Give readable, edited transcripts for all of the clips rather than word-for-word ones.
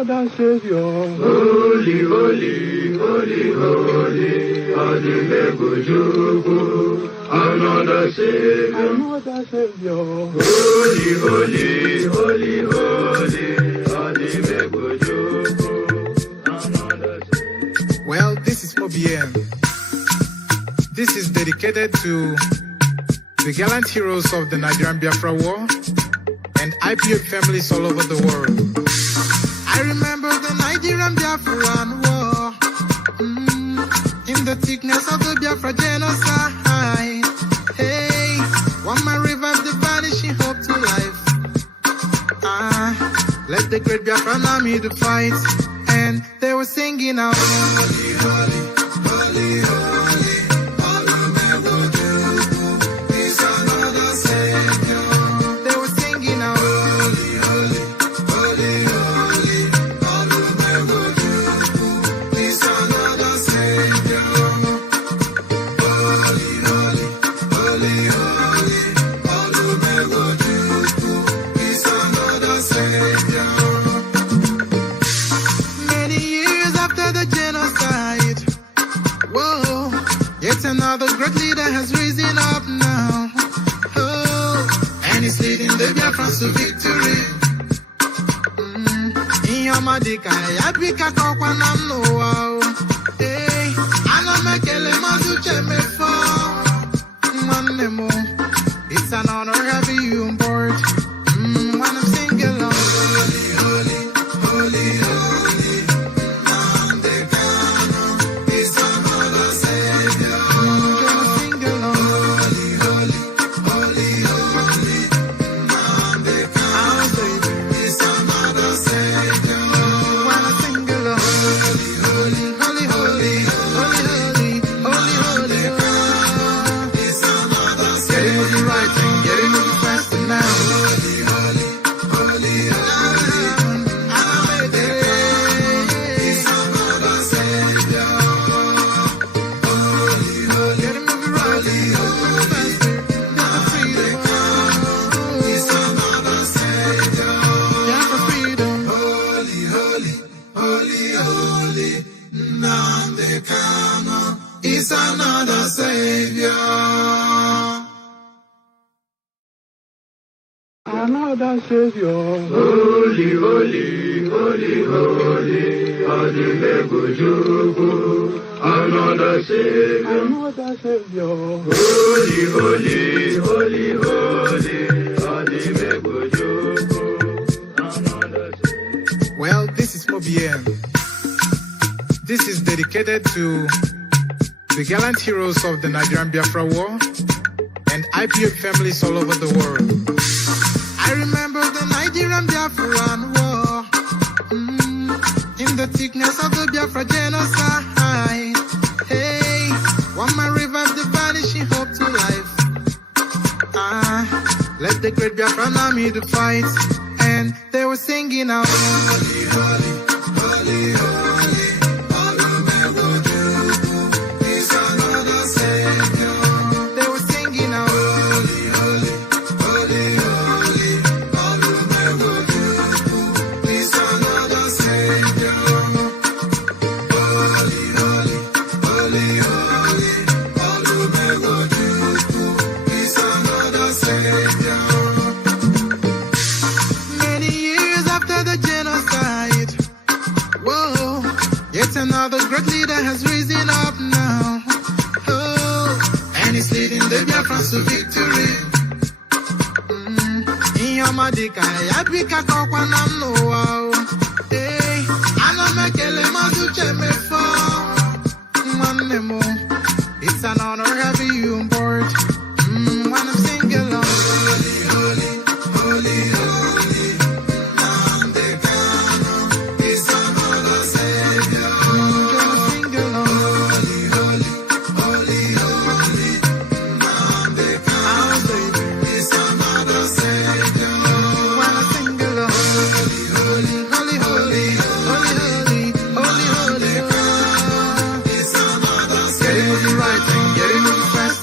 another Savior. Holy, holy, holy, holy, Adimebujuku, another Savior. Another Savior. Holy, holy, holy, holy, Adimebujuku, another Savior. Well, this is MAOBI N. This is dedicated to the gallant heroes of the Nigerian Biafra War and IPOB families all over the world. I remember the Nigerian Biafran War, in the thickness of the Biafra genocide. Hey, one man revived the vanishing hope to life. Let the great Biafran army to fight, and they were singing out, holy, holy, holy, holy. Another great leader has risen up now, and he's leading the Biafrans to victory. In your madika, yabika kokwa namno wow. Hey, anamekele mazuche mefo. Manemo, it's an honor having you on board. When I'm singing along, holy, holy, holy, holy, Nnamdi Kanu, it's another Savior. Nnamdi Kanu is another Savior. Another Savior. Holy, holy, holy, holy, Adimebujuku, another Savior. Another Savior. Holy, holy, holy, holy, Adimebujuku, another Savior. Well, this is MAOBI N. This is dedicated to the gallant heroes of the Nigerian Biafra War and IPOB families all over the world. I remember the Nigerian Biafran War, in the thickness of the Biafra genocide. Hey, one man revived the vanishing hope to life. Let the great Biafran army to fight, and they were singing out, holy, holy, holy, holy. Another great leader has risen up now, and he's leading the Biafrans to victory. In your madika, yabika kokwa namno wow. Hey, anamekele mazuche mefo. Manemo, it's an honor having you on board. When I'm singing along, holy, holy, holy, holy, Nnamdi Kanu is another Savior. Getting moving right and getting moving fast.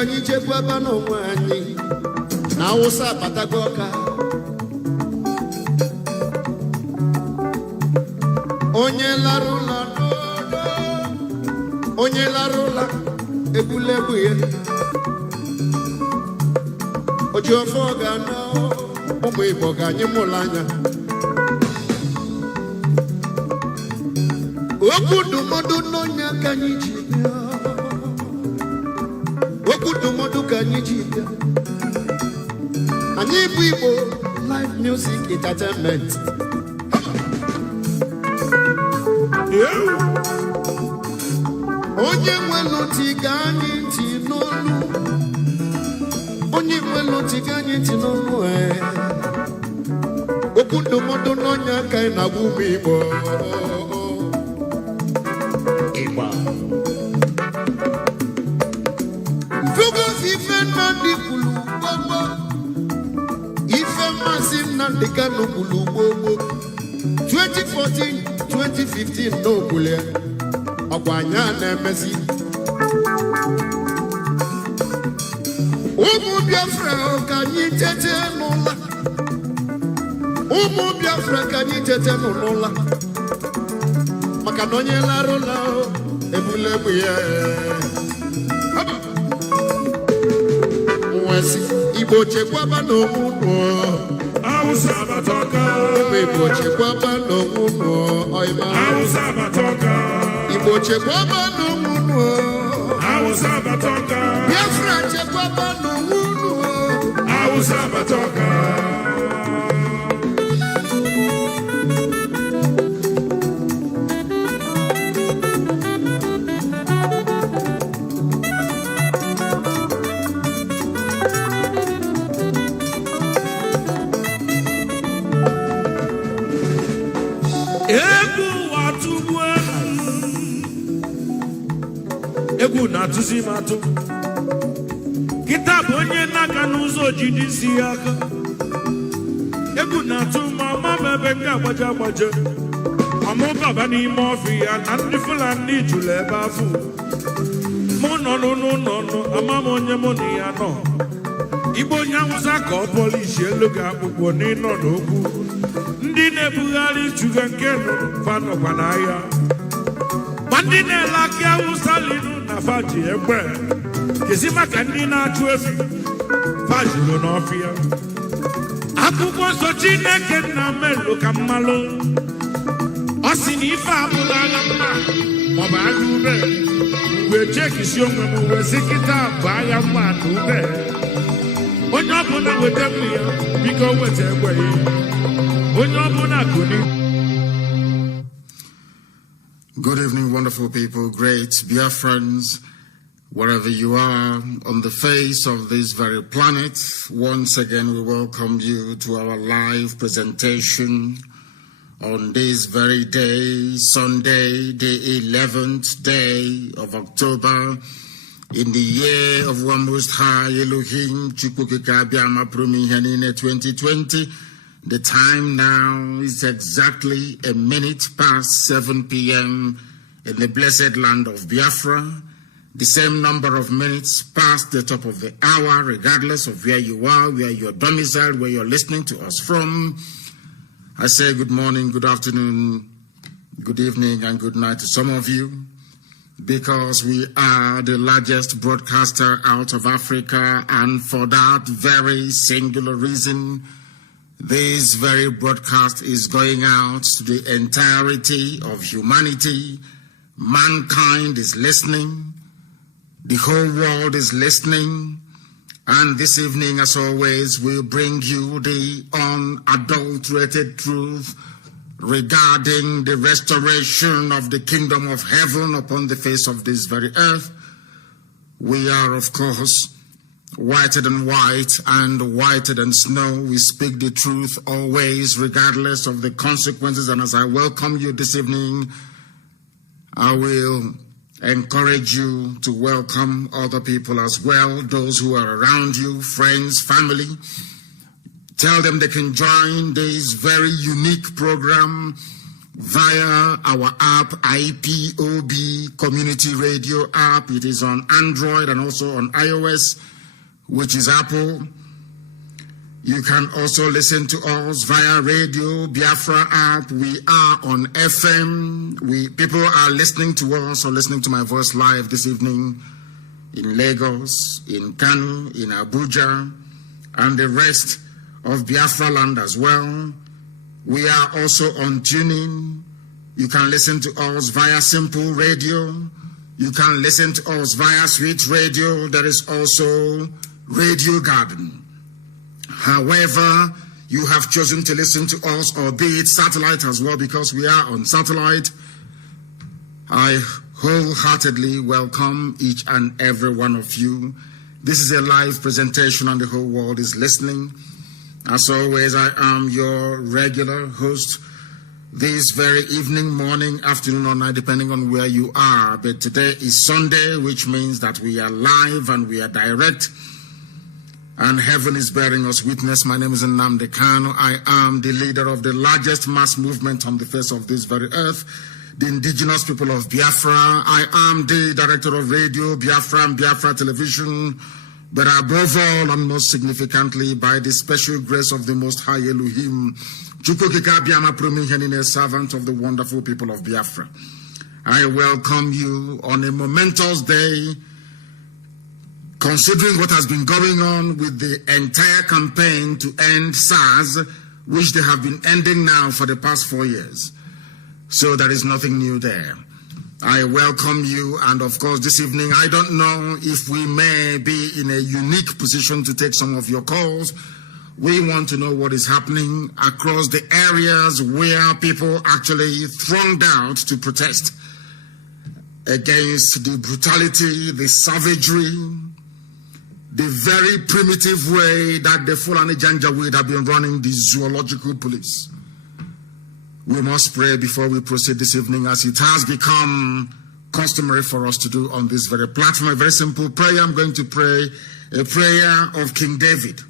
anyị chekwaba n'onwe anyị na Hausa abatago ọka. Onye larụla n'odo, onye larụla egwuregwu ya. Oji ofe ọ ga-anọ ụmụ Igbo ga-anyị mụrụ anya. Okwu ndụmọdụ n'onye ka anyị ji bịa. Okwu ndụmọdụ ka anyị ji bịa. Anyị bụ Igbo live music entertainment. Onye nwere ntị ga anyị ntị n'olu. Onye nwere ntị ga anyị ntị n'olu. Okwu ndụmọdụ n'onye aka anyị na-agwa ụmụ Igbo. Mfugozi ife Nnamdi kwulu gbogbo. Ife Mazi Nnamdi Kanu kwulu gbogbo. 2014, 2015 n'okwule. Ọkwa anya na-emezi. Ụmụ Biafra ka anyị tete n'ụla. Ụmụ Biafra ka anyị tete n'ụla. Maka na onye larụla egwuregwu ya. Nwesi Igbo chekwaba n'onwe unu. Hausa abatoka. Igbo chekwaba n'onwe unu. Hausa abatoka. Igbo chekwaba n'onwe unu. Hausa abatoka. Biafra chekwaba n'onwe unu. Hausa abatoka. Egwu na-atụzi m atụ. Kịta bụ onye na-aga n'ụzọ ojidi isi ya aka. Egwu na-atụ ma ama m ebe nke agbaja agbaje. Ọmụbaba n'ime ọfịa na ndị Fulani jụrụ ebe afọ. Mụ nọ n'ụlọ ama m onye mụ na ya nọ. Igbo onye Hausa ka ọ polisi elu ga-akpụkpọ n'ịnọ n'okwu. Ndị na-ebugharị chuga nke nọ fanọkwa n'ahịa. Ma ndị na-ele akị Hausa linu na faji egbe. Kezi maka ndị na-achụ efi fajuru n'ọfịa. Akwụkwọ nsọ Chineke nna melu ka mmalụ. Ọ sị na ife abụla agha mma maọbụ agha ube. Mgbe chekisi onwe m wee sị kịta bụ agha mma na ube. Onye ọbụla weta mmiri ya biko weta egbe ya. Onye ọbụla kuni. Good evening, wonderful people, great Biafrans, wherever you are on the face of this very planet. Once again, we welcome you to our live presentation on this very day, Sunday, the 11th day of October, in the year of one most high Elohim, Chukwukikabiama Prumihanine 2020. The time now is exactly a minute past 7 p.m. in the blessed land of Biafra. The same number of minutes past the top of the hour, regardless of where you are, where you're domiciled, where you're listening to us from. I say good morning, good afternoon, good evening, and good night to some of you, because we are the largest broadcaster out of Africa, and for that very singular reason, this very broadcast is going out to the entirety of humanity. Mankind is listening. The whole world is listening. And this evening, as always, we'll bring you the unadulterated truth regarding the restoration of the kingdom of heaven upon the face of this very earth. We are, of course, whiter than white and whiter than snow. We speak the truth always, regardless of the consequences. And as I welcome you this evening, I will encourage you to welcome other people as well, those who are around you, friends, family. Tell them they can join this very unique program via our app, IPOB Community Radio app. It is on Android and also on iOS, which is Apple. You can also listen to us via Radio Biafra app. We are on FM. People are listening to us or listening to my voice live this evening in Lagos, in Kanu, in Abuja, and the rest of Biafra land as well. We are also on TuneIn. You can listen to us via Simple Radio. You can listen to us via Sweet Radio. There is also Radio Garden. However, you have chosen to listen to us, albeit satellite as well, because we are on satellite. I wholeheartedly welcome each and every one of you. This is a live presentation and the whole world is listening. As always, I am your regular host this very evening, morning, afternoon, or night, depending on where you are. But today is Sunday, which means that we are live and we are direct. And heaven is bearing us witness. My name is Nnamdi Kanu. I am the leader of the largest mass movement on the face of this very earth, the indigenous people of Biafra. I am the director of Radio Biafran, Biafra Television, but above all and most significantly, by the special grace of the Most High Elohim, servant of the wonderful people of Biafra. I welcome you on a momentous day, considering what has been going on with the entire campaign to end SARS, which they have been ending now for the past 4 years. So there is nothing new there. I welcome you, and of course this evening, I don't know if we may be in a unique position to take some of your calls. We want to know what is happening across the areas where people actually thronged out to protest against the brutality, the savagery, the very primitive way that the Fulani Janjaweed have been running the zoological police. We must pray before we proceed this evening, as it has become customary for us to do on this very platform. A very simple prayer. I'm going to pray a prayer of King David,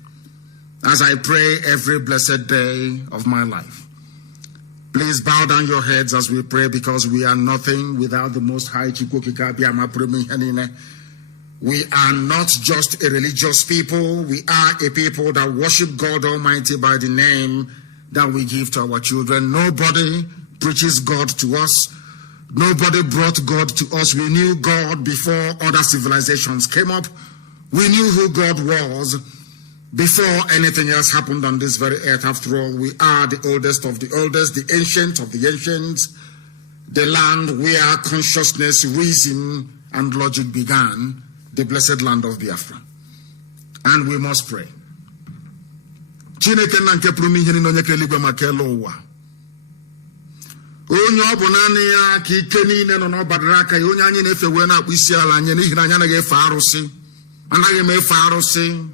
as I pray every blessed day of my life. Please bow down your heads as we pray, because we are nothing without the Most High. We are not just a religious people. We are a people that worship God Almighty by the name that we give to our children. Nobody preaches God to us. Nobody brought God to us. We knew God before other civilizations came up. We knew who God was before anything else happened on this very earth. After all, we are the oldest of the oldest, the ancient of the ancients, the land where consciousness, reason, and logic began, the blessed land of Biafra. And we must pray. Chineke na nke pụrụ ihe niile onye kere eluigwe maka elu ụwa. Onye ọ bụ naanị ya ka ike niile nọ n'ọbara aka ya, onye anyị na-efe wee na-akpụ isi ala anyị n'ihi na anyị anaghị efe arụsị. Anaghị m efe arụsị.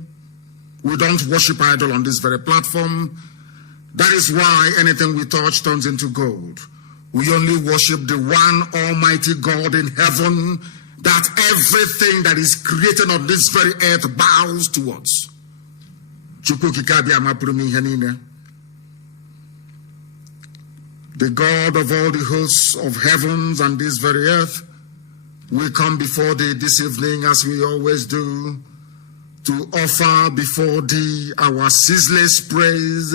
We don't worship idol on this very platform. That is why anything we touch turns into gold. We only worship the one Almighty God in heaven, that everything that is created on this very earth bows towards. The God of all the hosts of heavens and this very earth, we come before thee this evening, as we always do, to offer before thee our ceaseless praise,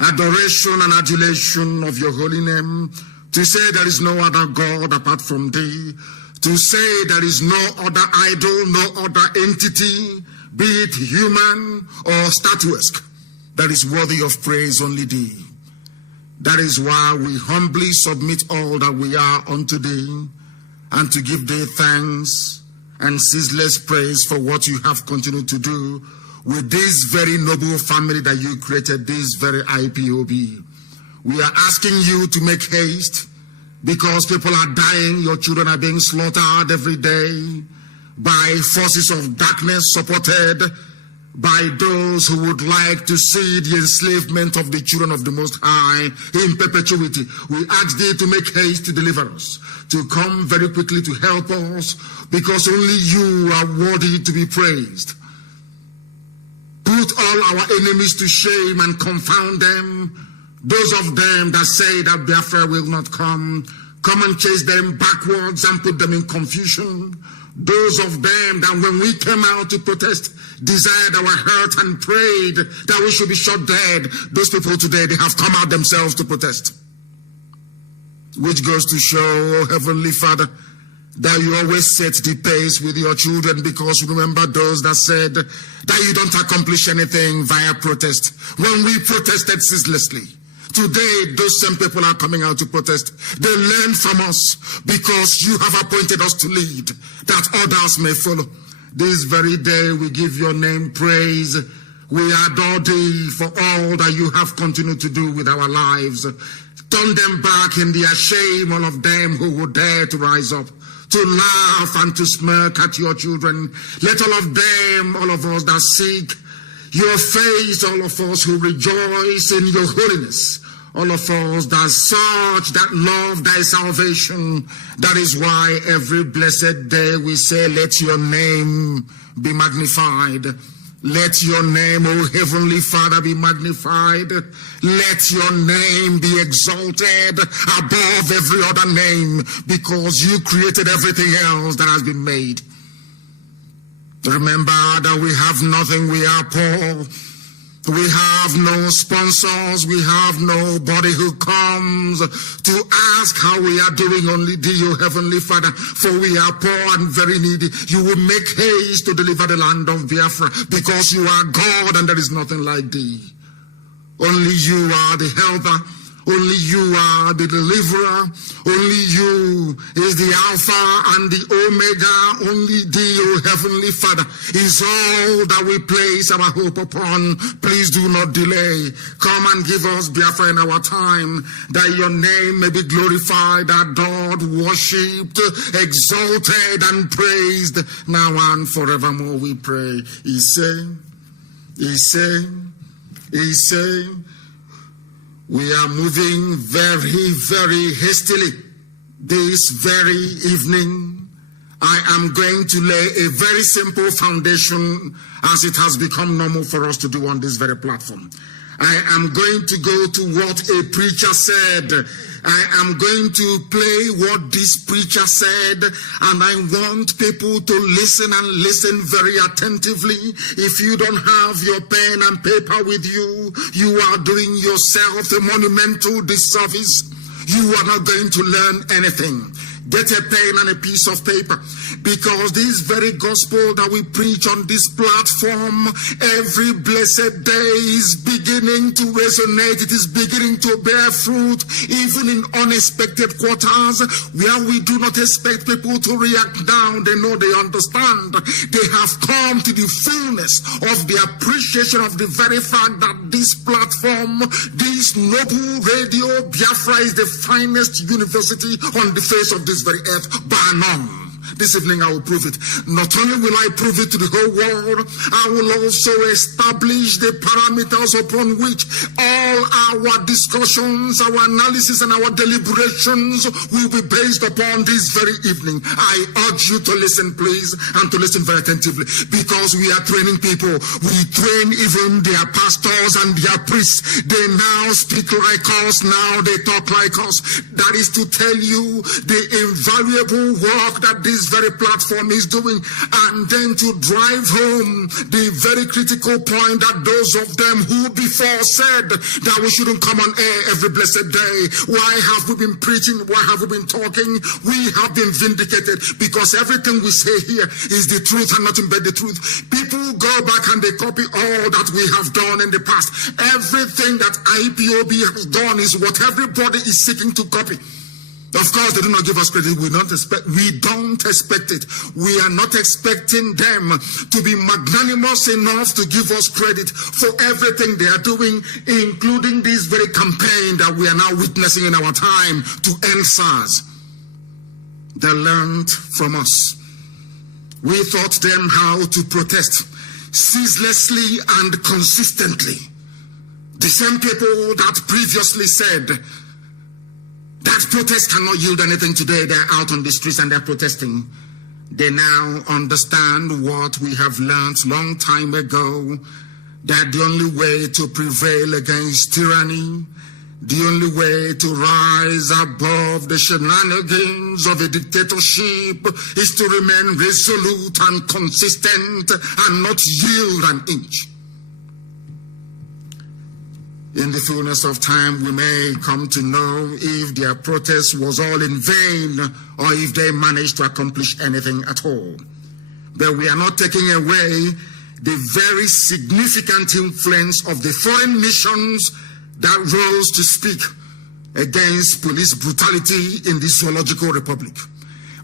adoration and adulation of your holy name, to say there is no other God apart from thee, to say there is no other idol, no other entity, be it human or statuesque, that is worthy of praise, only thee. That is why we humbly submit all that we are unto thee, and to give thee thanks and ceaseless praise for what you have continued to do with this very noble family that you created, this very IPOB. We are asking you to make haste, because people are dying, your children are being slaughtered every day by forces of darkness, supported by those who would like to see the enslavement of the children of the Most High in perpetuity. We ask thee to make haste to deliver us, to come very quickly to help us, because only you are worthy to be praised. Put all our enemies to shame and confound them. Those of them that say that Biafra will not come and chase them backwards and put them in confusion. Those of them that when we came out to protest, desired our hurt and prayed that we should be shot dead. Those people today, they have come out themselves to protest. Which goes to show, oh Heavenly Father, that you always set the pace with your children, because remember those that said that you don't accomplish anything via protest. When we protested ceaselessly, today those same people are coming out to protest. They learn from us because you have appointed us to lead, that others may follow. This very day we give your name praise. We adore thee for all that you have continued to do with our lives. Turn them back in their shame, all of them who would dare to rise up, to laugh and to smirk at your children. Let all of them, all of us that seek your face, all of us who rejoice in your holiness, all of us that search, that love thy salvation. That is why every blessed day we say, let your name be magnified. Let your name, O Heavenly Father, be magnified. Let your name be exalted above every other name, because you created everything else that has been made. Remember that we have nothing, we are poor. We have no sponsors, we have nobody who comes to ask how we are doing, only thee, O Heavenly Father, for we are poor and very needy. You will make haste to deliver the land of Biafra, because you are God and there is nothing like thee. Only you are the helper. Only you are the deliverer. Only you is the Alpha and the Omega. Only thee, O Heavenly Father, is all that we place our hope upon. Please do not delay. Come and give us Biafra in our time, that your name may be glorified, adored, worshipped, exalted, and praised, now and forevermore, we pray. He say, we are moving very, very hastily. This very evening, I am going to lay a very simple foundation, as it has become normal for us to do on this very platform. I am going to go to what a preacher said. I am going to play what this preacher said, and I want people to listen and listen very attentively. If you don't have your pen and paper with you, you are doing yourself a monumental disservice. You are not going to learn anything. Get a pen and a piece of paper, because this very gospel that we preach on this platform every blessed day is beginning to resonate. It is beginning to bear fruit, even in unexpected quarters where we do not expect people to react down. They know, they understand. They have come to the fullness of the appreciation of the very fact that this platform, this noble radio, Biafra, is the finest university on the face of this very earth, bar none. This evening I will prove it. Not only will I prove it to the whole world, I will also establish the parameters upon which all our discussions, our analysis, and our deliberations will be based upon this very evening. I urge you to listen, please, and to listen very attentively, because we are training people. We train even their pastors and their priests. They now speak like us, now they talk like us. That is to tell you the invaluable work that this very platform is doing, and then to drive home the very critical point that those of them who before said that we shouldn't come on air every blessed day. Why have we been preaching? Why have we been talking? We have been vindicated, because everything we say here is the truth and nothing but the truth. People go back and they copy all that we have done in the past. Everything that IPOB has done is what everybody is seeking to copy. Of course, they do not give us credit. We don't expect it. We are not expecting them to be magnanimous enough to give us credit for everything they are doing, including this very campaign that we are now witnessing in our time to end SARS. They learned from us. We taught them how to protest ceaselessly and consistently. The same people that previously said that protest cannot yield anything today, they're out on the streets and they're protesting. They now understand what we have learned long time ago, that the only way to prevail against tyranny, The only way to rise above the shenanigans of a dictatorship is to remain resolute and consistent and not yield an inch. In the fullness of time, we may come to know if their protest was all in vain or if they managed to accomplish anything at all. But we are not taking away the very significant influence of the foreign missions that rose to speak against police brutality in the Zoological Republic.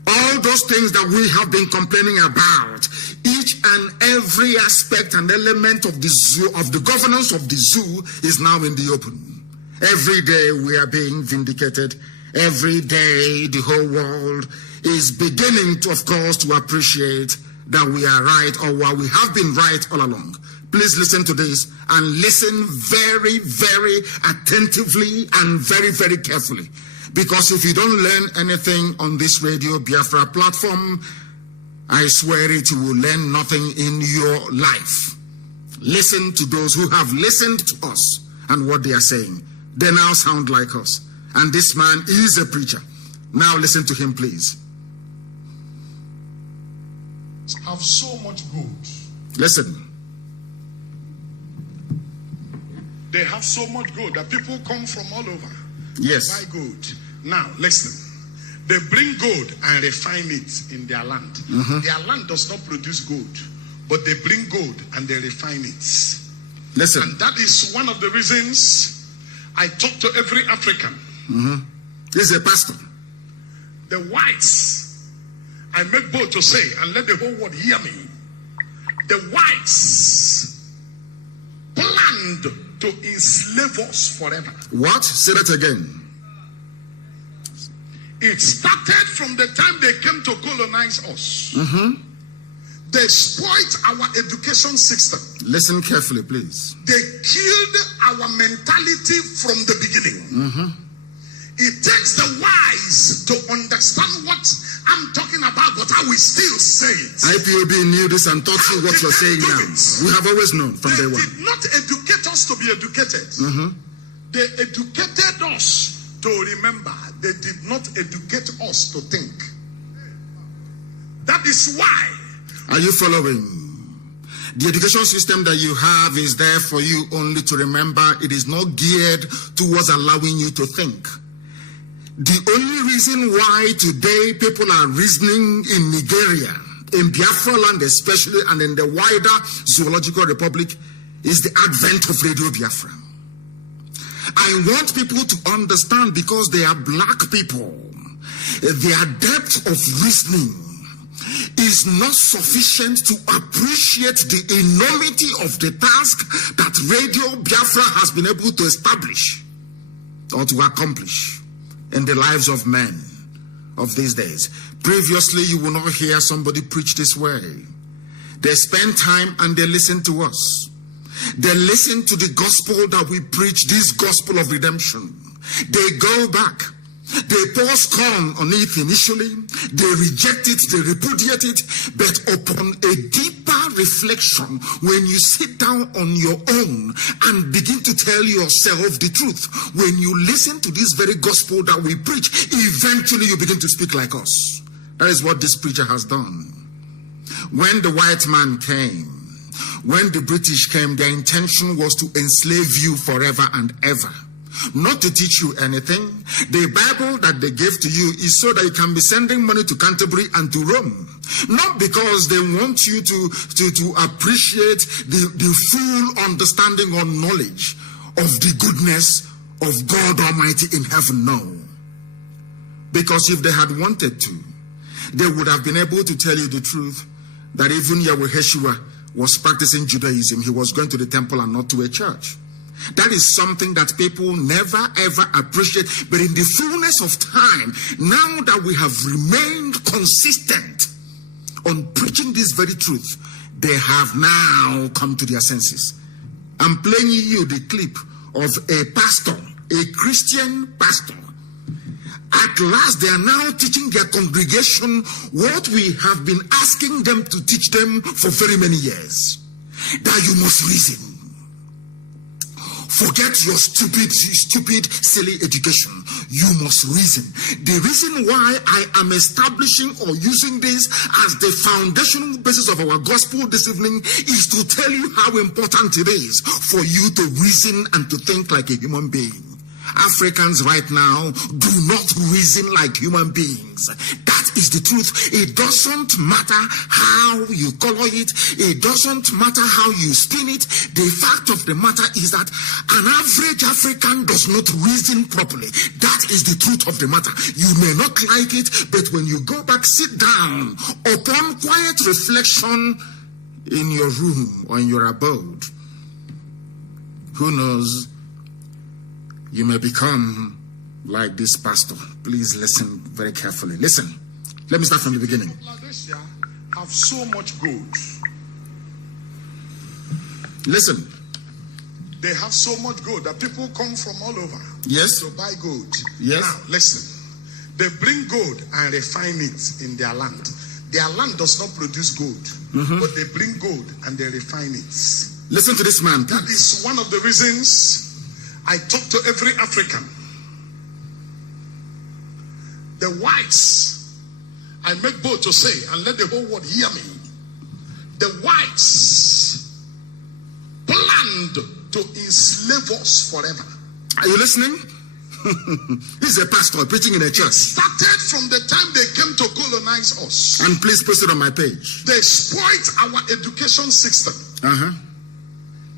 All those things that we have been complaining about, each and every aspect and element of the zoo, of the governance of the zoo, is now in the open. Every day we are being vindicated. Every day the whole world is beginning to, of course, to appreciate that we are right, or while we have been right all along. Please listen to this and listen very, very attentively and very, very carefully. Because if you don't learn anything on this Radio Biafra platform, I swear it, you will learn nothing in your life. Listen to those who have listened to us and what they are saying. They now sound like us. And this man is a preacher. Now listen to him, please. Have so much good. Listen. They have so much gold that people come from all over. Yes. Buy gold. Now, listen. They bring gold and refine it in their land. Their land does not produce gold, but they bring gold and they refine it. Listen. And that is one of the reasons I talk to every African. He's a pastor. The whites, I make bold to say, and let the whole world hear me. The whites planned to enslave us forever. What? Say that again. It started from the time they came to colonize us. They spoiled our education system. Listen carefully, please. They killed our mentality from the beginning. It takes the wise to understand what I'm talking about, but I will still say it. IPOB knew this and taught you what you're saying now. We have always known from day one. They did not educate us to be educated. They educated us to remember. They did not educate us to think. That is why. Are you following? The education system that you have is there for you only to remember. It is not geared towards allowing you to think. The only reason why today people are reasoning in Nigeria, in Biafra land especially, and in the wider Zoological Republic, is the advent of Radio Biafra. I want people to understand, because they are black people, their depth of reasoning is not sufficient to appreciate the enormity of the task that Radio Biafra has been able to establish or to accomplish in the lives of men of these days. Previously, you will not hear somebody preach this way. They spend time and they listen to us. They listen to the gospel that we preach, this gospel of redemption. They go back. They pour scorn on it initially. They reject it. They repudiate it. But upon a deeper reflection, when you sit down on your own and begin to tell yourself the truth, when you listen to this very gospel that we preach, eventually you begin to speak like us. That is what this preacher has done. When the white man came, when the British came, their intention was to enslave you forever and ever. Not to teach you anything. The Bible that they gave to you is so that you can be sending money to Canterbury and to Rome. Not because they want you to appreciate the full understanding or knowledge of the goodness of God Almighty in heaven. No. Because if they had wanted to, they would have been able to tell you the truth that even Yahweh Yeshua was practicing Judaism. He was going to the temple and not to a church. That is something that people never ever appreciate. But in the fullness of time, now that we have remained consistent on preaching this very truth, they have now come to their senses. I'm playing you the clip of a pastor, a Christian pastor. At last, they are now teaching their congregation what we have been asking them to teach them for very many years. That you must reason. Forget your stupid, silly education. You must reason. The reason why I am establishing or using this as the foundational basis of our gospel this evening is to tell you how important it is for you to reason and to think like a human being. Africans right now do not reason like human beings. That is the truth. It doesn't matter how you color it. It doesn't matter how you spin it. The fact of the matter is that an average African does not reason properly. That is the truth of the matter. You may not like it, but when you go back, sit down upon quiet reflection in your room or in your abode, who knows, you may become like this pastor. Please listen very carefully. Listen. Let me start from the beginning. Bangladesh have so much gold. Listen. They have so much gold that people come from all over. Yes. To buy gold. Yes. Now, listen. They bring gold and refine it in their land. Their land does not produce gold, but they bring gold and they refine it. Listen to this man. That is one of the reasons I talk to every African. The whites, I make bold to say, and let the whole world hear me. The whites planned to enslave us forever. Are you listening? He's a pastor preaching in a church. Started from the time they came to colonize us. And please post it on my page. They spoiled our education system.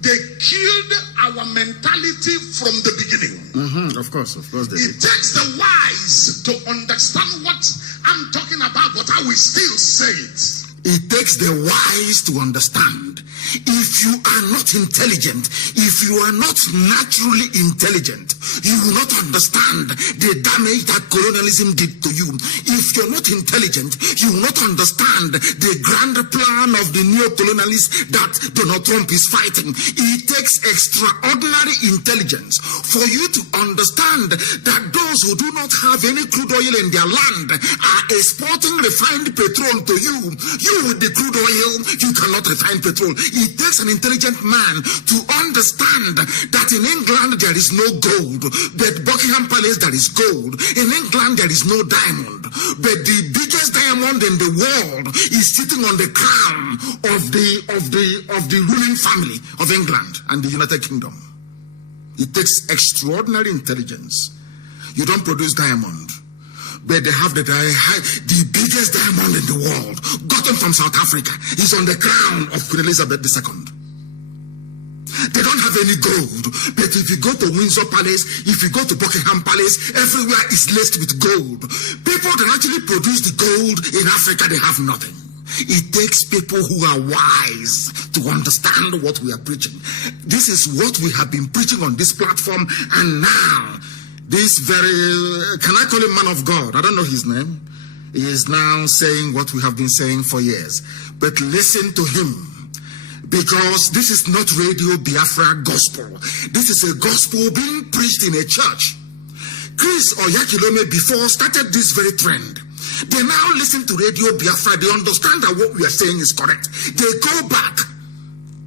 They killed our mentality from the beginning. Of course they It did. takes the wise to understand what I'm talking about, but I will still say it. It takes the wise to understand. If you are not intelligent, if you are not naturally intelligent, you will not understand the damage that colonialism did to you. If you're not intelligent, you will not understand the grand plan of the neo-colonialists that Donald Trump is fighting. It takes extraordinary intelligence for you to understand that those who do not have any crude oil in their land are exporting refined petrol to you. You with the crude oil, you cannot refine petrol. It takes an intelligent man to understand that in England there is no gold, but Buckingham Palace there is gold. In England there is no diamond, but the biggest diamond in the world is sitting on the crown of the ruling family of England and the United Kingdom. It takes extraordinary intelligence. You don't produce diamond, but they have the biggest diamond in the world, gotten from South Africa, is on the crown of Queen Elizabeth II. They don't have any gold, but if you go to Windsor Palace, if you go to Buckingham Palace, everywhere is laced with gold. People that actually produce the gold in Africa, they have nothing. It takes people who are wise to understand what we are preaching. This is what we have been preaching on this platform, and now this very, can I call him man of God? I don't know his name. He is now saying what we have been saying for years. But listen to him, because this is not Radio Biafra gospel. This is a gospel being preached in a church. Chris Oyakilome before started this very trend. They now listen to Radio Biafra. They understand that what we are saying is correct. They go back,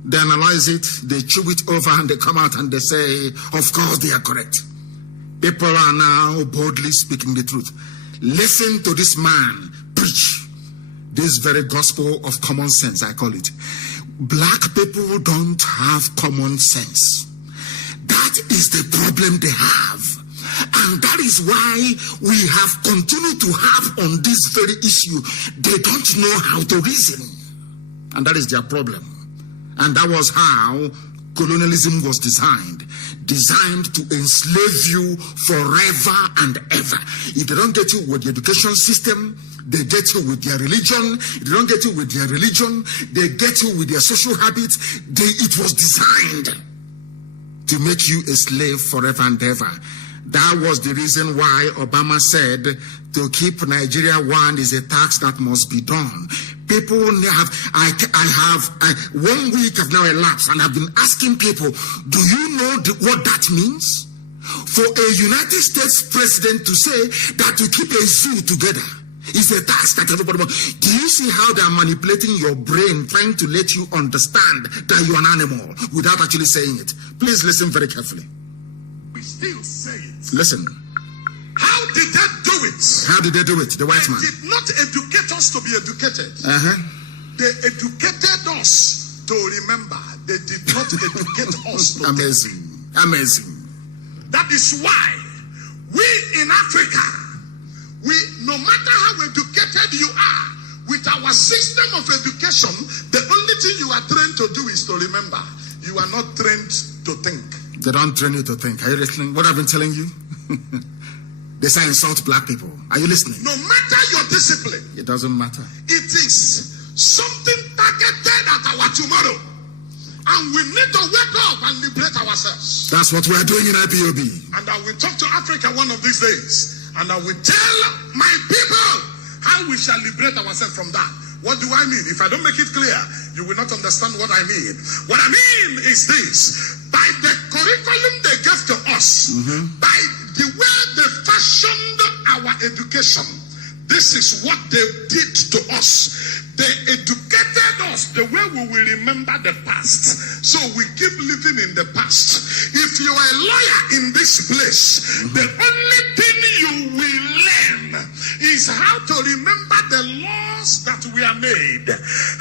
they analyze it, they chew it over, and they come out and they say, of course they are correct. People are now boldly speaking the truth. Listen to this man preach this very gospel of common sense, I call it. Black people don't have common sense. That is the problem they have. And that is why we have continued to have on this very issue. They don't know how to reason. And that is their problem. And that was how colonialism was designed to enslave you forever and ever. If they don't get you with the education system, they get you with their religion. If they don't get you with their religion, they get you with their social habits. It was designed to make you a slave forever and ever. That was the reason why Obama said to keep Nigeria one is a tax that must be done. People have, I have 1 week have now elapsed, and I've been asking people, do you know what that means? For a United States president to say that to keep a zoo together is a tax that everybody wants. Do you see how they are manipulating your brain, trying to let you understand that you're an animal without actually saying it? Please listen very carefully. We still say it. Listen. How did they do it? How did they do it? The white man. They did not educate us to be educated. They educated us to remember. They did not educate us to Amazing. think. Amazing. That is why we in Africa, no matter how educated you are, with our system of education, the only thing you are trained to do is to remember. You are not trained to think. They don't train you to think. Are you listening? What I've been telling you? They say insult black people. Are you listening? No matter your discipline, it doesn't matter. It is something targeted at our tomorrow. And we need to wake up and liberate ourselves. That's what we are doing in IPOB. And I will talk to Africa one of these days. And I will tell my people how we shall liberate ourselves from that. What do I mean? If I don't make it clear, you will not understand what I mean. What I mean is this. By the curriculum they gave to us, by the way they fashioned our education, this is what they did to us. They educated us the way we will remember the past. So we keep living in the past. If you are a lawyer in this place, the only thing you will learn is how to remember the laws that were made,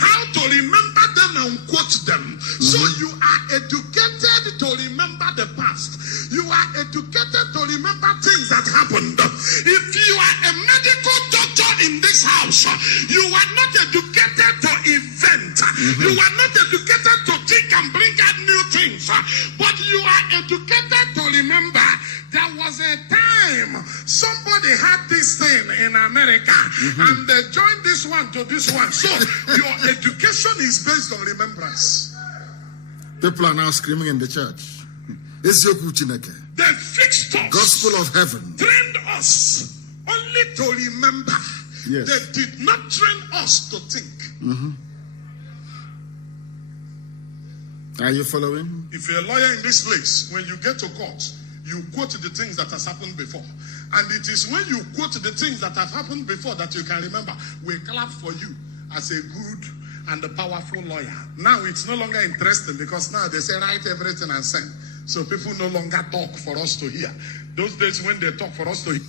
how to remember them and quote them. So you are educated to remember the past. You are educated to remember things that happened. If you are a medical doctor in this house, you are not educated to invent. You are not educated to think and bring out new things. But you are educated to remember. There was a time somebody had this thing in America and they joined this one to this one. So your education is based on remembrance. People are now screaming in the church. They fixed us. Gospel of heaven. Trained us only to remember. Yes. They did not train us to think. Are you following? If you're a lawyer in this place, when you get to court, you quote the things that has happened before. And it is when you quote the things that have happened before that you can remember. We clap for you as a good and a powerful lawyer. Now it's no longer interesting because now they say write everything and send. So people no longer talk for us to hear. Those days when they talk for us to hear.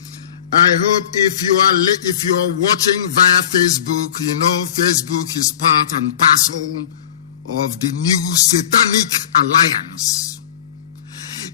I hope if you are watching via Facebook, you know Facebook is part and parcel of the new satanic alliance.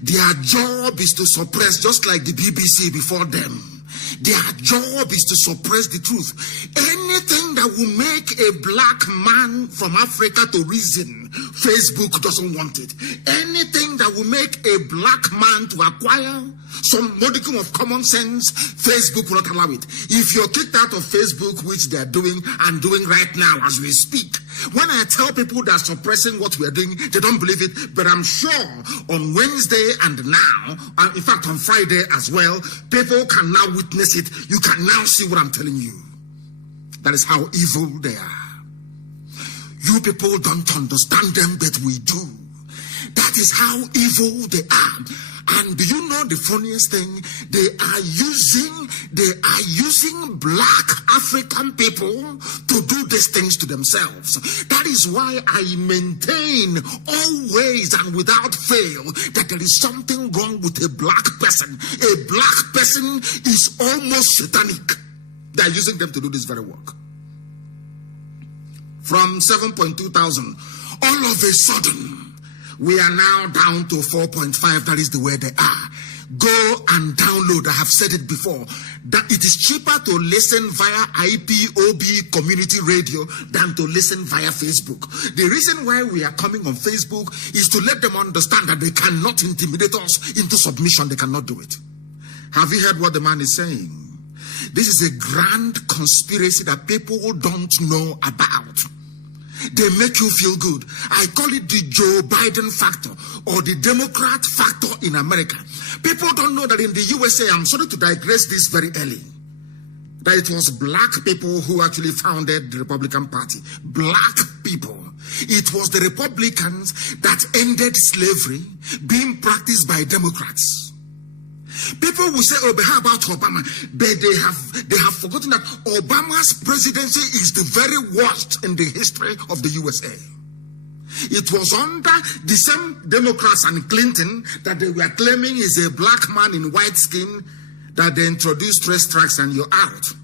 Their job is to suppress, just like the BBC before them. Their job is to suppress the truth. Anything that will make a black man from Africa to reason, Facebook doesn't want it. Anything that will make a black man to acquire some modicum of common sense, Facebook will not allow it. If you're kicked out of Facebook, which they're doing and doing right now as we speak, when I tell people they're suppressing what we're doing, they don't believe it. But I'm sure on Wednesday and now, in fact on Friday as well, people can now witness it. You can now see what I'm telling you. That is how evil they are. You people don't understand them, but we do. That is how evil they are. And do you know the funniest thing? They are using black African people to do these things to themselves. That is why I maintain always and without fail that there is something wrong with a black person. A black person is almost satanic. They are using them to do this very work. From 7.2 thousand, all of a sudden, we are now down to 4.5. That is the way they are. Go and download. I have said it before. That it is cheaper to listen via IPOB community radio than to listen via Facebook. The reason why we are coming on Facebook is to let them understand that they cannot intimidate us into submission. They cannot do it. Have you heard what the man is saying? This is a grand conspiracy that people don't know about. They make you feel good. I call it the Joe Biden factor or the Democrat factor in America. People don't know that in the USA, I'm sorry to digress this very early, that it was black people who actually founded the Republican Party. Black people. It was the Republicans that ended slavery being practiced by Democrats. People will say, oh, but how about Obama? But they have forgotten that Obama's presidency is the very worst in the history of the USA. It was under the same Democrats and Clinton that they were claiming is a black man in white skin that they introduced 3 strikes and you're out.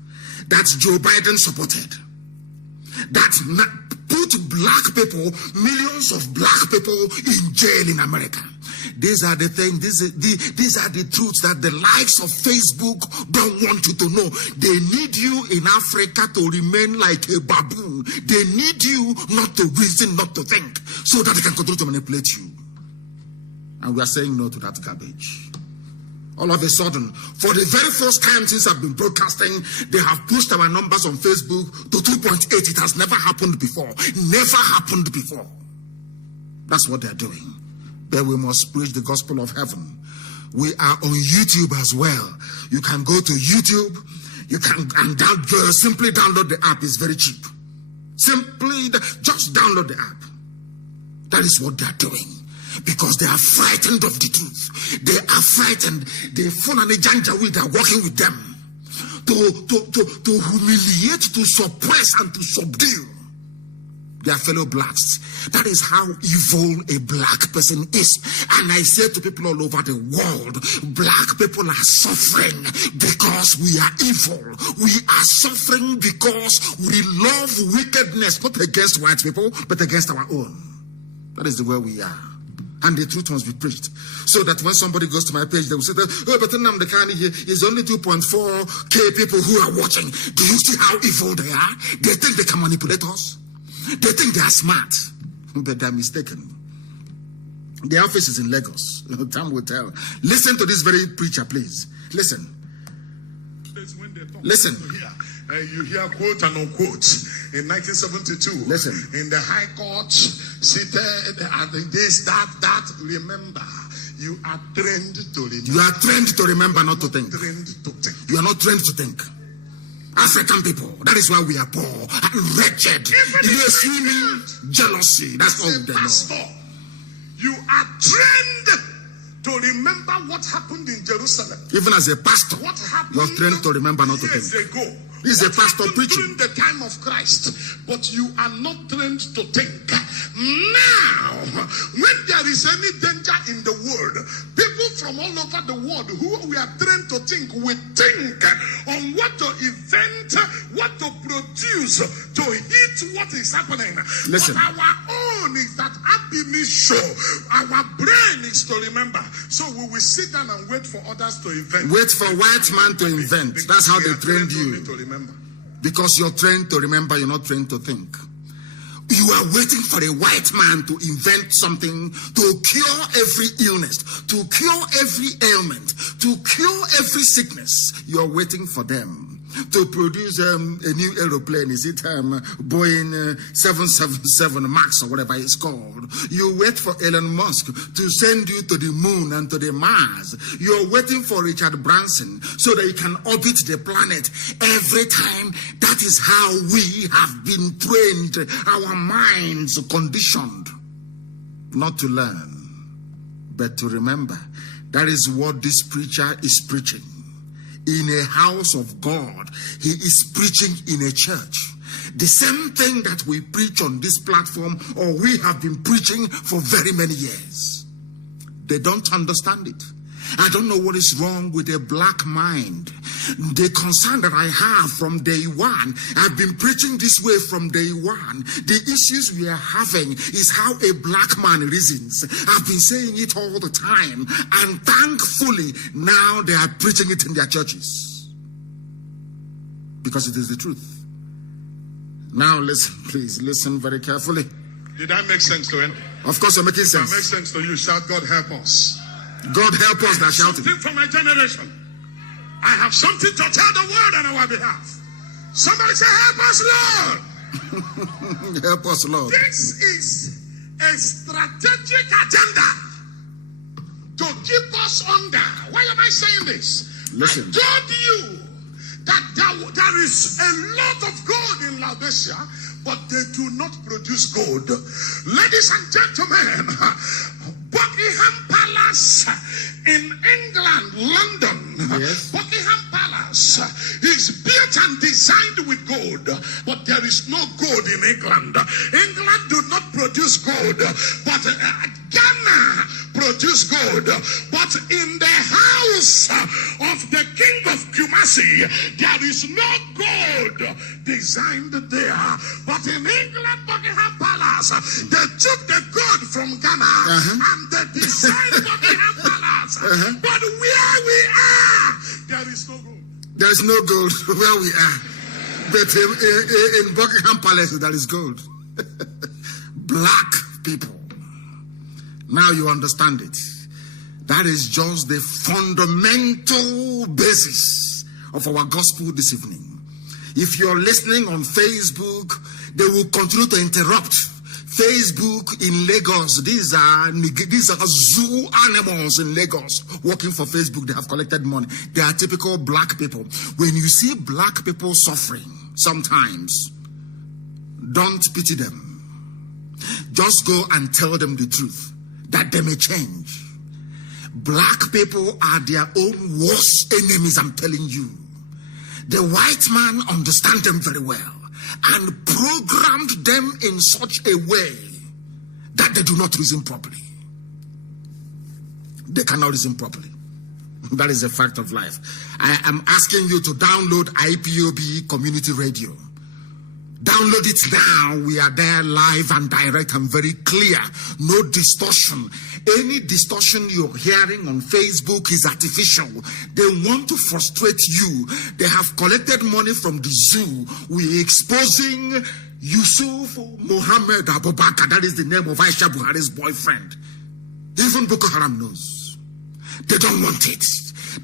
That Joe Biden supported. That put black people, millions of black people in jail in America. These are the things, these are the truths that the likes of Facebook don't want you to know. They need you in Africa to remain like a baboon. They need you not to reason, not to think, so that they can continue to manipulate you. And we are saying no to that garbage. All of a sudden, for the very first time since I've been broadcasting, they have pushed our numbers on Facebook to 2.8. It has never happened before. Never happened before. That's what they're doing. But we must preach the gospel of heaven. We are on YouTube as well. You can go to YouTube. You can simply download the app. It's very cheap. Just download the app. That is what they're doing. Because they are frightened of the truth. They are frightened. The Fulani Janjaweed are working with them to humiliate, to suppress, and to subdue their fellow blacks. That is how evil a black person is. And I say to people all over the world, black people are suffering because we are evil. We are suffering because we love wickedness, not against white people, but against our own. That is the way we are. And the truth must be preached. So that when somebody goes to my page, they will say, oh, but Nnamdi Kanu is only 2.4K people who are watching. Do you see how evil they are? They think they can manipulate us. They think they are smart. But they are mistaken. The office is in Lagos. Time will tell. Listen to this very preacher, please. Listen. Listen. You hear quote and unquote in 1972. Listen. In the High Court, seated at this, that. Remember, you are trained to remember. You are trained to remember, not to think. Trained to think. You are not trained to think. African people, that is why we are poor and wretched. Swimming jealousy. That's all they know. You are trained to remember what happened in Jerusalem. Even as a pastor, what happened you are trained to remember, not to think. Years ago. This is a pastor preaching. During the time of Christ, but you are not trained to think. Now, when there is any danger in the world, people from all over the world who we are trained to think, we think on what to invent, what to produce, to hit what is happening. Listen. But our own is that happiness show. Our brain is to remember. So we will sit down and wait for others to invent. Wait for white man to invent. That's how they trained you. Because you're trained to remember, you're not trained to think. You are waiting for a white man to invent something to cure every illness, to cure every ailment, to cure every sickness. You're waiting for them to produce a new aeroplane. Is it Boeing 777 Max or whatever it's called? You wait for Elon Musk to send you to the moon and to the Mars. You're waiting for Richard Branson so that he can orbit the planet every time. That is how we have been trained, our minds conditioned not to learn, but to remember. That is what this preacher is preaching. In a house of God, he is preaching in a church. The same thing that we preach on this platform, or we have been preaching for very many years. They don't understand it. I don't know what is wrong with a black mind. The concern that I have from day one, I've been preaching this way from day one. The issues we are having is how a black man reasons. I've been saying it all the time, and thankfully now they are preaching it in their churches. Because it is the truth. Now listen, please, listen very carefully. Did that make sense to him? Of course you're making sense. If that makes sense to you, shout, God help us. God help us that shouting. Something for my generation. I have something to tell the world on our behalf. Somebody say, help us, Lord. Help us, Lord. This is a strategic agenda to keep us under. Why am I saying this? Listen. I told you that there is a lot of gold in Laodicea, but they do not produce gold. Ladies and gentlemen, Buckingham Palace in England, London. Yes. Buckingham Palace is built and designed with gold, but there is no gold in England. England do not produce gold. but Ghana produce gold. But in the house of the king of Kumasi, there is no gold designed there. But in England, Buckingham Palace, they took the gold from Ghana and they designed Buckingham Palace. But where we are, there is no gold. There is no gold where we are. But in Buckingham Palace, there is gold. Black people. Now you understand it. That is just the fundamental basis of our gospel this evening. If you're listening on Facebook, they will continue to interrupt. Facebook in Lagos, these are zoo animals in Lagos working for Facebook. They have collected money. They are typical black people. When you see black people suffering, sometimes don't pity them. Just go and tell them the truth, that they may change. Black people are their own worst enemies, I'm telling you. The white man understands them very well and programmed them in such a way that they do not reason properly. They cannot reason properly. That is a fact of life. I am asking you to download IPOB Community Radio. Download it now. We are there live and direct and very clear. No distortion. Any distortion you're hearing on Facebook is artificial. They want to frustrate you. They have collected money from the zoo. We're exposing Yusuf Mohammed Abubakar. That is the name of Aisha Buhari's boyfriend. Even Boko Haram knows. They don't want it.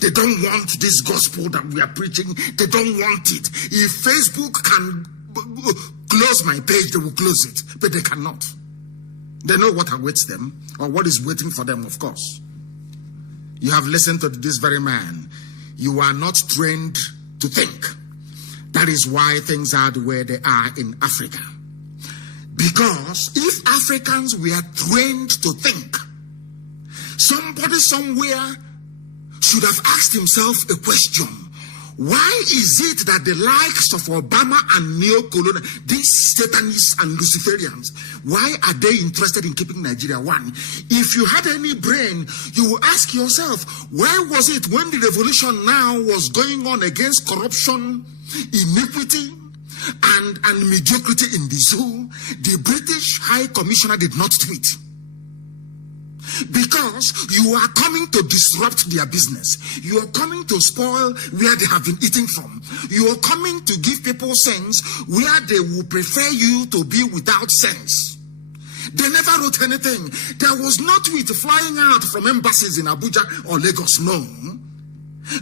They don't want this gospel that we are preaching. They don't want it. If Facebook can close my page, they will close it, but they cannot. They know what awaits them, or what is waiting for them, of course. You have listened to this very man. You are not trained to think. That is why things are the way they are in Africa. Because if Africans were trained to think, somebody somewhere should have asked himself a question. Why is it that the likes of Obama and neo-colonial, these Satanists and Luciferians, why are they interested in keeping Nigeria one? If you had any brain, you would ask yourself, why was it when the revolution now was going on against corruption, iniquity, and mediocrity in the zoo, the British High Commissioner did not tweet? Because you are coming to disrupt their business. You are coming to spoil where they have been eating from. You are coming to give people sense where they will prefer you to be without sense. They never wrote anything. There was no tweet flying out from embassies in Abuja or Lagos, no.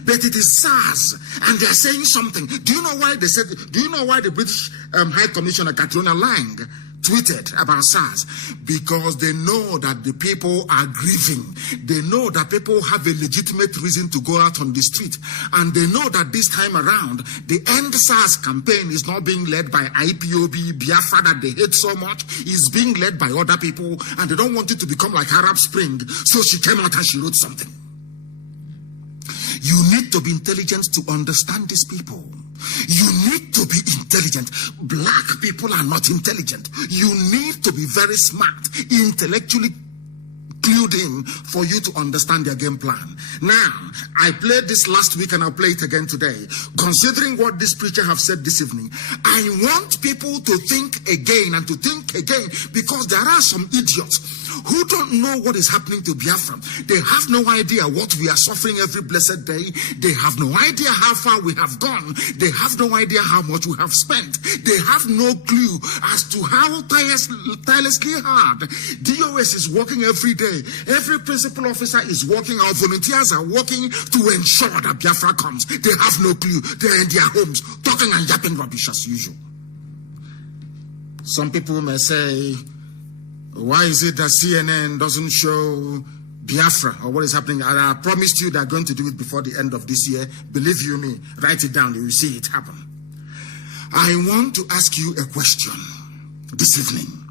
But it is SARS, and they are saying something. Do you know why they said? Do you know why the British High Commissioner Catriona Lang tweeted about SARS? Because they know that the people are grieving. They know that people have a legitimate reason to go out on the street. And they know that this time around, the End SARS campaign is not being led by IPOB, Biafra that they hate so much. It's being led by other people. And they don't want it to become like Arab Spring. So she came out and she wrote something. You need to be intelligent to understand these people. You need to be intelligent. Black people are not intelligent. You need to be very smart, intellectually clued in for you to understand their game plan. Now, I played this last week and I'll play it again today. Considering what this preacher have said this evening, I want people to think again and to think again, because there are some idiots who don't know what is happening to Biafra. They have no idea what we are suffering every blessed day. They have no idea how far we have gone. They have no idea how much we have spent. They have no clue as to how tirelessly hard DOS is working every day. Every principal officer is working. Our volunteers are working to ensure that Biafra comes. They have no clue. They're in their homes talking and yapping rubbish as usual. Some people may say, why is it that CNN doesn't show Biafra or what is happening? And I promised you they're going to do it before the end of this year. Believe you me, write it down, you will see it happen. I want to ask you a question this evening.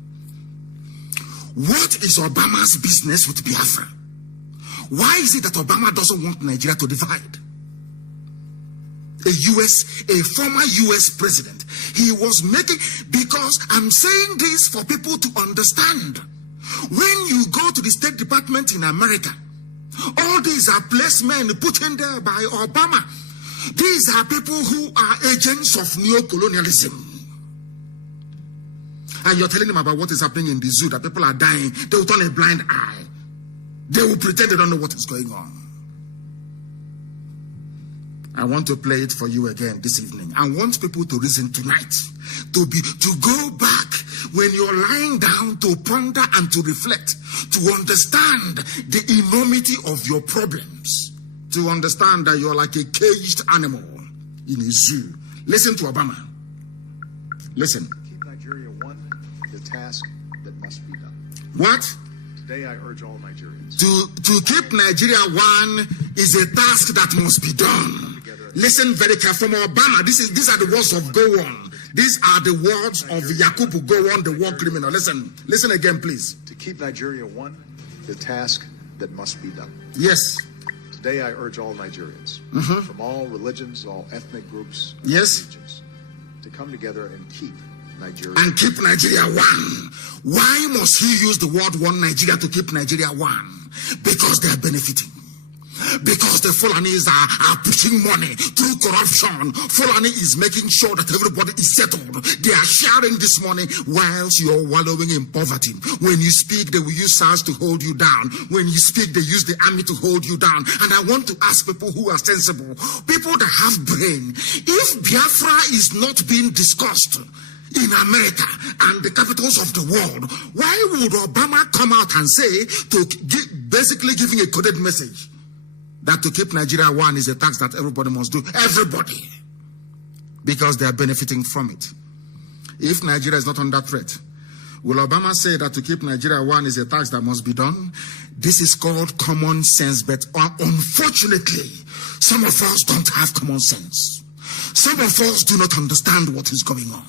What is Obama's business with Biafra? Why is it that Obama doesn't want Nigeria to divide? A former US president, he was making, because I'm saying this for people to understand. When you go to the State Department in America, all these are placements put in there by Obama. These are people who are agents of neo-colonialism. And you're telling them about what is happening in the zoo, that people are dying. They will turn a blind eye. They will pretend they don't know what is going on. I want to play it for you again this evening. I want people to reason tonight, to go back when you're lying down, to ponder and to reflect, to understand the enormity of your problems, to understand that you're like a caged animal in a zoo. Listen to Obama. Listen. Keep Nigeria one, the task that must be done. What? Today I urge all Nigerians. To keep Nigeria one is a task that must be done. Listen very carefully from Obama. These are the words of Gowon. These are the words of Yakubu Gowon, the war criminal. Listen again, please. To keep Nigeria one, the task that must be done. Yes. Today I urge all Nigerians from all religions, all ethnic groups, yes, regions, to come together and keep Nigeria. And keep Nigeria one. Why must he use the word one Nigeria to keep Nigeria one? Because they are benefiting. Because the Fulanis are pushing money through corruption. Fulani is making sure that everybody is settled. They are sharing this money whilst you're wallowing in poverty. When you speak, they will use SARS to hold you down. When you speak, they use the army to hold you down. And I want to ask people who are sensible, people that have brain, if Biafra is not being discussed in America and the capitals of the world, why would Obama come out and say, basically giving a coded message, that to keep Nigeria one is a tax that everybody must do? Everybody. Because they are benefiting from it. If Nigeria is not under threat, will Obama say that to keep Nigeria one is a tax that must be done? This is called common sense, but unfortunately, some of us don't have common sense. Some of us do not understand what is going on.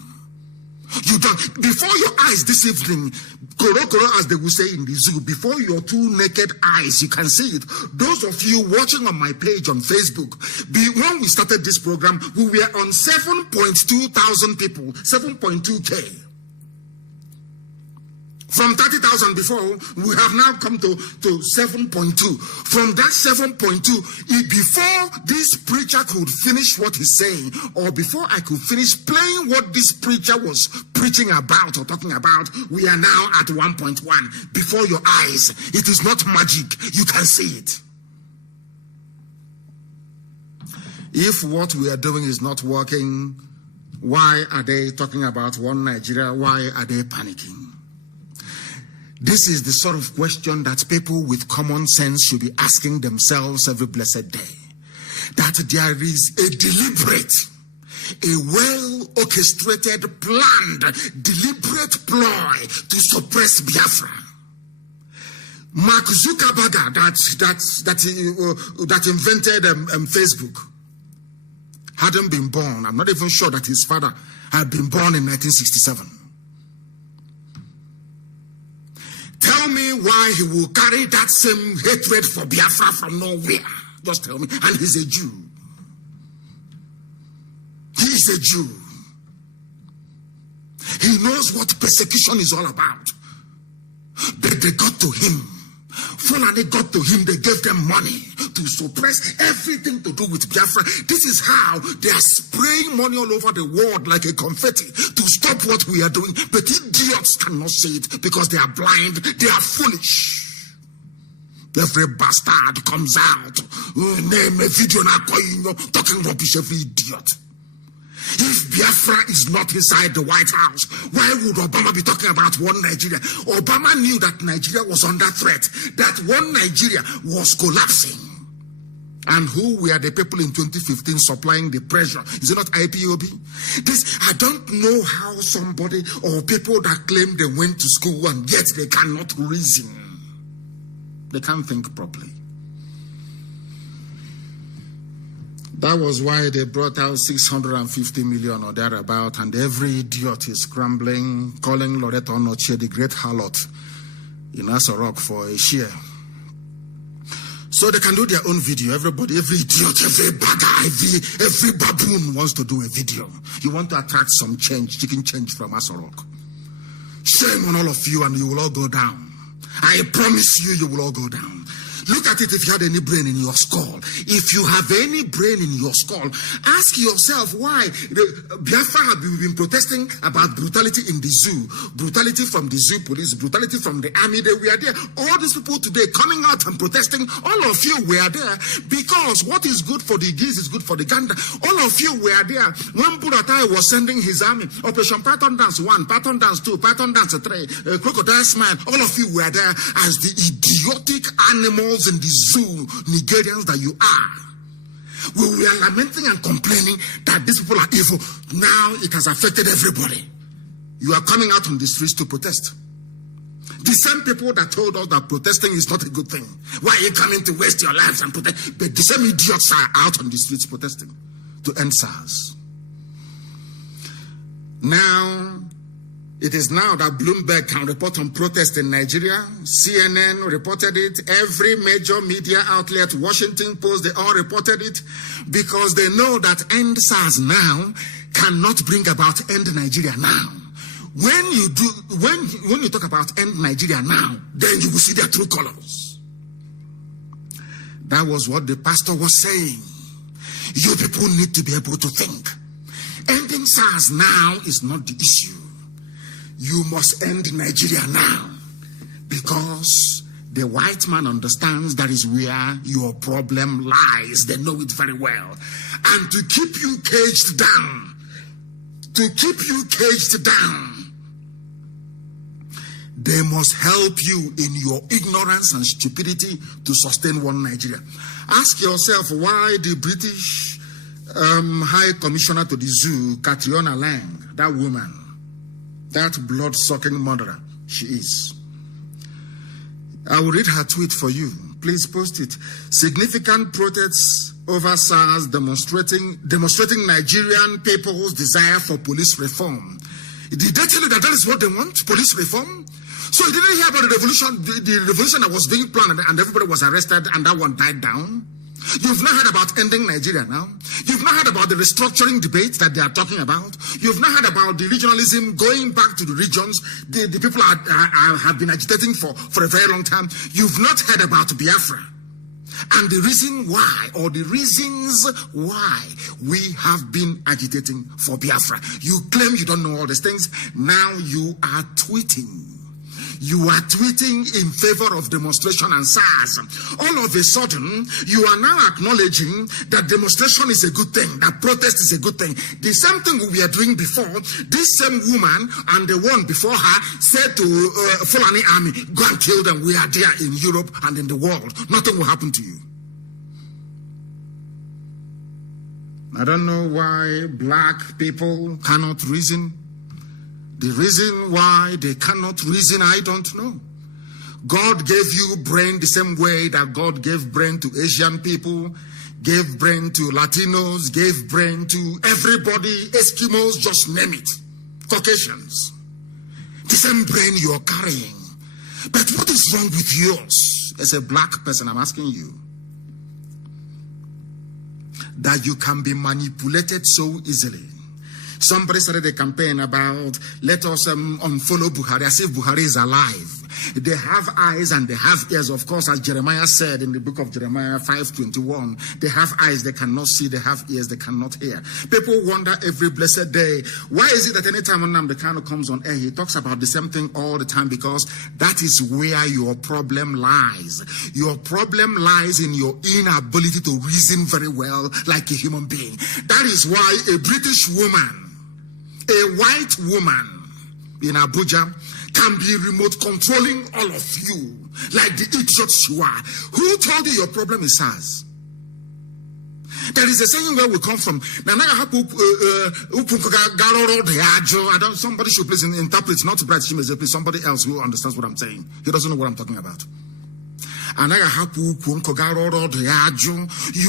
You don't. Before your eyes this evening, koro koro, as they will say in the zoo, before your two naked eyes, you can see it. Those of you watching on my page on Facebook, when we started this program, we were on 7.2 thousand people, 7.2K. From 30,000 before, we have now come to 7.2. From that 7.2, before this preacher could finish what he's saying, or before I could finish playing what this preacher was preaching about or talking about, we are now at 1.1. Before your eyes, it is not magic. You can see it. If what we are doing is not working, why are they talking about one Nigeria? Why are they panicking? This is the sort of question that people with common sense should be asking themselves every blessed day. That there is a deliberate, a well-orchestrated, planned, deliberate ploy to suppress Biafra. Mark Zuckerberg, that invented Facebook, hadn't been born. I'm not even sure that his father had been born in 1967. Tell me why he will carry that same hatred for Biafra from nowhere. Just tell me. And he's a Jew. He's a Jew. He knows what persecution is all about. But they got to him. Fulani got to him. They gave them money to suppress everything to do with Biafra. This is how they are spraying money all over the world like a confetti to stop what we are doing. But idiots cannot see it because they are blind. They are foolish. Every bastard comes out, name a video now, talking rubbish, every idiot. If Biafra is not inside the White House, why would Obama be talking about one Nigeria? Obama knew that Nigeria was under threat, that one Nigeria was collapsing. And who were the people in 2015 supplying the pressure? Is it not IPOB? I don't know how somebody or people that claim they went to school and yet they cannot reason. They can't think properly. That was why they brought out 650 million or thereabout, and every idiot is scrambling, calling Loretta Onochie the great harlot in Asorok for a share. So they can do their own video. Everybody, every idiot, every bagger, every baboon wants to do a video. You want to attract some change, chicken change from Asorok. Shame on all of you, and you will all go down. I promise you, you will all go down. Look at it if you had any brain in your skull. If you have any brain in your skull, ask yourself why Biafra have been protesting about brutality in the zoo, brutality from the zoo police, brutality from the army. They were there. All these people today coming out and protesting, all of you were there because what is good for the geese is good for the gander. All of you were there when Buratai was sending his army. Operation Python Dance 1, Python Dance 2, Python Dance 3, Crocodile Smile. All of you were there as the idiotic animals in the zoo, Nigerians that you are. We were lamenting and complaining that these people are evil. Now it has affected everybody. You are coming out on the streets to protest. The same people that told us that protesting is not a good thing. Why are you coming to waste your lives and protest? But the same idiots are out on the streets protesting to end SARS. Now, it is now that Bloomberg can report on protests in Nigeria. CNN reported it. Every major media outlet, Washington Post, they all reported it because they know that end SARS now cannot bring about end Nigeria now. When you talk about end Nigeria now, then you will see their true colors. That was what the pastor was saying. You people need to be able to think. Ending SARS now is not the issue. You must end Nigeria now because the white man understands that is where your problem lies. They know it very well. And to keep you caged down, they must help you in your ignorance and stupidity to sustain one Nigeria. Ask yourself why the British High Commissioner to the Zoo, Catriona Lang, that woman, that blood-sucking murderer she is. I will read her tweet for you. Please post it. Significant protests over SARS demonstrating Nigerian people's desire for police reform. Did they tell you that is what they want? Police reform? So you didn't hear about the revolution that was being planned and everybody was arrested and that one died down? You've not heard about ending Nigeria now. You've not heard about the restructuring debate that they are talking about. You've not heard about the regionalism going back to the regions. The people have been agitating for a very long time. You've not heard about Biafra. And the reason why, or the reasons why we have been agitating for Biafra. You claim you don't know all these things. Now you are tweeting. You are tweeting in favor of demonstration and SARS. All of a sudden, you are now acknowledging that demonstration is a good thing, that protest is a good thing. The same thing we were doing before, this same woman and the one before her said to Fulani Army, go and kill them. We are there in Europe and in the world. Nothing will happen to you. I don't know why black people cannot reason. The reason why they cannot reason, I don't know. God gave you brain the same way that God gave brain to Asian people, gave brain to Latinos, gave brain to everybody, Eskimos, just name it, Caucasians. The same brain you're carrying. But what is wrong with yours? As a black person, I'm asking you. That you can be manipulated so easily. Somebody started a campaign about let us unfollow Buhari as if Buhari is alive. They have eyes and they have ears, of course, as Jeremiah said in the book of Jeremiah 5:21. They have eyes, they cannot see. They have ears, they cannot hear. People wonder every blessed day, why is it that anytime Nnamdi Kanu comes on air, he talks about the same thing all the time? Because that is where your problem lies. Your problem lies in your inability to reason very well like a human being. That is why a British woman, a white woman in Abuja can be remote controlling all of you like the idiots you are. Who told you your problem is SARS? There is a saying where we come from. Somebody should please interpret, not Brad Shimeze, please somebody else who understands what I'm saying. He doesn't know what I'm talking about. You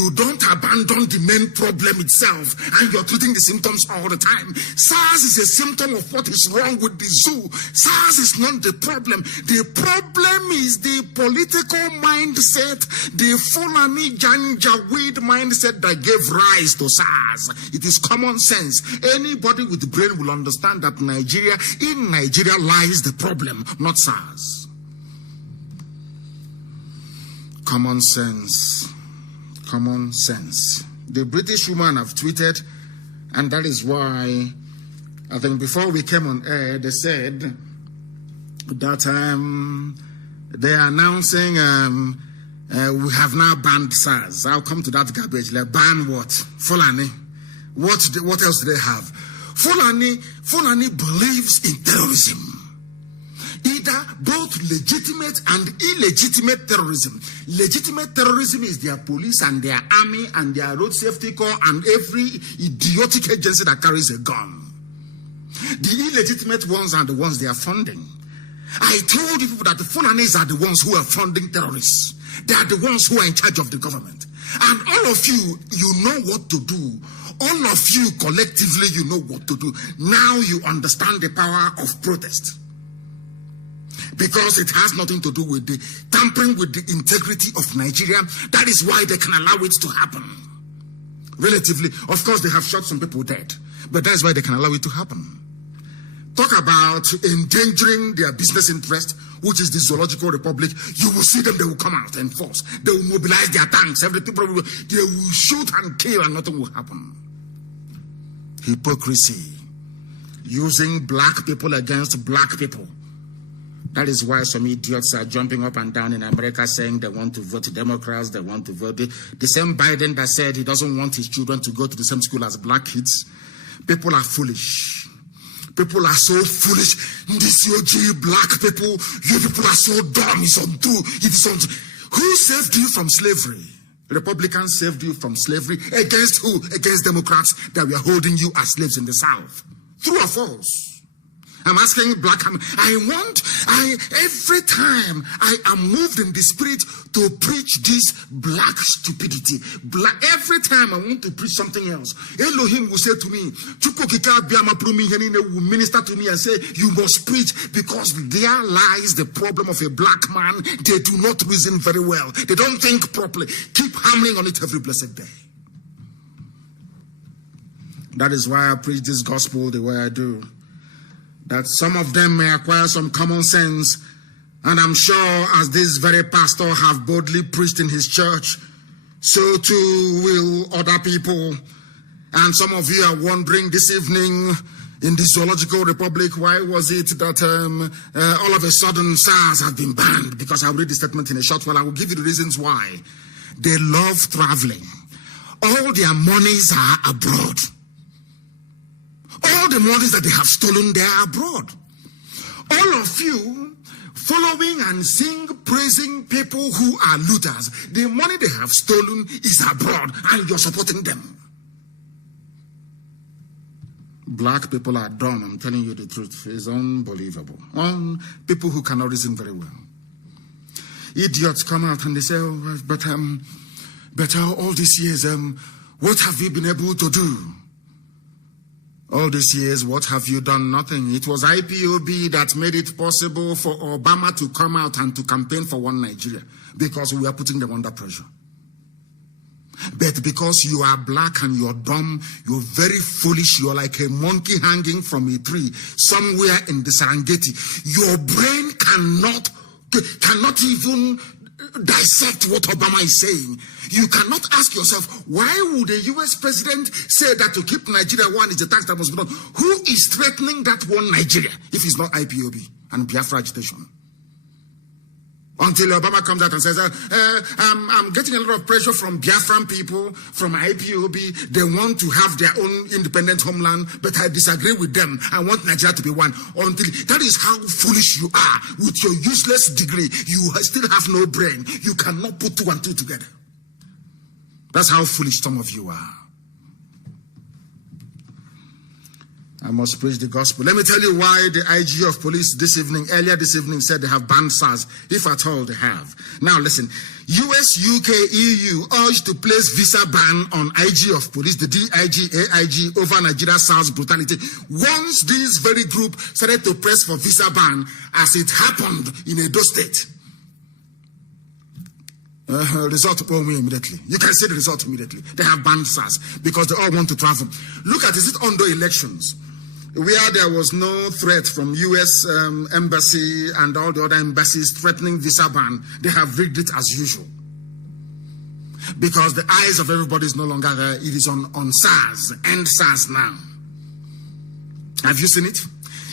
don't abandon the main problem itself and you're treating the symptoms all the time. SARS is a symptom of what is wrong with the zoo. SARS is not the problem. The problem is the political mindset, the Fulani Janjaweed mindset that gave rise to SARS. It is common sense. Anybody with brain will understand that in Nigeria lies the problem, not SARS. Common sense. Common sense. The British woman have tweeted, and that is why I think before we came on air, they said that they are announcing we have now banned SARS. I'll come to that garbage. Like, ban what? Fulani. What else do they have? Fulani believes in terrorism. Either both legitimate and illegitimate terrorism. Legitimate terrorism is their police and their army and their road safety corps and every idiotic agency that carries a gun. The illegitimate ones are the ones they are funding. I told you people that the Fulanis are the ones who are funding terrorists. They are the ones who are in charge of the government. And all of you, you know what to do. All of you collectively, you know what to do. Now you understand the power of protest. Because it has nothing to do with the tampering with the integrity of Nigeria. That is why they can allow it to happen. Relatively, of course, they have shot some people dead. But that's why they can allow it to happen. Talk about endangering their business interest, which is the Zoological Republic. You will see them, they will come out in force. They will mobilize their tanks, everything. They will shoot and kill and nothing will happen. Hypocrisy. Using black people against black people. That is why some idiots are jumping up and down in America saying they want to vote Democrats, they want to vote. The same Biden that said he doesn't want his children to go to the same school as black kids. People are foolish. People are so foolish. This OG black people, you people are so dumb. It's untrue. It is untrue. Who saved you from slavery? Republicans saved you from slavery. Against who? Against Democrats that were holding you as slaves in the South. True or false? I'm asking black. Every time I am moved in the spirit to preach this black stupidity. Every time I want to preach something else, Elohim will say to me, will minister to me and say, you must preach, because there lies the problem of a black man. They do not reason very well. They don't think properly. Keep hammering on it every blessed day. That is why I preach this gospel the way I do. That some of them may acquire some common sense, and I'm sure as this very pastor have boldly preached in his church, so too will other people. And some of you are wondering this evening in the Zoological Republic, why was it that all of a sudden SARS have been banned? Because I'll read the statement in a short while. I will give you the reasons why. They love traveling. All their monies are abroad. All the monies that they have stolen, they are abroad. All of you following and praising people who are looters. The money they have stolen is abroad and you're supporting them. Black people are dumb, I'm telling you the truth. It's unbelievable. People who cannot reason very well. Idiots come out and they say, oh, but all these years, what have you been able to do? All these years, what have you done? Nothing. It was IPOB that made it possible for Obama to come out and to campaign for one Nigeria, because we are putting them under pressure. But because you are black and you're dumb, you're very foolish, you're like a monkey hanging from a tree somewhere in the Serengeti. Your brain cannot even dissect what Obama is saying. You cannot ask yourself, why would a US president say that to keep Nigeria one is a tax that must be done? Who is threatening that one Nigeria if it's not IPOB and Biafra agitation? Until Obama comes out and says, I'm getting a lot of pressure from Biafran people, from IPOB. They want to have their own independent homeland, but I disagree with them. I want Nigeria to be one. Until that is how foolish you are. With your useless degree, you still have no brain. You cannot put 2 and 2 together. That's how foolish some of you are. I must preach the gospel. Let me tell you why the IG of police earlier this evening said they have banned SARS, if at all they have. Now listen, US, UK, EU urged to place visa ban on IG of police, the DIG, AIG, over Nigeria SARS brutality. Once this very group started to press for visa ban, as it happened in Edo State, result immediately. You can see the result immediately. They have banned SARS because they all want to travel. Look at it under elections, where there was no threat from US embassy and all the other embassies threatening visa ban. They have rigged it as usual. because the eyes of everybody is no longer there. It is on SARS, end SARS now. Have you seen it?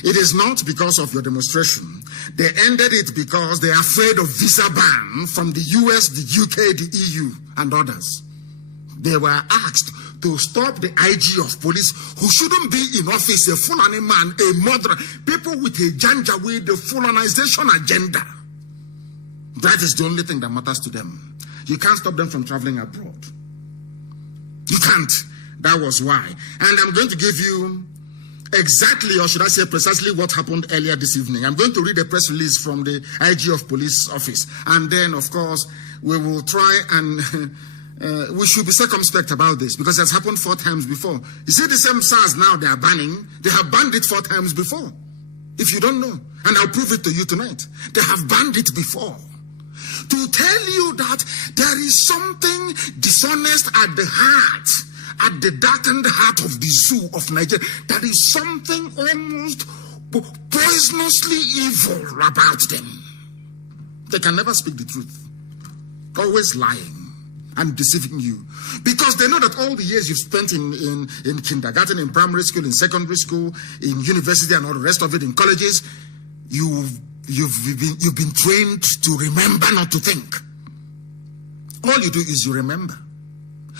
It is not because of your demonstration. They ended it because they are afraid of visa ban from the US, the UK, the EU, and others. They were asked to stop the IG of police, who shouldn't be in office, a Fulani man, a murderer, people with a Janjaweed, the Fulanization agenda. That is the only thing that matters to them. You can't stop them from traveling abroad. You can't. That was why. And I'm going to give you exactly, or should I say precisely, what happened earlier this evening. I'm going to read a press release from the IG of Police office. And then, of course, we will try and we should be circumspect about this, because it has happened 4 times before. You see the same SARS now they are banning. They have banned it 4 times before. If you don't know, and I'll prove it to you tonight. They have banned it before. To tell you that there is something dishonest at the heart, at the darkened heart of the zoo of Nigeria. There is something almost poisonously evil about them. They can never speak the truth. Always lying and deceiving you. Because they know that all the years you've spent in kindergarten, in primary school, in secondary school, in university and all the rest of it, in colleges, you've been trained to remember, not to think. All you do is you remember.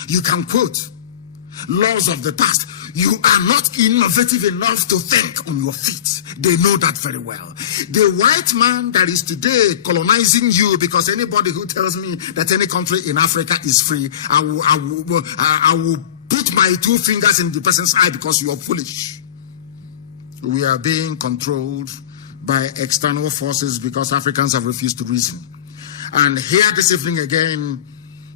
You can quote laws of the past. You are not innovative enough to think on your feet. They know that very well. The white man that is today colonizing you, because anybody who tells me that any country in Africa is free, I will put my 2 fingers in the person's eye, because you are foolish. We are being controlled by external forces because Africans have refused to reason. And here this evening again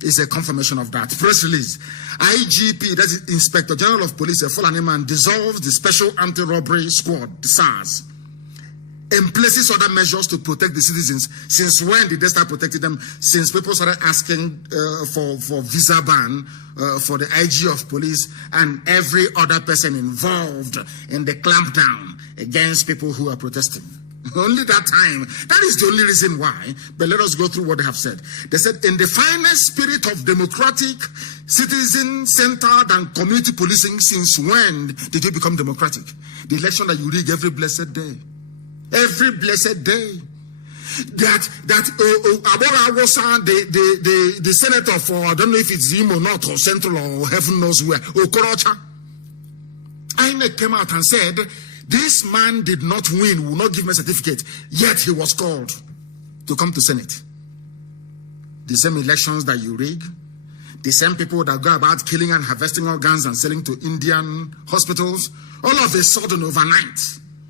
is a confirmation of that. Press release. IGP, that is Inspector General of Police, a Fulani man, dissolves the Special Anti-Robbery Squad, the SARS, and places other measures to protect the citizens. Since when did they start protecting them? Since people started asking for visa ban for the IG of Police and every other person involved in the clampdown against people who are protesting. Only that time. That is the only reason why. But let us go through what they have said. They said, in the finest spirit of democratic, citizen-centered and community policing, since when did you become democratic? The election that you rig every blessed day. Every blessed day. That the senator for, I don't know if it's Zim or not, or Central or heaven knows where, Okorocha, INEC came out and said, this man did not win, will not give me a certificate, yet he was called to come to Senate. The same elections that you rig, the same people that go about killing and harvesting organs and selling to Indian hospitals, all of a sudden overnight,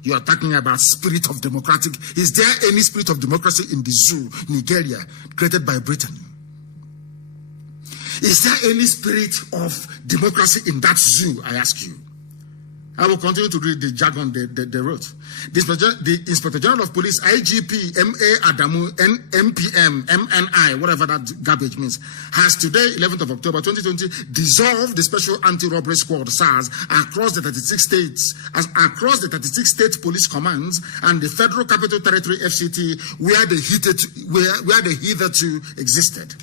you are talking about spirit of democratic. Is there any spirit of democracy in the zoo, Nigeria, created by Britain? Is there any spirit of democracy in that zoo, I ask you? I will continue to read the jargon they wrote. The Inspector General of Police, IGP, M.A. Adamu, MPM, MNI, whatever that garbage means, has today, 11th of October 2020, dissolved the Special Anti-Robbery Squad, SARS, across the 36 states, across the 36 state police commands and the Federal Capital Territory, FCT, where they hitherto existed.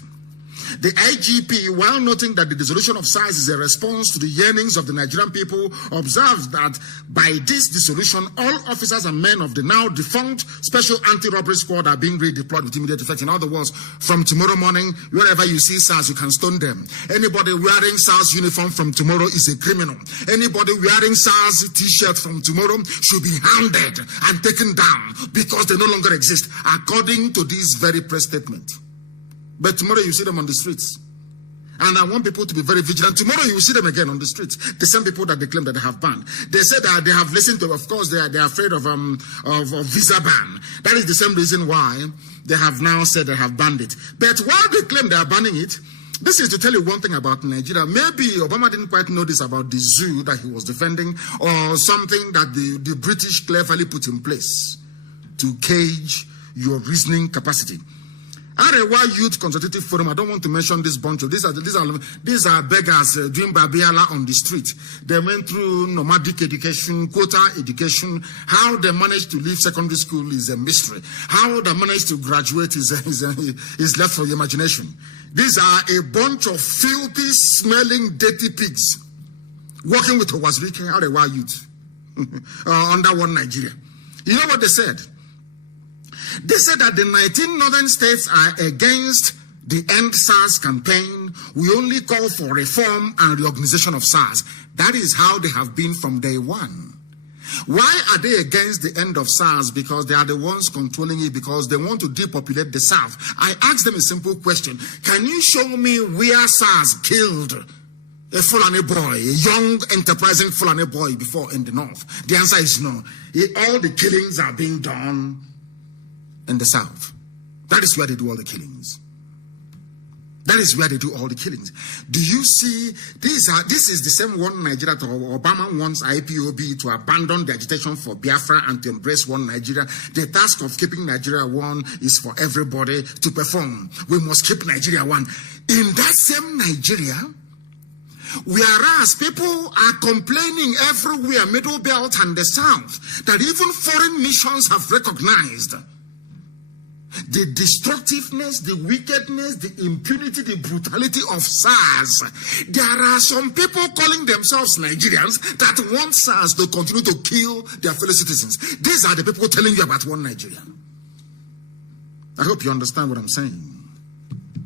The IGP, while noting that the dissolution of SARS is a response to the yearnings of the Nigerian people, observes that by this dissolution, all officers and men of the now defunct Special Anti-Robbery Squad are being redeployed with immediate effect. In other words, from tomorrow morning, wherever you see SARS, you can stone them. Anybody wearing SARS uniform from tomorrow is a criminal. Anybody wearing SARS t-shirt from tomorrow should be hounded and taken down because they no longer exist, according to this very press statement. But tomorrow you see them on the streets. And I want people to be very vigilant. Tomorrow you will see them again on the streets. The same people that they claim that they have banned. They said that they have listened to, of course, they are afraid of visa ban. That is the same reason why they have now said they have banned it. But while they claim they are banning it, this is to tell you one thing about Nigeria. Maybe Obama didn't quite know this about the zoo that he was defending, or something that the British cleverly put in place to cage your reasoning capacity. Arewa Youth Consultative Forum, I don't want to mention this bunch of these are beggars doing babiala on the street. They went through nomadic education, quota education. How they managed to leave secondary school is a mystery. How they managed to graduate is left for your imagination. These are a bunch of filthy, smelling, dirty pigs working with Owazirike, Arewa youth, under one Nigeria. You know what they said? They said that the 19 northern states are against the End SARS campaign. We only call for reform and reorganization of SARS. That is how they have been from day one. Why are they against the end of SARS? Because they are the ones controlling it, because they want to depopulate the South. I asked them a simple question. Can you show me where SARS killed a Fulani boy, a young, enterprising Fulani boy before in the North? The answer is no. All the killings are being done in the South. That is where they do all the killings. That is where they do all the killings. Do you see, this is the same one Nigeria. Obama wants IPOB to abandon the agitation for Biafra and to embrace one Nigeria. The task of keeping Nigeria one is for everybody to perform. We must keep Nigeria one. In that same Nigeria, whereas people are complaining everywhere, Middle Belt and the South, that even foreign nations have recognized the destructiveness, the wickedness, the impunity, the brutality of SARS. There are some people calling themselves Nigerians that want SARS to continue to kill their fellow citizens. These are the people telling you about one Nigeria. I hope you understand what I'm saying.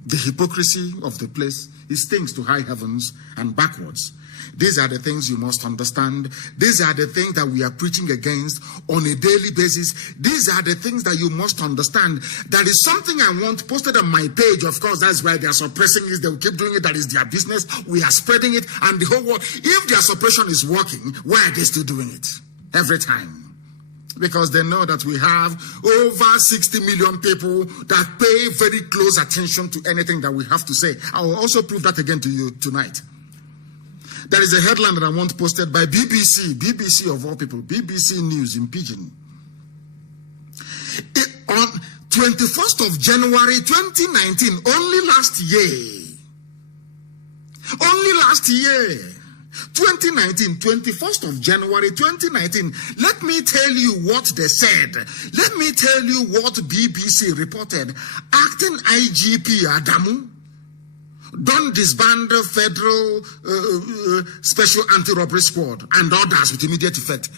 The hypocrisy of the place stinks to high heavens and backwards. These are the things you must understand. These are the things that we are preaching against on a daily basis. These are the things that you must understand. That is something I want posted on my page. Of course, that's why they are suppressing it. They will keep doing it. That is their business. We are spreading it. And the whole world, if their suppression is working, why are they still doing it? Every time. Because they know that we have over 60 million people that pay very close attention to anything that we have to say. I will also prove that again to you tonight. There is a headline that I want posted by BBC of all people, BBC News in Pidgin. On 21st of January 2019, only last year, 2019, 21st of January 2019, let me tell you what they said. Let me tell you what BBC reported. Acting IGP Adamu don't disband the Federal Special Anti-Robbery Squad and others with immediate effect.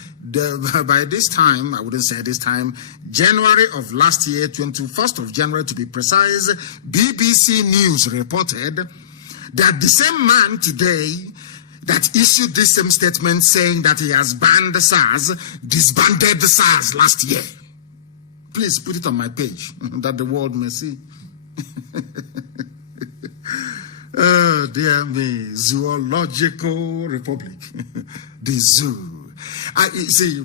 By this time, I wouldn't say this time, January of last year, 21st of January to be precise, BBC News reported that the same man today that issued this same statement saying that he has banned the SARS, disbanded the SARS last year. Please put it on my page that the world may see. Oh, dear me, Zoological Republic, the zoo. See,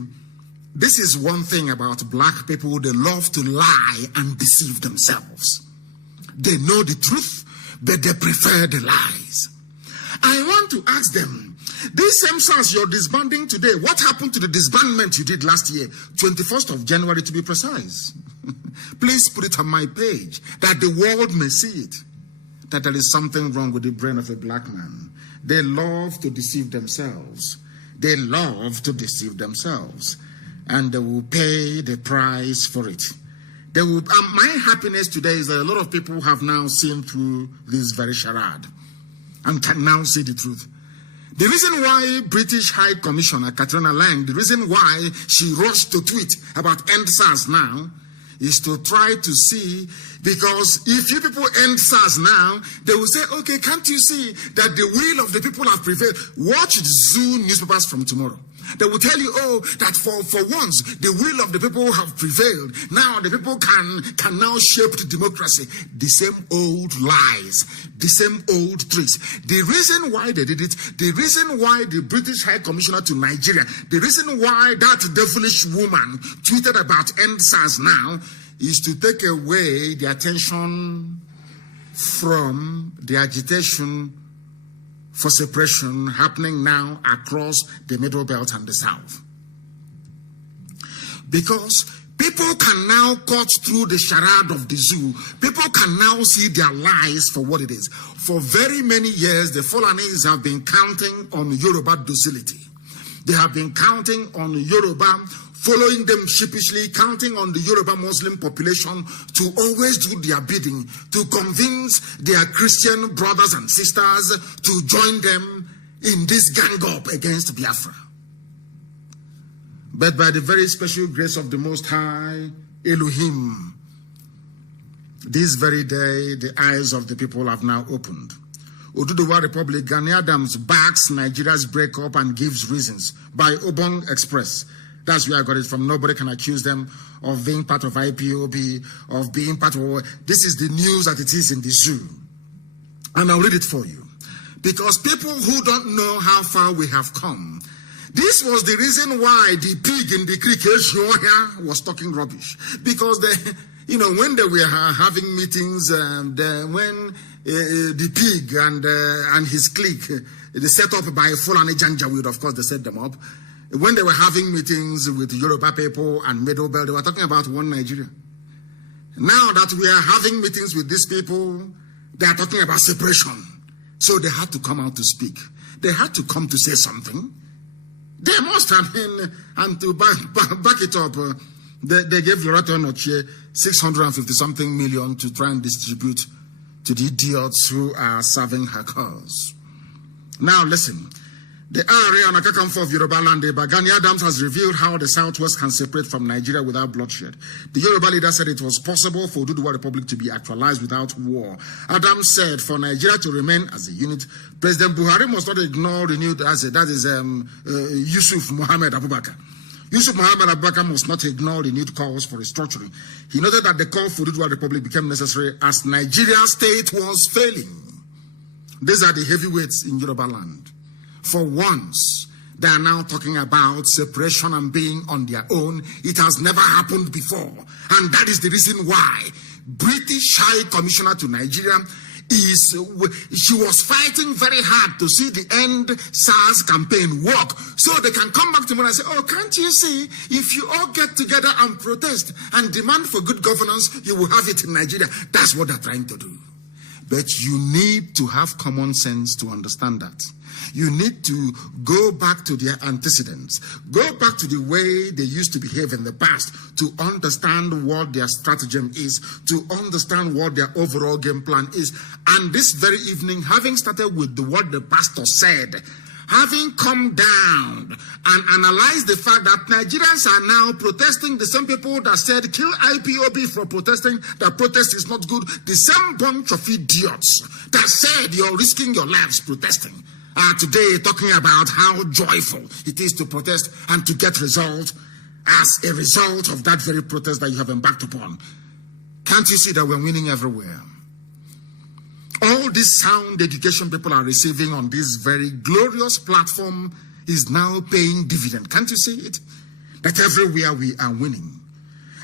this is one thing about black people. They love to lie and deceive themselves. They know the truth, but they prefer the lies. I want to ask them, this same SARS you're disbanding today, what happened to the disbandment you did last year, 21st of January to be precise? Please put it on my page that the world may see it. That there is something wrong with the brain of a black man. They love to deceive themselves. They love to deceive themselves. And they will pay the price for it. They will. My happiness today is that a lot of people have now seen through this very charade and can now see the truth. The reason why British High Commissioner Katrina Lang, the reason why she rushed to tweet about End SARS now, is to try to see, because if you people end SARS now, they will say, okay, can't you see that the will of the people have prevailed? Watch Zoo newspapers from tomorrow. They will tell you, oh, that for once, the will of the people have prevailed. Now the people can now shape the democracy. The same old lies, the same old tricks. The reason why they did it, the reason why the British High Commissioner to Nigeria, the reason why that devilish woman tweeted about End SARS now is to take away the attention from the agitation for separation happening now across the Middle Belt and the South. Because people can now cut through the charade of the zoo. People can now see their lies for what it is. For very many years, the Fulanese have been counting on Yoruba docility. They have been counting on Yoruba following them sheepishly, counting on the Yoruba Muslim population to always do their bidding, to convince their Christian brothers and sisters to join them in this gang up against Biafra. But by the very special grace of the Most High, Elohim, this very day, the eyes of the people have now opened. Oduduwa Republic, Gani Adams backs Nigeria's breakup and gives reasons by Obong Express. That's where I got it from. Nobody can accuse them of being part of IPOB, of being part of... This is the news that it is in the zoo. And I'll read it for you. Because people who don't know how far we have come, this was the reason why the pig in the creek was talking rubbish. Because when they were having meetings, when the pig and his clique, they set up by Fulani Janjaweed, of course they set them up. When they were having meetings with Yoruba people and Middle Belt, they were talking about one Nigeria. Now that we are having meetings with these people, they are talking about separation. So they had to come out to speak. They had to come to say something. They must have been, and to back it up, they gave Loretta Noche 650-something million to try and distribute to the idiots who are serving her cause. Now listen. The area on Akakamfo of Yoruba land, Gani Adams has revealed how the Southwest can separate from Nigeria without bloodshed. The Yoruba leader said it was possible for Oduduwa Republic to be actualized without war. Adams said for Nigeria to remain as a unit, President Buhari must not ignore renewed asset. That is Yusuf Mohammed Abubakar. Yusuf Mohammed Abubakar must not ignore renewed calls for restructuring. He noted that the call for Oduduwa Republic became necessary as Nigeria's state was failing. These are the heavyweights in Yoruba land. For once, they are now talking about separation and being on their own. It has never happened before. And that is the reason why British High Commissioner to Nigeria she was fighting very hard to see the End SARS campaign work. So they can come back to me and say, oh, can't you see, if you all get together and protest and demand for good governance, you will have it in Nigeria. That's what they're trying to do. But you need to have common sense to understand that. You need to go back to their antecedents. Go back to the way they used to behave in the past to understand what their stratagem is, to understand what their overall game plan is. And this very evening, having started with what the pastor said, having come down and analyzed the fact that Nigerians are now protesting, the same people that said kill IPOB for protesting, that protest is not good, the same bunch of idiots that said you're risking your lives protesting are today talking about how joyful it is to protest and to get result as a result of that very protest that you have embarked upon. Can't you see that we're winning everywhere? All this sound education people are receiving on this very glorious platform is now paying dividend. Can't you see it? That everywhere we are winning.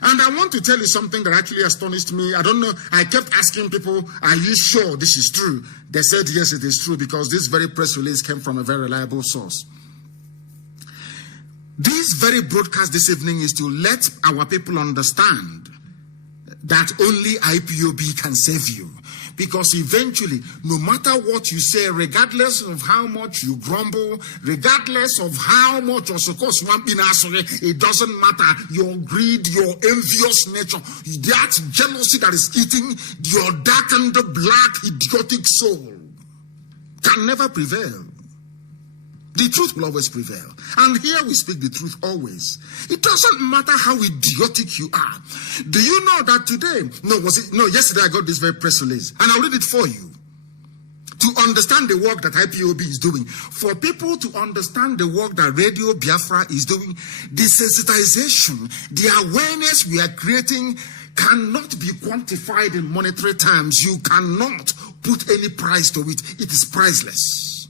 And I want to tell you something that actually astonished me. I don't know. I kept asking people, are you sure this is true? They said, yes, it is true, because this very press release came from a very reliable source. This very broadcast this evening is to let our people understand that only IPOB can save you. Because eventually, no matter what you say, regardless of how much you grumble, regardless of how much, it doesn't matter. Your greed, your envious nature, that jealousy that is eating your darkened, black, idiotic soul can never prevail. The truth will always prevail. And here we speak the truth always. It doesn't matter how idiotic you are. Do you know that today, yesterday I got this very press release, and I'll read it for you. To understand the work that IPOB is doing, for people to understand the work that Radio Biafra is doing, the sensitization, the awareness we are creating cannot be quantified in monetary terms. You cannot put any price to it. It is priceless.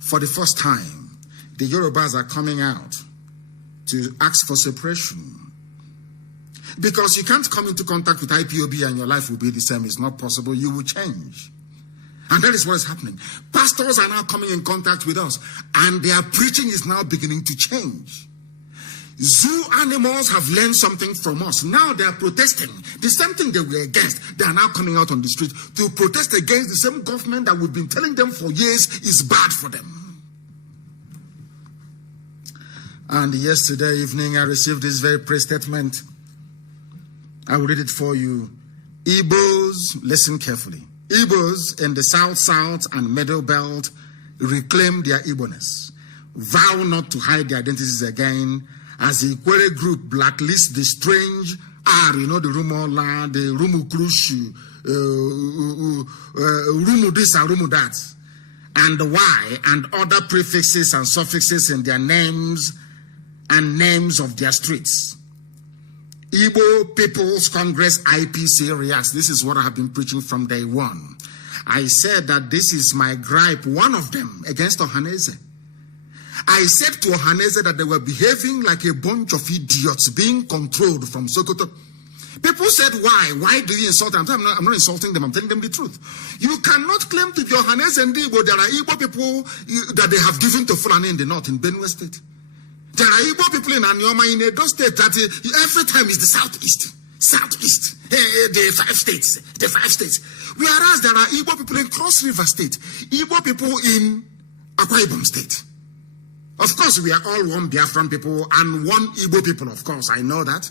For the first time, the Yorubas are coming out to ask for separation. Because you can't come into contact with IPOB and your life will be the same. It's not possible. You will change. And that is what is happening. Pastors are now coming in contact with us, and their preaching is now beginning to change. Zoo animals have learned something from us. Now they are protesting. The same thing they were against, they are now coming out on the street to protest against the same government that we've been telling them for years is bad for them. And yesterday evening, I received this very praise statement. I will read it for you. Igbos, listen carefully. Igbos in the South and Middle Belt reclaim their Igbo-ness. Vow not to hide their identities again as the Ikwere group blacklist the strange R, you know, the rumor land, the rumu krushu, rumu this and rumu that, and the Y and other prefixes and suffixes in their names and names of their streets. Igbo People's Congress IPC reacts. This is what I have been preaching from day one. I said that this is my gripe, one of them, against Ohaneze. I said to Ohaneze that they were behaving like a bunch of idiots being controlled from Sokoto. People said, why? Why do you insult them? I'm not insulting them. I'm telling them the truth. You cannot claim to be Ohaneze and Igbo. There are Igbo people that they have given to Fulani in the north, in Benue State. There are Igbo people in Anyoma, in Edo State, that every time is the southeast. The five states. Whereas there are Igbo people in Cross River State, Igbo people in Akwa Ibom State. Of course, we are all one Biafran people and one Igbo people, of course, I know that.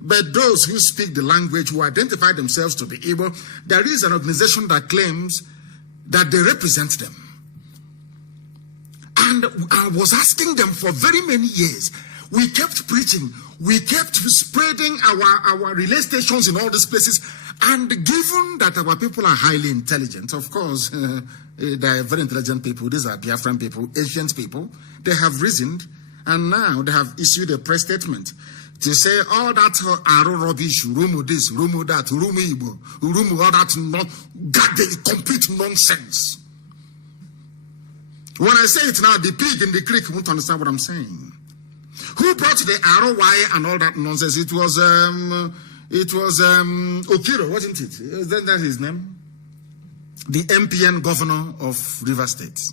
But those who speak the language, who identify themselves to be Igbo, there is an organization that claims that they represent them. And I was asking them for very many years. We kept preaching. We kept spreading our relay stations in all these places. And given that our people are highly intelligent, of course, they are very intelligent people. These are Biafran people, ancient people. They have reasoned, and now they have issued a press statement to say all that are rubbish, rumu this, rumu that, rumu Igbo, rumu all that, got the complete nonsense. When I say it now, the pig in the creek won't understand what I'm saying. Who brought the ROY and all that nonsense? It was Okiro, wasn't it? Isn't that his name? The MPN governor of River State.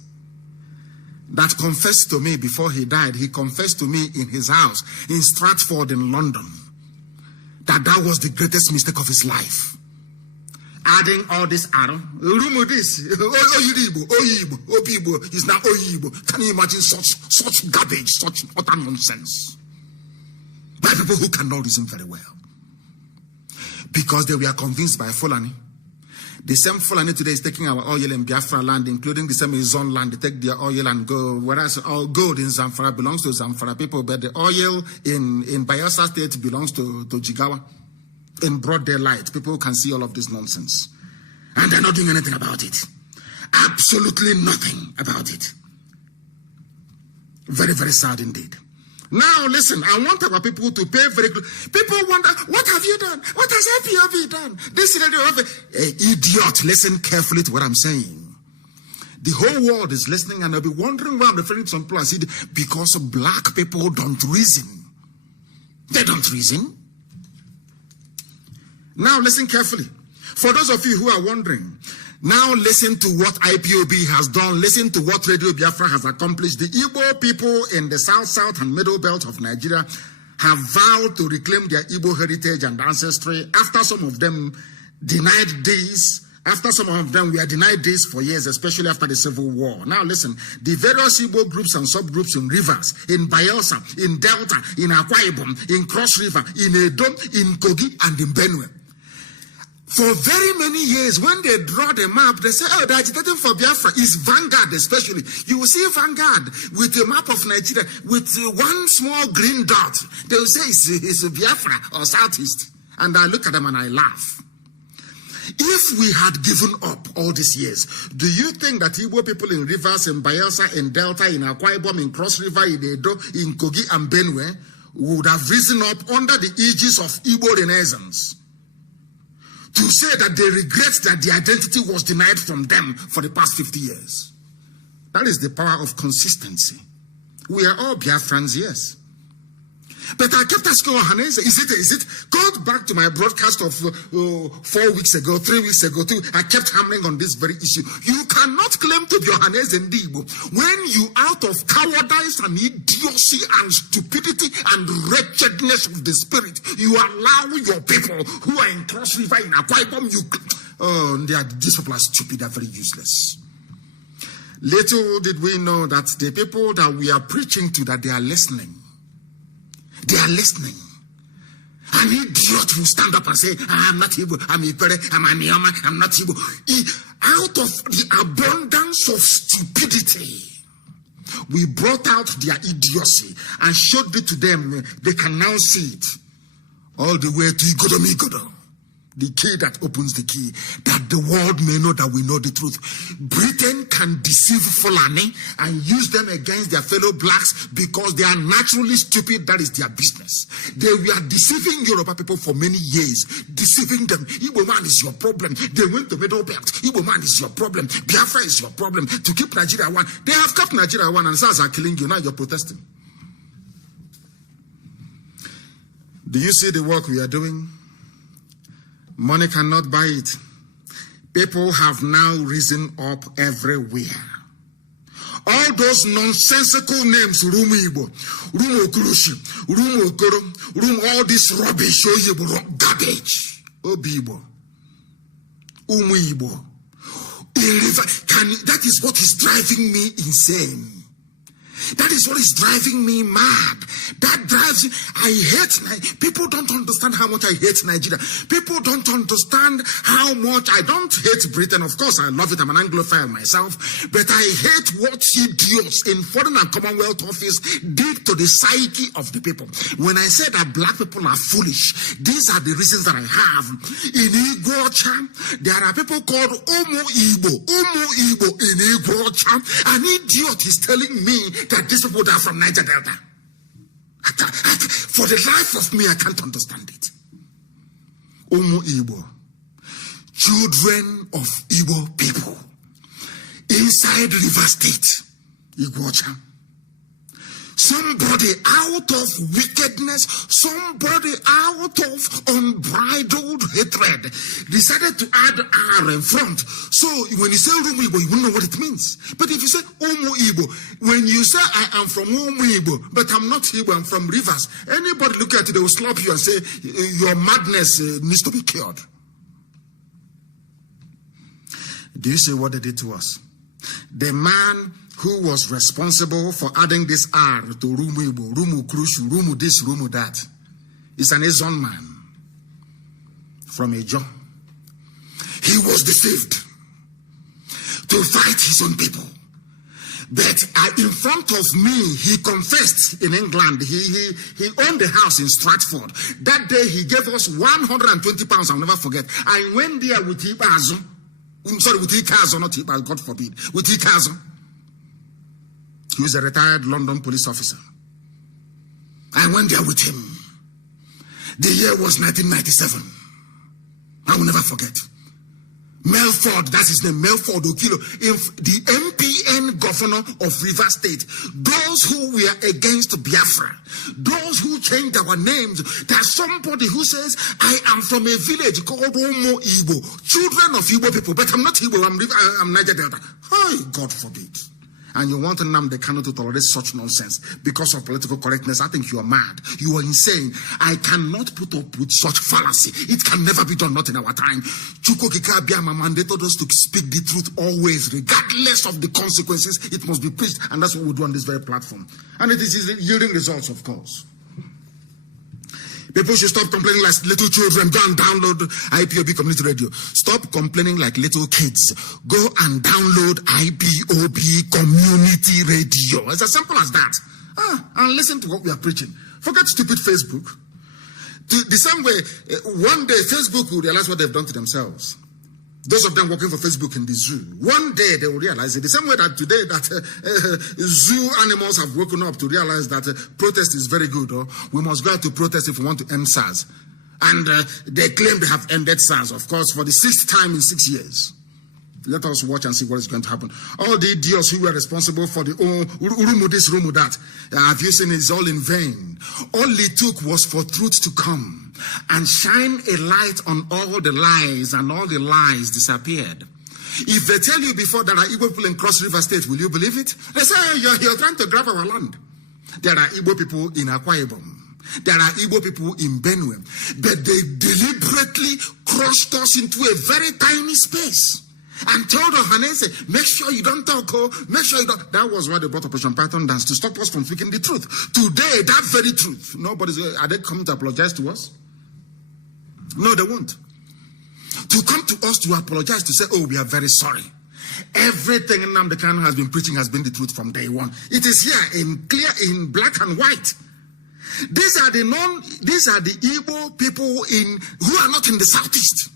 That confessed to me before he died. He confessed to me in his house in Stratford in London that was the greatest mistake of his life. Adding all this arrow, rumo this, Oyibo is now Oyibo. Can you imagine such garbage, such utter nonsense? By people who cannot reason very well. Because they were convinced by Fulani. The same Fulani today is taking our oil in Biafra land, including the same Izon land. They take their oil and go, whereas all gold in Zamfara belongs to Zamfara people, but the oil in Bayelsa State belongs to Jigawa. In broad daylight, people can see all of this nonsense. And they're not doing anything about it. Absolutely nothing about it. Very, very sad indeed. Now listen, I want our people to pay very close. People wonder, what have you done? What has IPOB done? This idiot, listen carefully to what I'm saying. The whole world is listening and they'll be wondering why I'm referring to some people and see because black people don't reason. They don't reason. Now listen carefully. For those of you who are wondering, now listen to what IPOB has done. Listen to what Radio Biafra has accomplished. The Igbo people in the South and Middle Belt of Nigeria have vowed to reclaim their Igbo heritage and ancestry after some of them denied this. After some of them were denied this for years, especially after the Civil War. Now listen, the various Igbo groups and subgroups in rivers, in Bayelsa, in Delta, in Akwa Ibom, in Cross River, in Edo, in Kogi, and in Benue. For very many years, when they draw the map, they say, oh, they're agitating for Biafra. It's Vanguard especially. You will see Vanguard with a map of Nigeria with one small green dot. They will say it's Biafra or Southeast. And I look at them and I laugh. If we had given up all these years, do you think that Igbo people in rivers, in Bayelsa, in Delta, in Akwa Ibom, in Cross River, in Edo, in Kogi and Benue would have risen up under the aegis of Igbo Renaissance to say that they regret that the identity was denied from them for the past 50 years? That is the power of consistency. We are all Biafrans, yes. But I kept asking Ohaneze, is it? Go back to my broadcast of 4 weeks ago, 3 weeks ago, too. I kept hammering on this very issue. You cannot claim to be Ohaneze Ndigbo when you, out of cowardice and idiocy and stupidity and wretchedness of the spirit, you allow your people who are in Cross River, in Akwa Ibom, these people are stupid, they're very useless. Little did we know that the people that we are preaching to, that they are listening. They are listening. An idiot will stand up and say, I'm not Igbo, I'm Ipere, I'm Anioma, I'm not Igbo. Out of the abundance of stupidity, we brought out their idiocy and showed it to them. They can now see it. All the way to Igodo. The key that opens the key, that the world may know that we know the truth. Britain can deceive Fulani and use them against their fellow blacks because they are naturally stupid. That is their business. They were deceiving Yoruba people for many years, deceiving them. Igbo man is your problem. They went to Middle Belt. Igbo man is your problem. Biafra is your problem. To keep Nigeria one. They have kept Nigeria one and SARS are killing you. Now you're protesting. Do you see the work we are doing? Money cannot buy it. People have now risen up everywhere. All those nonsensical names, Rumu Igbo, Rumu Okurushi, Rumu Okoro, Rumu, all this rubbish, garbage. Obibo, Umu Igbo. That is what is driving me insane. That is what is driving me mad. That drives me. I hate people. Don't understand how much I hate Nigeria. People don't understand how much I don't hate Britain. Of course, I love it. I'm an Anglophile myself. But I hate what idiots in foreign and Commonwealth office did to the psyche of the people. When I say that black people are foolish, these are the reasons that I have. In Igbocha, there are people called Umu Igbo in Igbocha. An idiot is telling me that these people are from Niger Delta. For the life of me, I can't understand it. Umu Igbo, children of Igbo people, inside River State, Igbocha. Somebody out of wickedness, somebody out of unbridled hatred decided to add R in front. So when you say Umu Igbo, you won't know what it means. But if you say Umu Igbo, when you say I am from Umu Igbo, but I'm not Igbo, I'm from Rivers, anybody look at it, they will slap you and say your madness needs to be cured. Do you see what they did to us? The man who was responsible for adding this R to Rumu Igbo, Rumu Krushu, Rumu this, Rumu that, is an Ezon man from Ejo. He was deceived to fight his own people. But in front of me, he confessed in England. He owned the house in Stratford. That day, he gave us 120 pounds. I'll never forget. I went there with Ibazo. I'm sorry, with Ikazo, not Ibazo, God forbid. With Ikazo. He was a retired London police officer. I went there with him. The year was 1997. I will never forget. Melford, that's his name, Melford Okilo, the MPN governor of River State. Those who were against Biafra, those who changed our names. There's somebody who says, I am from a village called Umu Igbo, children of Igbo people, but I'm not Igbo, I'm Niger Delta. Oh, God forbid. And you want Nnamdi Kanu to tolerate such nonsense because of political correctness. I think you are mad. You are insane. I cannot put up with such fallacy. It can never be done, not in our time. Chukwu Okike Abiama mandated us to speak the truth always, regardless of the consequences. It must be preached, and that's what we do on this very platform. And it is yielding results, of course. People should stop complaining like little children. Go and download IPOB Community Radio. Stop complaining like little kids. Go and download IPOB Community Radio. It's as simple as that. And listen to what we are preaching. Forget stupid Facebook. The same way, one day Facebook will realize what they've done to themselves. Those of them working for Facebook in the zoo, one day they will realize it. The same way that today that zoo animals have woken up to realize that protest is very good. Or we must go out to protest if we want to end SARS. And they claim they have ended SARS, of course, for the 6th time in 6 years. Let us watch and see what is going to happen. All the idiots who were responsible for the Urumu this, Urumu that, have you seen it's all in vain. All it took was for truth to come and shine a light on all the lies, and all the lies disappeared. If they tell you before there are Igbo people in Cross River State, will you believe it? They say, you're trying to grab our land. There are Igbo people in Akwa Ibom. There are Igbo people in Benue. But they deliberately crushed us into a very tiny space. and told Ohanese, make sure you don't talk, make sure you don't. That was why they brought Operation Python Dance, to stop us from speaking the truth. Today, that very truth, are they coming to apologize to us? No, they won't. To come to us to apologize, to say, oh, we are very sorry. Everything Nnamdi Kanu has been preaching has been the truth from day one. It is here in clear, in black and white. These are the Igbo people who are not in the southeast.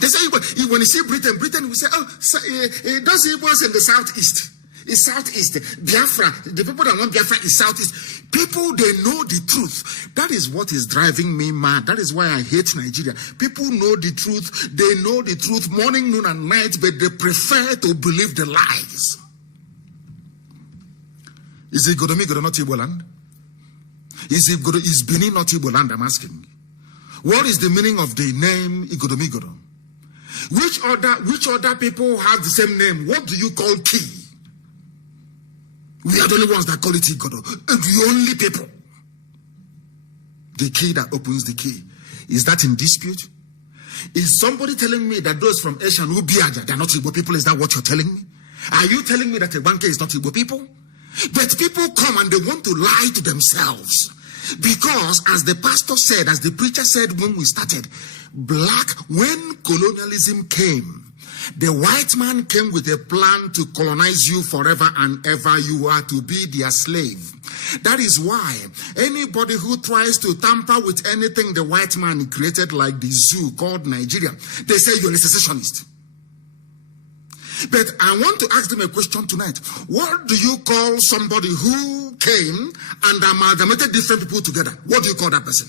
They say, when you see Britain we say, oh, those Igbos in the southeast. It's southeast. Biafra, the people that want Biafra is southeast. People, they know the truth. That is what is driving me mad. That is why I hate Nigeria. People know the truth. They know the truth morning, noon, and night, but they prefer to believe the lies. Is it Godomigodo not Igbo land? Is Benin not Igbo land, I'm asking? What is the meaning of the name Igodomigodo? Which other people have the same name? What do you call key? We are the only ones that call it Igodo. The only people. The key that opens the key. Is that in dispute? Is somebody telling me that those from Asia and Ubiaja, they are not Igbo people? Is that what you're telling me? Are you telling me that Ebanke is not Igbo people? But people come and they want to lie to themselves. Because as the pastor said, as the preacher said when we started, when colonialism came, the white man came with a plan to colonize you forever and ever. You are to be their slave. That is why anybody who tries to tamper with anything the white man created, like the zoo called Nigeria, they say you're a secessionist. But I want to ask them a question tonight. What do you call somebody who came and amalgamated different people together? What do you call that person?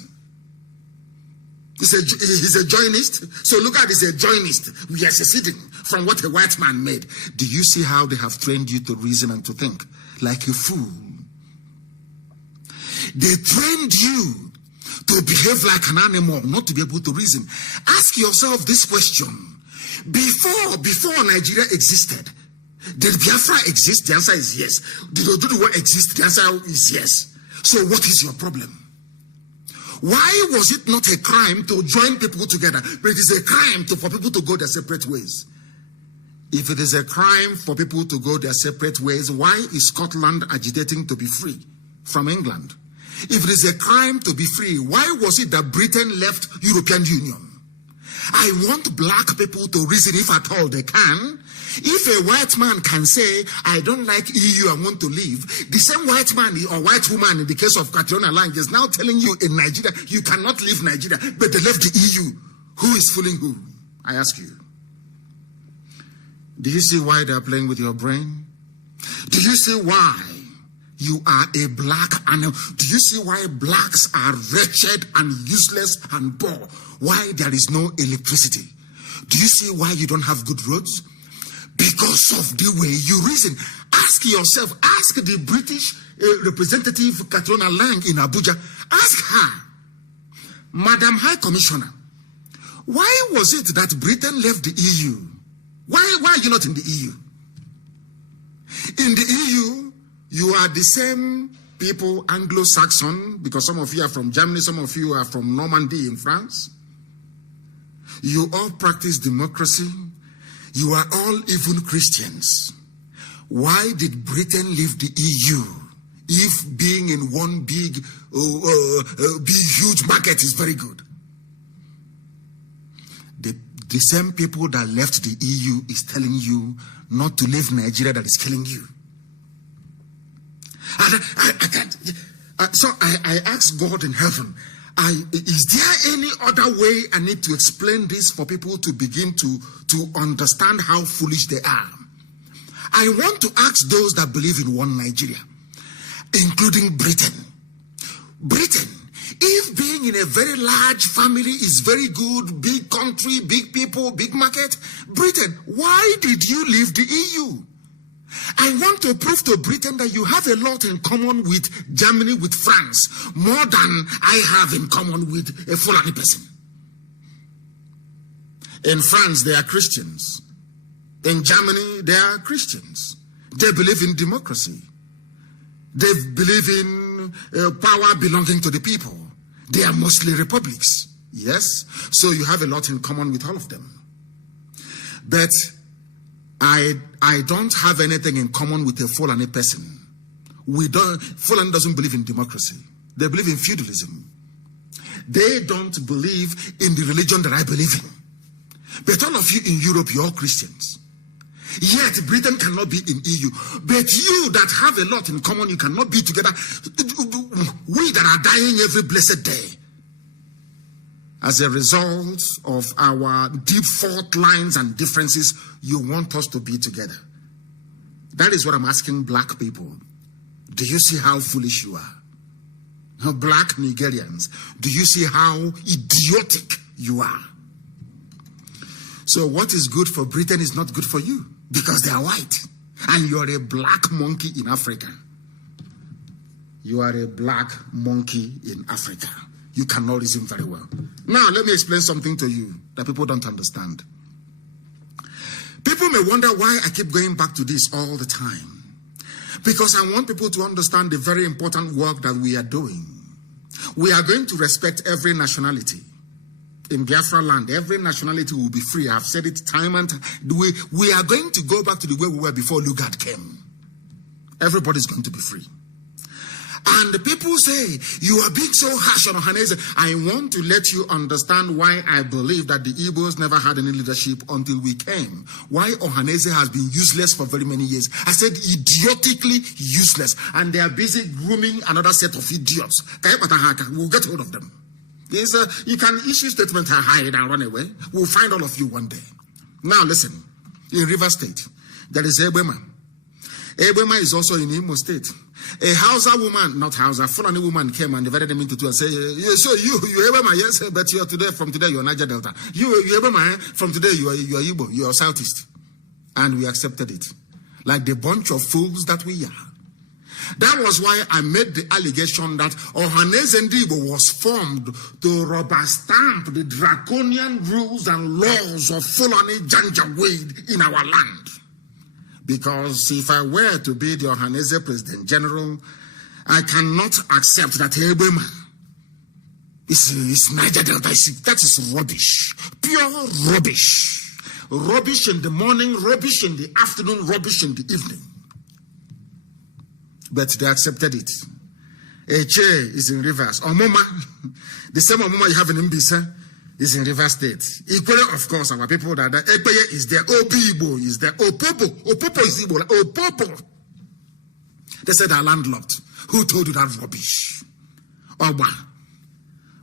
He's a joinist. So look at this, a joinist. We are seceding from what a white man made. Do you see how they have trained you to reason and to think? Like a fool. They trained you to behave like an animal, not to be able to reason. Ask yourself this question. Before Nigeria existed, did Biafra exist? The answer is yes. Did Oduduwa exist? The answer is yes. So what is your problem? Why was it not a crime to join people together, but it is a crime for people to go their separate ways? If it is a crime for people to go their separate ways, why is Scotland agitating to be free from England? If it is a crime to be free, why was it that Britain left European Union? I want black people to reason, if at all they can. If a white man can say, I don't like EU, I want to leave, the same white man or white woman in the case of Catriona Lang is now telling you in Nigeria, you cannot leave Nigeria, but they left the EU. Who is fooling who? I ask you. Do you see why they are playing with your brain? Do you see why you are a black animal? Do you see why blacks are wretched and useless and poor? Why there is no electricity? Do you see why you don't have good roads? Because of the way you reason. Ask yourself, ask the British representative Catriona Lang in Abuja, ask her, Madam High Commissioner, why was it that Britain left the EU? Why are you not in the EU? In the EU, you are the same people, Anglo-Saxon, because some of you are from Germany, some of you are from Normandy in France. You all practice democracy. You are all even Christians. Why did Britain leave the EU if being in one big, huge market is very good? The same people that left the EU is telling you not to leave Nigeria, that is killing you. I can't. So I asked God in heaven, is there any other way I need to explain this for people to begin to understand how foolish they are? I want to ask those that believe in one Nigeria, including Britain. Britain, if being in a very large family is very good, big country, big people, big market, Britain, why did you leave the EU? I want to prove to Britain that you have a lot in common with Germany, with France, more than I have in common with a Fulani person. In France, they are Christians. In Germany, they are Christians. They believe in democracy. They believe in power belonging to the people. They are mostly republics. Yes? So you have a lot in common with all of them. But I don't have anything in common with a Fulani person. Fulani doesn't believe in democracy. They believe in feudalism. They don't believe in the religion that I believe in. But all of you in Europe, you're all Christians. Yet Britain cannot be in EU. But you that have a lot in common, you cannot be together. We that are dying every blessed day. As a result of our deep fault lines and differences, you want us to be together. That is what I'm asking black people. Do you see how foolish you are? Black Nigerians, do you see how idiotic you are? So what is good for Britain is not good for you because they are white. And you are a black monkey in Africa. You are a black monkey in Africa. You cannot reason very well. Now, let me explain something to you that people don't understand. People may wonder why I keep going back to this all the time. Because I want people to understand the very important work that we are doing. We are going to respect every nationality. In Biafra land, every nationality will be free. I've said it time and time. We are going to go back to the way we were before Lugard came. Everybody's going to be free. And the people say, you are being so harsh on Ohaneze. I want to let you understand why I believe that the Igbos never had any leadership until we came. Why Ohaneze has been useless for very many years. I said idiotically useless. And they are busy grooming another set of idiots. We'll get hold of them. You can issue statement and hide and run away. We'll find all of you one day. Now listen, in River State, there is Ebema. Ebema is also in Imo State. A Hausa woman, not Hausa, Fulani woman came and divided them into two and said, so you Ebema, yes, but from today you're Niger Delta. You Ebema, from today you are Igbo, you are Southeast. And we accepted it. Like the bunch of fools that we are. That was why I made the allegation that Ohaneze Ndigbo was formed to rubber stamp the draconian rules and laws of Fulani Janjaweed in our land. Because if I were to be the Ohaneze President General, I cannot accept that Ebema is Niger Delta. That is rubbish. Pure rubbish. Rubbish in the morning, rubbish in the afternoon, rubbish in the evening. But they accepted it. Eche is in Rivers. Omoma, the same Omoma you have in Mbisa is in River State. Equally, of course, our people that Ekpeye is there. Obibo is there. Opopo is Igbo. Opopo. They said our landlocked. Who told you that rubbish? Oba.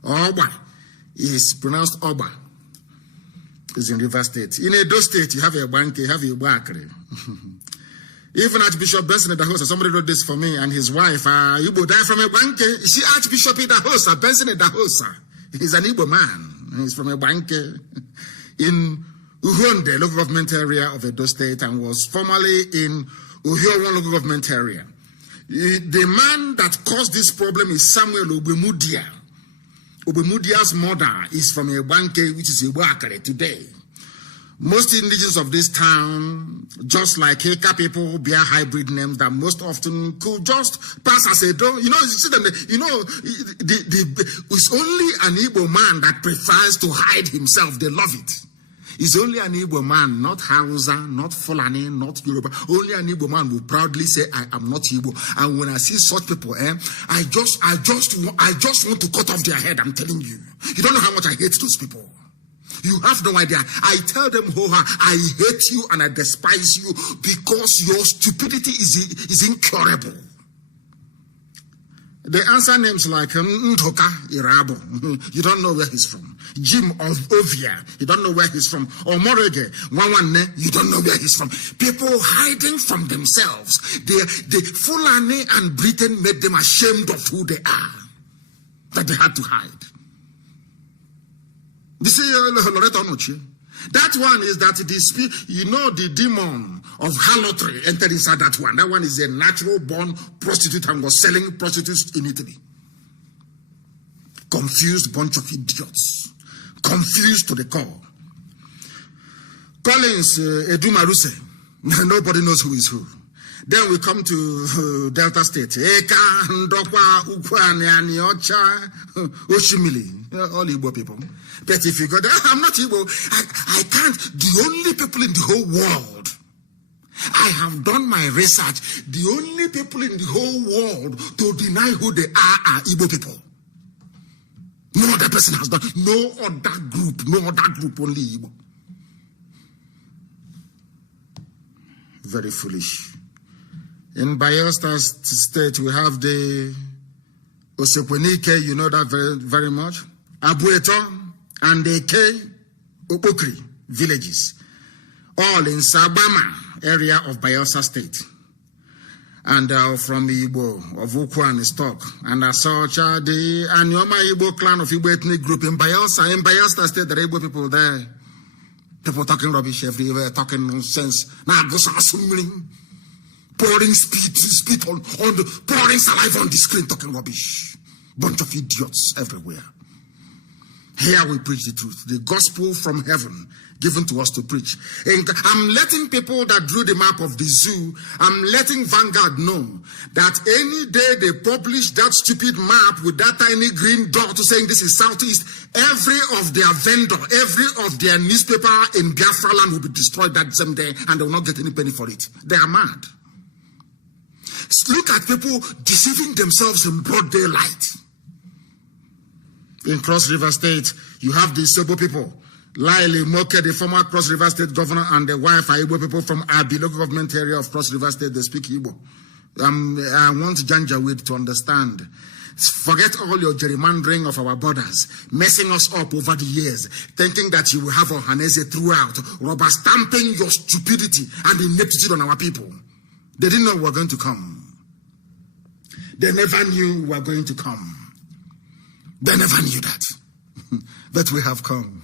Oba is pronounced Oba. Is in River State. In Edo State, you have a bank, you have a Bakri. Even Archbishop Benson Idahosa, somebody wrote this for me, and his wife, Igbo died from a banke. She Archbishop Idahosa, Benson Idahosa. He's an Igbo man. He's from a banke in Uhonde, local government area of Edo State, and was formerly in Uhio local government area. The man that caused this problem is Samuel Obemudia. Obemudia's mother is from a banke, which is Iwakare today. Most indigenous of this town, just like Heka people, bear hybrid names that most often could just pass as a do. It's only an Igbo man that prefers to hide himself. They love it. It's only an Igbo man, not Hausa, not Fulani, not Yoruba. Only an Igbo man will proudly say, I am not Igbo. And when I see such people, I just want to cut off their head. I'm telling you. You don't know how much I hate those people. You have no idea. I tell them, I hate you and I despise you because your stupidity is incurable. They answer names like Ntoka Irabo. You don't know where he's from. Jim of Ovia. You don't know where he's from. Or Morege Wanwane. You don't know where he's from. People hiding from themselves. The Fulani and Britain made them ashamed of who they are. That they had to hide. That one is that the demon of harlotry entered inside that one. That one is a natural born prostitute and was selling prostitutes in Italy. Confused bunch of idiots. Confused to the core. Collins Edumaruse. Nobody knows who is who. Then we come to Delta State. Eka, Ndokwa, Ukwane, Aniocha, Oshimili. All Igbo people. But if you go there, I'm not Igbo. I can't. The only people in the whole world I have done my research. The only people in the whole world to deny who they are Igbo people. No other person has done. No other group, only Igbo. Very foolish. In Bayelsa State, we have the Osekwenike, you know that very, very much. Abueto and the Eke Opokri villages, all in Sabama area of Bayelsa State. And from Igbo, of Ukwan stock. And as such, the Anyoma Igbo clan of Igbo ethnic group in Bayelsa. In Bayelsa State, there are Igbo people there. People talking rubbish everywhere, talking nonsense. Now, pouring spit on the, pouring saliva on the screen, talking rubbish. Bunch of idiots everywhere. Here we preach the truth, the gospel from heaven given to us to preach. And I'm letting people that drew the map of the zoo, I'm letting Vanguard know that any day they publish that stupid map with that tiny green dot saying this is southeast, every of their vendor, every of their newspaper in Biafra land will be destroyed that same day and they will not get any penny for it. They are mad. Look at people deceiving themselves in broad daylight. In Cross River State, you have the Sebo people. Laili Moke, the former Cross River State governor, and the wife are Igbo people from Abi, local government area of Cross River State. They speak Igbo. I want Janjaweed to understand. Forget all your gerrymandering of our borders, messing us up over the years, thinking that you will have Ohanese throughout, rubber stamping your stupidity and ineptitude on our people. They didn't know we were going to come. They never knew we were going to come. They never knew that. But we have come.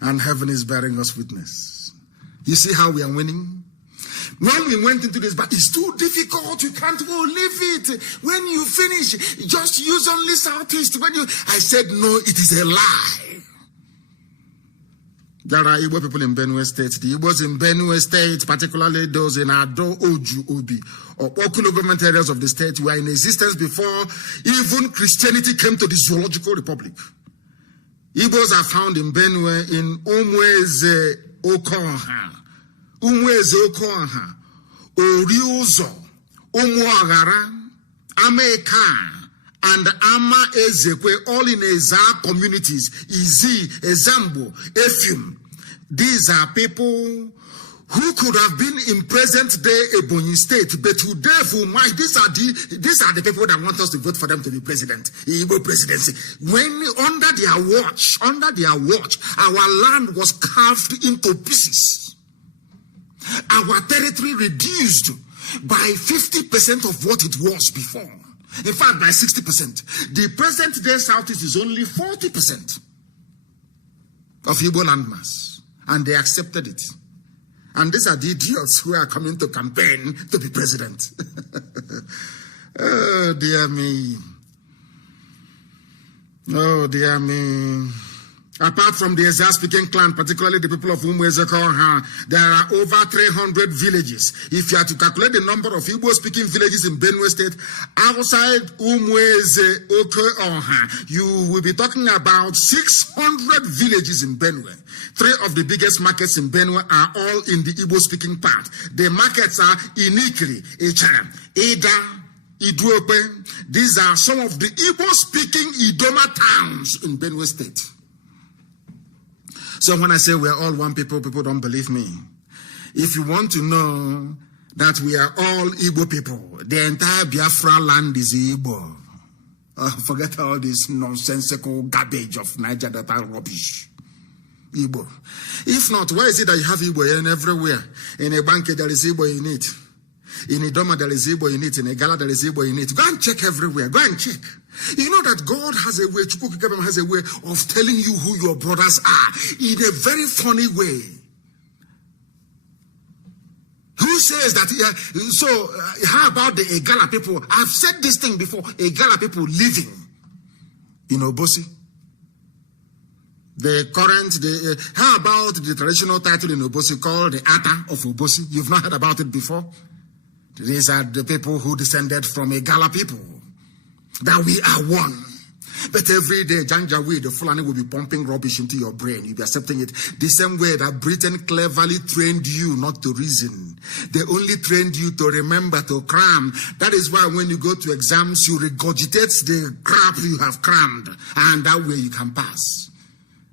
And heaven is bearing us witness. You see how we are winning? When we went into this, but it's too difficult. You can't go leave it. When you finish, just use only Southeast. I said, no, it is a lie. There are Igbo people in Benue State. The Igbos in Benue State, particularly those in Ado, Oju, Obi, or Okuno government areas of the state, were in existence before even Christianity came to the Zoological Republic. Igbos are found in Benue in Umweze Okonha, Oriuzo, Umuagara, Ameka, and Ama Ezekwe, all in Eza communities, Izi, Ezambo, Efim. These are people who could have been in present day Ebonyi State, but today, these are the people that want us to vote for them to be president, Igbo presidency. When under their watch, our land was carved into pieces. Our territory reduced by 50% of what it was before. In fact, by 60%. The present day Southeast is only 40% of Igbo landmass. And they accepted it. And these are the idiots who are coming to campaign to be president. Oh, dear me. Oh, dear me. Apart from the Eza-speaking clan, particularly the people of Umweze-Koha, there are over 300 villages. If you are to calculate the number of Igbo-speaking villages in Benue State, outside Umweze-Koha, you will be talking about 600 villages in Benue. 3 of the biggest markets in Benue are all in the Igbo-speaking part. The markets are Inikiri, Echara, Ida, Iduope. These are some of the Igbo-speaking Idoma towns in Benue State. So when I say we're all one people, people don't believe me. If you want to know that we are all Igbo people, the entire Biafra land is Igbo. Forget all this nonsensical garbage of Niger that are rubbish. Igbo. If not, why is it that you have Igbo in everywhere? In a bank there is Igbo in it. In Idoma there is Igbo in it. In a Gala there is Igbo in it. Go and check everywhere. Go and check. You know that God has a way, Chukwu has a way of telling you who your brothers are in a very funny way. Who says that? How about the Egala people? I've said this thing before. Egala people living in Obosi. How about the traditional title in Obosi called the Ata of Obosi? You've not heard about it before? These are the people who descended from Egala people. That we are one. But every day, Janjaweed, the Fulani will be pumping rubbish into your brain. You'll be accepting it. The same way that Britain cleverly trained you not to reason. They only trained you to remember, to cram. That is why when you go to exams, you regurgitate the crap you have crammed, and that way you can pass.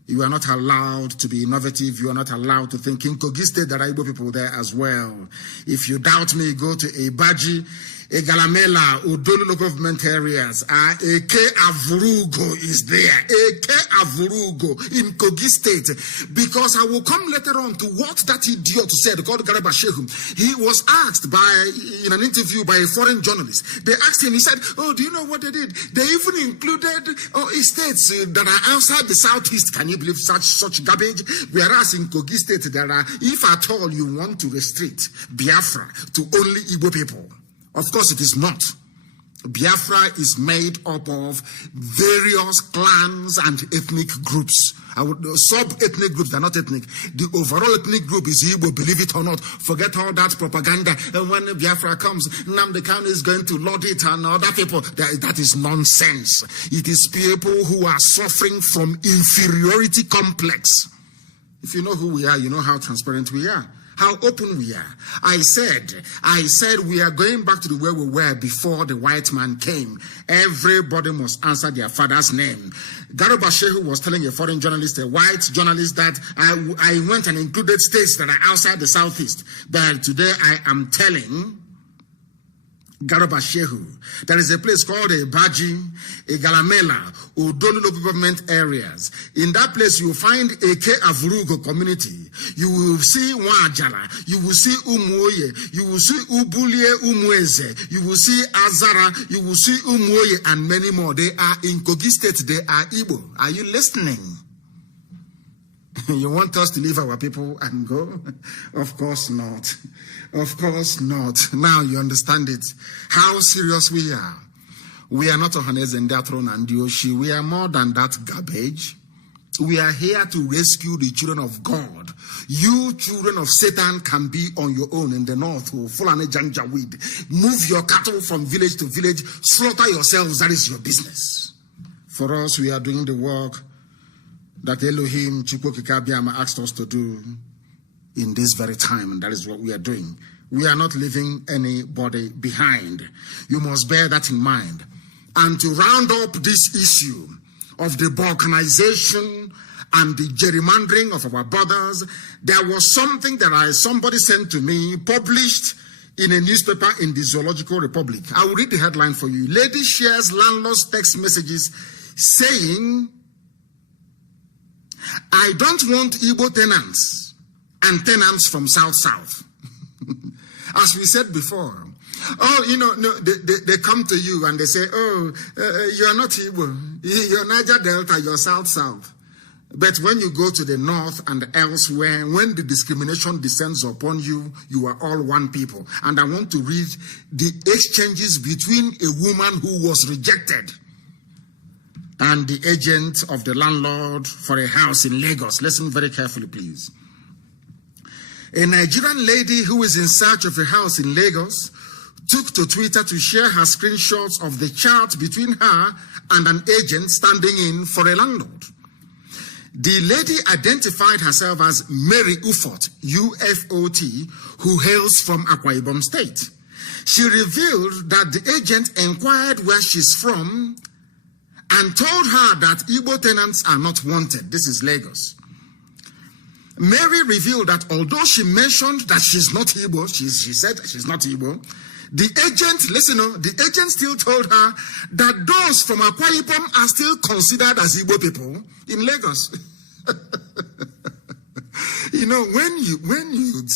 You are not allowed to be innovative. You are not allowed to think. In Kogi State, there are Igbo people there as well. If you doubt me, go to Ebaji, Egalamela, Udolu local government areas. Eke Avurugo is there. Eke Avurugo in Kogi State. Because I will come later on to what that idiot said, called Garba Shehu. He was asked in an interview by a foreign journalist. They asked him, he said, oh, do you know what they did? They even included states that are outside the southeast. Can you believe such garbage? Whereas in Kogi State, there are, if at all you want to restrict Biafra to only Igbo people, of course it is not. Biafra is made up of various clans and ethnic groups. Sub-ethnic groups, they're not ethnic. The overall ethnic group is Igbo, believe it or not. Forget all that propaganda. And when Biafra comes, Nnamdi Kanu is going to lord it and other people. That is nonsense. It is people who are suffering from inferiority complex. If you know who we are, you know how transparent we are. How open we are. I said we are going back to the way we were before the white man came. Everybody must answer their father's name. Garba Shehu was telling a foreign journalist, a white journalist, that I went and included states that are outside the southeast. But today I am telling Garba Shehu, there is a place called Ebaji, Egalamela, Udolu local government areas. In that place, you will find Eke Avurugo community. You will see Wajala. You will see Umuoye. You will see Ubulie Umweze. You will see Azara. You will see Umuoye and many more. They are in Kogi State. They are Igbo. Are you listening? You want us to leave our people and go? Of course not. Of course not. Now you understand it. How serious we are. We are not Ohaneze and Datron and Yoshi. We are more than that garbage. We are here to rescue the children of God. You children of Satan can be on your own in the north. Fulani Janjaweed. Move your cattle from village to village. Slaughter yourselves. That is your business. For us, we are doing the work that Elohim Chukwokikabiama asked us to do in this very time, and that is what we are doing. We are not leaving anybody behind. You must bear that in mind. And to round up this issue of the balkanization and the gerrymandering of our borders, there was something that somebody sent to me, published in a newspaper in the Zoological Republic. I will read the headline for you. Lady shares landlord's text messages saying, I don't want Igbo tenants and tenants from South. As we said before, they come to you and they say, you are not Igbo, you're Niger Delta, you're South. But when you go to the north and elsewhere, when the discrimination descends upon you, you are all one people. And I want to read the exchanges between a woman who was rejected and the agent of the landlord for a house in Lagos. Listen very carefully, please. A Nigerian lady who is in search of a house in Lagos took to Twitter to share her screenshots of the chat between her and an agent standing in for a landlord. The lady identified herself as Mary Ufot, U-F-O-T, who hails from Akwa Ibom State. She revealed that the agent inquired where she's from and told her that Igbo tenants are not wanted. This is Lagos. Mary revealed that although she mentioned that she's not Igbo, she said she's not Igbo, the agent still told her that those from Akwa Ibom are still considered as Igbo people in Lagos.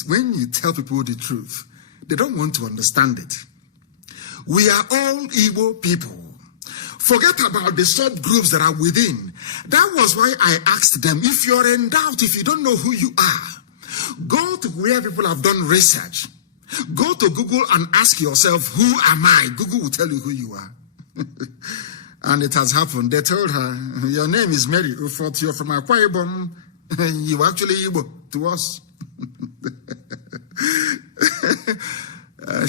When you tell people the truth, they don't want to understand it. We are all Igbo people. Forget about the subgroups that are within. That was why I asked them, if you're in doubt, if you don't know who you are, go to where people have done research. Go to Google and ask yourself, who am I? Google will tell you who you are. And it has happened. They told her, your name is Mary Ufot, you're from Akwa Ibom. You actually Igbo to us.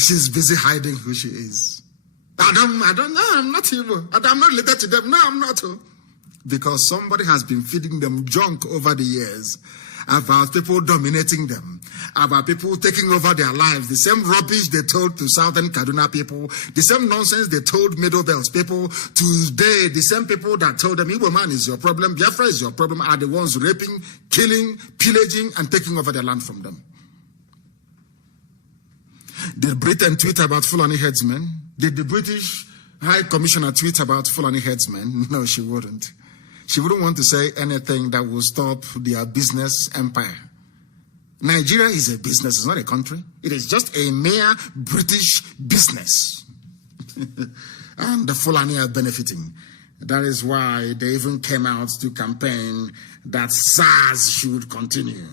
She's busy hiding who she is. I don't know, I'm not Igbo. I'm not related to them. No, I'm not. Because somebody has been feeding them junk over the years. about people dominating them, about people taking over their lives, the same rubbish they told to Southern Kaduna people, the same nonsense they told Middle Belt people, today the same people that told them Igbo man is your problem, Biafra is your problem, are the ones raping, killing, pillaging, and taking over their land from them. Did Britain tweet about Fulani headsmen? Did the British High Commissioner tweet about Fulani headsmen? No, she wouldn't. She wouldn't want to say anything that will stop their business empire. Nigeria is a business, it's not a country. It is just a mere British business. And the Fulani are benefiting. That is why they even came out to campaign that SARS should continue,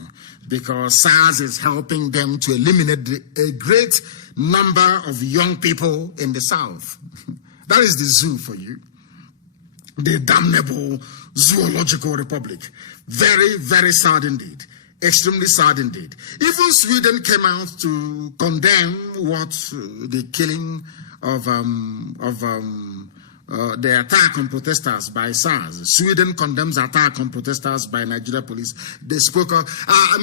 because SARS is helping them to eliminate a great number of young people in the South. That is the zoo for you. The damnable zoological republic. Very, very sad indeed. Extremely sad indeed. Even Sweden came out to condemn the killing of the attack on protesters by SARS. Sweden condemns attack on protesters by Nigeria police. They spoke of,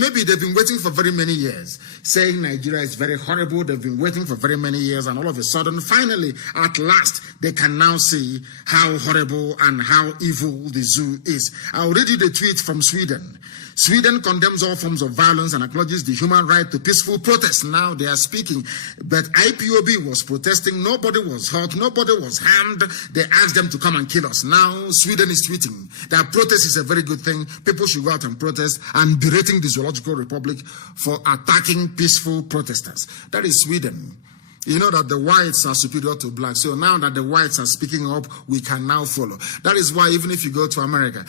maybe they've been waiting for very many years, saying Nigeria is very horrible. They've been waiting for very many years, and all of a sudden, finally, at last, they can now see how horrible and how evil the zoo is. I'll read you the tweet from Sweden. Sweden condemns all forms of violence and acknowledges the human right to peaceful protest. Now they are speaking. But IPOB was protesting. Nobody was hurt. Nobody was harmed. They asked them to come and kill us. Now Sweden is tweeting that protest is a very good thing. People should go out and protest, and berating the Zoological Republic for attacking peaceful protesters. That is Sweden. You know that the whites are superior to blacks. So now that the whites are speaking up, we can now follow. That is why even if you go to America,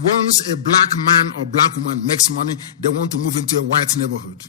once a black man or black woman makes money, they want to move into a white neighborhood.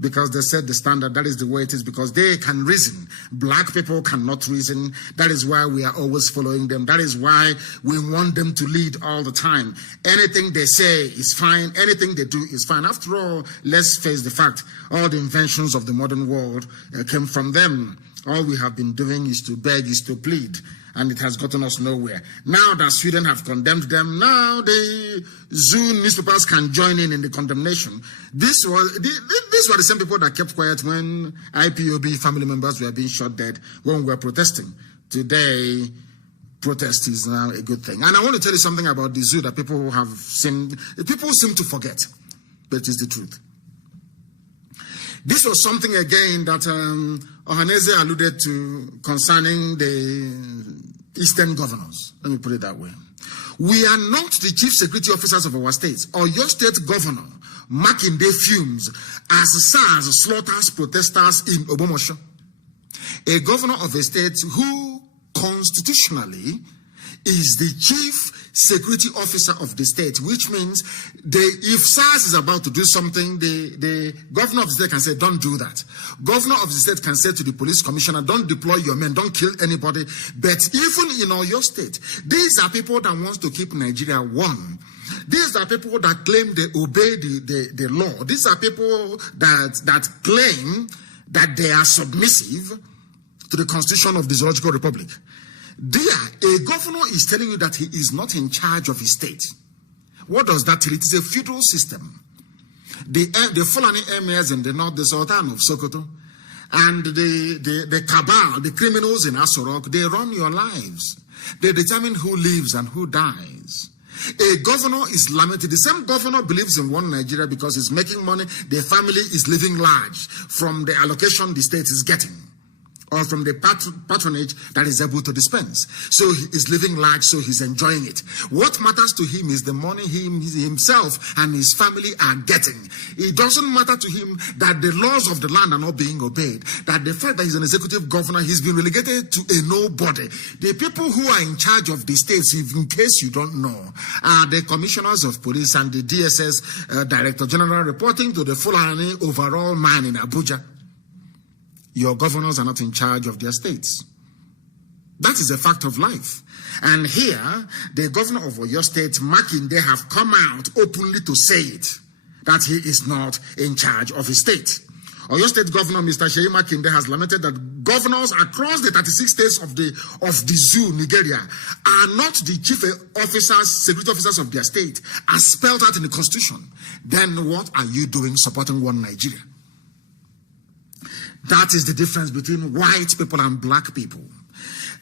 Because they set the standard, that is the way it is, because they can reason. Black people cannot reason. That is why we are always following them. That is why we want them to lead all the time. Anything they say is fine. Anything they do is fine. After all, let's face the fact, all the inventions of the modern world came from them. All we have been doing is to beg, is to plead, and it has gotten us nowhere. Now that Sweden have condemned them, now the zoo newspapers can join in the condemnation. These were the same people that kept quiet when IPOB family members were being shot dead when we were protesting. Today, protest is now a good thing. And I want to tell you something about the zoo that people seem to forget, but it is the truth. This was something again that Ohaneze alluded to concerning the Eastern governors. Let me put it that way. We are not the chief security officers of our states. Or your state governor, Makinde fumes as SARS slaughters protesters in Obomosho. A governor of a state who constitutionally is the chief security officer of the state, which means if SARS is about to do something, the governor of the state can say, don't do that. Governor of the state can say to the police commissioner, don't deploy your men, don't kill anybody. But even in your state, these are people that want to keep Nigeria warm. These are people that claim they obey the law. These are people that claim that they are submissive to the constitution of the Zoological Republic. A governor is telling you that he is not in charge of his state. What does that tell you? It is a feudal system. The Fulani emirs in the north, the Sultan of Sokoto, and the cabal, the criminals in Asorok, they run your lives. They determine who lives and who dies. A governor is lamented. The same governor believes in one Nigeria because he's making money. The family is living large from the allocation the state is getting, or from the patronage that is able to dispense. So he is living large, so he's enjoying it. What matters to him is the money he himself and his family are getting. It doesn't matter to him that the laws of the land are not being obeyed, that the fact that he's an executive governor, he's been relegated to a nobody. The people who are in charge of the states, if in case you don't know, are the commissioners of police and the DSS Director General reporting to the Fulani overall man in Abuja. Your governors are not in charge of their states. That is a fact of life. And here, the governor of your state, Makinde, have come out openly to say it, that he is not in charge of his state. Oyo State Governor Mr. Sheyi Makinde has lamented that governors across the 36 states of the zoo, Nigeria, are not the chief officers, security officers of their state, as spelled out in the constitution. Then what are you doing supporting one Nigeria? That is the difference between white people and black people.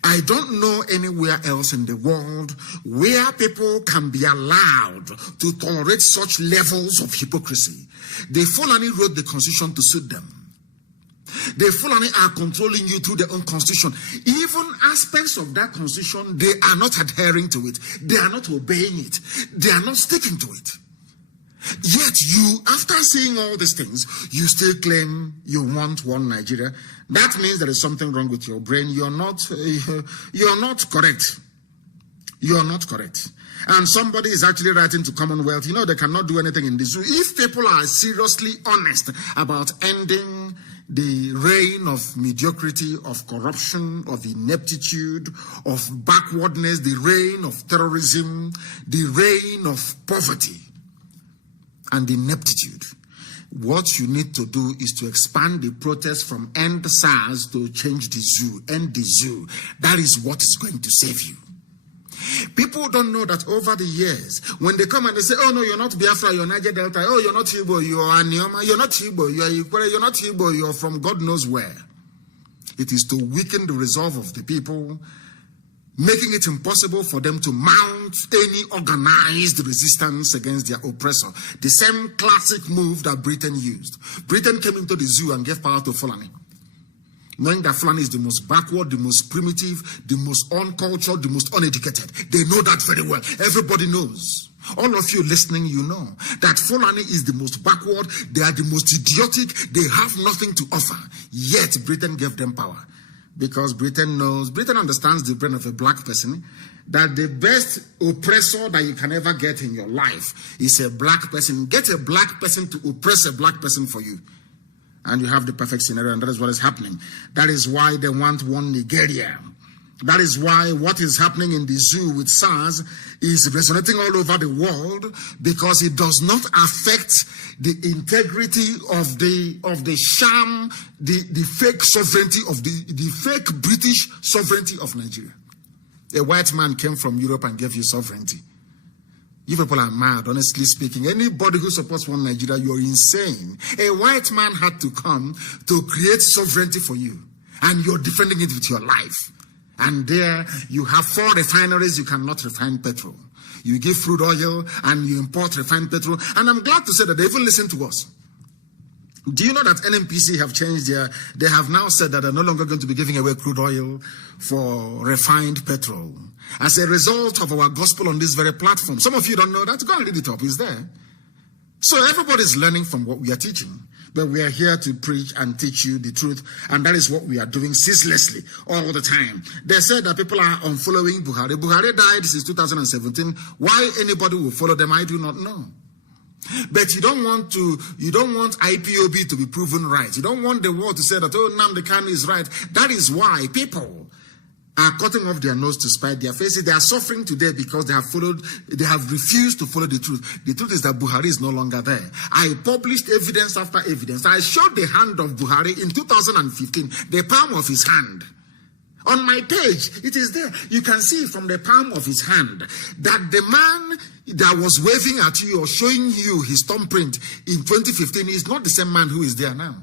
I don't know anywhere else in the world where people can be allowed to tolerate such levels of hypocrisy. The Fulani wrote the constitution to suit them. The Fulani are controlling you through their own constitution. Even aspects of that constitution, they are not adhering to it. They are not obeying it. They are not sticking to it. Yet you, after seeing all these things, you still claim you want one Nigeria. That means there is something wrong with your brain. You're not correct. You're not correct. And somebody is actually writing to Commonwealth, they cannot do anything in the zoo. If people are seriously honest about ending the reign of mediocrity, of corruption, of ineptitude, of backwardness, the reign of terrorism, the reign of poverty and ineptitude, what you need to do is to expand the protest from end SARS to change the zoo, end the zoo. That is what is going to save you. People don't know that over the years, when they come and they say, oh no, you're not Biafra, you're Niger Delta, oh, you're not Igbo, you're Anioma, you're not Igbo, you're Ikwere, you're not Igbo, you're from God knows where. It is to weaken the resolve of the people, making it impossible for them to mount any organized resistance against their oppressor. The same classic move that Britain used. Britain came into the zoo and gave power to Fulani, knowing that Fulani is the most backward, the most primitive, the most uncultured, the most uneducated. They know that very well. Everybody knows. All of you listening, you know that Fulani is the most backward, they are the most idiotic, they have nothing to offer. Yet Britain gave them power. Because Britain understands the brain of a black person, that the best oppressor that you can ever get in your life is a black person. Get a black person to oppress a black person for you. And you have the perfect scenario, and that is what is happening. That is why they want one Nigeria. That is why what is happening in the zoo with SARS is resonating all over the world, because it does not affect the integrity of the sham, the fake sovereignty of the fake British sovereignty of Nigeria. A white man came from Europe and gave you sovereignty. You people are mad, honestly speaking. Anybody who supports one Nigeria, you're insane. A white man had to come to create sovereignty for you, and you're defending it with your life. And there you have 4 refineries, you cannot refine petrol. You give crude oil and you import refined petrol. And I'm glad to say that they even listen to us. Do you know that NNPC have changed they have now said that they're no longer going to be giving away crude oil for refined petrol as a result of our gospel on this very platform? Some of you don't know that. Go and read it up. It's there. So everybody's learning from what we are teaching. But we are here to preach and teach you the truth, and that is what we are doing ceaselessly all the time. They said that people are unfollowing Buhari. Buhari died since 2017. Why anybody will follow them, I do not know. But you don't want IPOB to be proven right. You don't want the world to say that, oh, Nnamdi Kanu is right. That is why people are cutting off their nose to spite their faces. They are suffering today because they have refused to follow the truth. The truth is that Buhari is no longer there. I published evidence after evidence. I showed the hand of Buhari in 2015, the palm of his hand. On my page, it is there. You can see from the palm of his hand that the man that was waving at you or showing you his thumbprint in 2015 is not the same man who is there now.